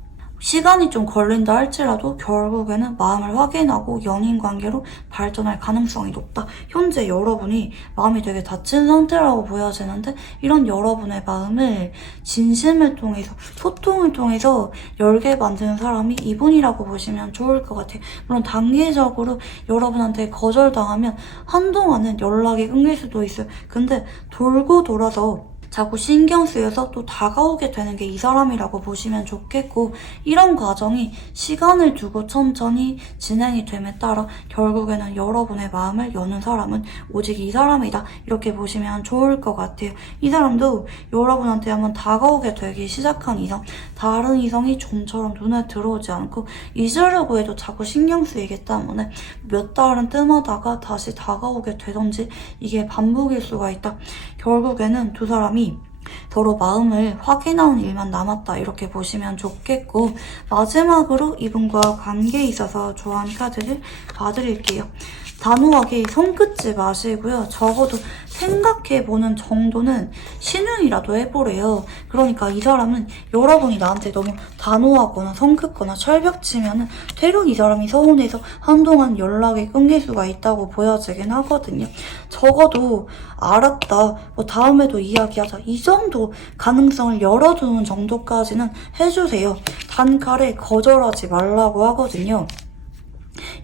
시간이 좀 걸린다 할지라도 결국에는 마음을 확인하고 연인 관계로 발전할 가능성이 높다. 현재 여러분이 마음이 되게 다친 상태라고 보여지는데 이런 여러분의 마음을 진심을 통해서 소통을 통해서 열게 만드는 사람이 이분이라고 보시면 좋을 것 같아요. 물론 단기적으로 여러분한테 거절당하면 한동안은 연락이 끊길 수도 있어요. 근데 돌고 돌아서 자꾸 신경 쓰여서 또 다가오게 되는 게 이 사람이라고 보시면 좋겠고, 이런 과정이 시간을 두고 천천히 진행이 됨에 따라 결국에는 여러분의 마음을 여는 사람은 오직 이 사람이다, 이렇게 보시면 좋을 것 같아요. 이 사람도 여러분한테 한번 다가오게 되기 시작한 이상 다른 이성이 좀처럼 눈에 들어오지 않고 잊으려고 해도 자꾸 신경 쓰이기 때문에 몇 달은 뜸하다가 다시 다가오게 되던지 이게 반복일 수가 있다. 결국에는 두 사람이 서로 마음을 확인하는 일만 남았다, 이렇게 보시면 좋겠고, 마지막으로 이분과 관계에 있어서 좋아하는 카드를 봐드릴게요. 단호하게 손긋지 마시고요. 적어도 생각해보는 정도는 신용이라도 해보래요. 그러니까 이 사람은 여러분이 나한테 너무 단호하거나 성긋거나 철벽치면은 되려 이 사람이 서운해서 한동안 연락이 끊길 수가 있다고 보여지긴 하거든요. 적어도 알았다, 뭐 다음에도 이야기하자, 이 정도 가능성을 열어두는 정도까지는 해주세요. 단칼에 거절하지 말라고 하거든요.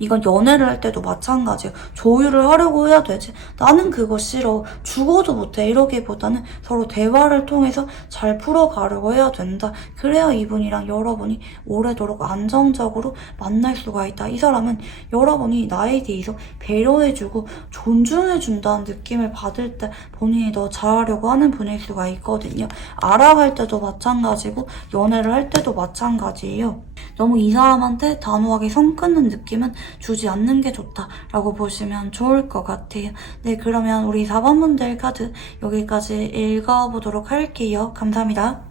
이건 연애를 할 때도 마찬가지예요. 조율을 하려고 해야 되지, 나는 그거 싫어, 죽어도 못해, 이러기보다는 서로 대화를 통해서 잘 풀어가려고 해야 된다. 그래야 이분이랑 여러분이 오래도록 안정적으로 만날 수가 있다. 이 사람은 여러분이 나에 대해서 배려해주고 존중해준다는 느낌을 받을 때 본인이 더 잘하려고 하는 분일 수가 있거든요. 알아갈 때도 마찬가지고 연애를 할 때도 마찬가지예요. 너무 이 사람한테 단호하게 손 끊는 느낌은 주지 않는 게 좋다라고 보시면 좋을 것 같아요. 네, 그러면 우리 4번 분들 카드 여기까지 읽어보도록 할게요. 감사합니다.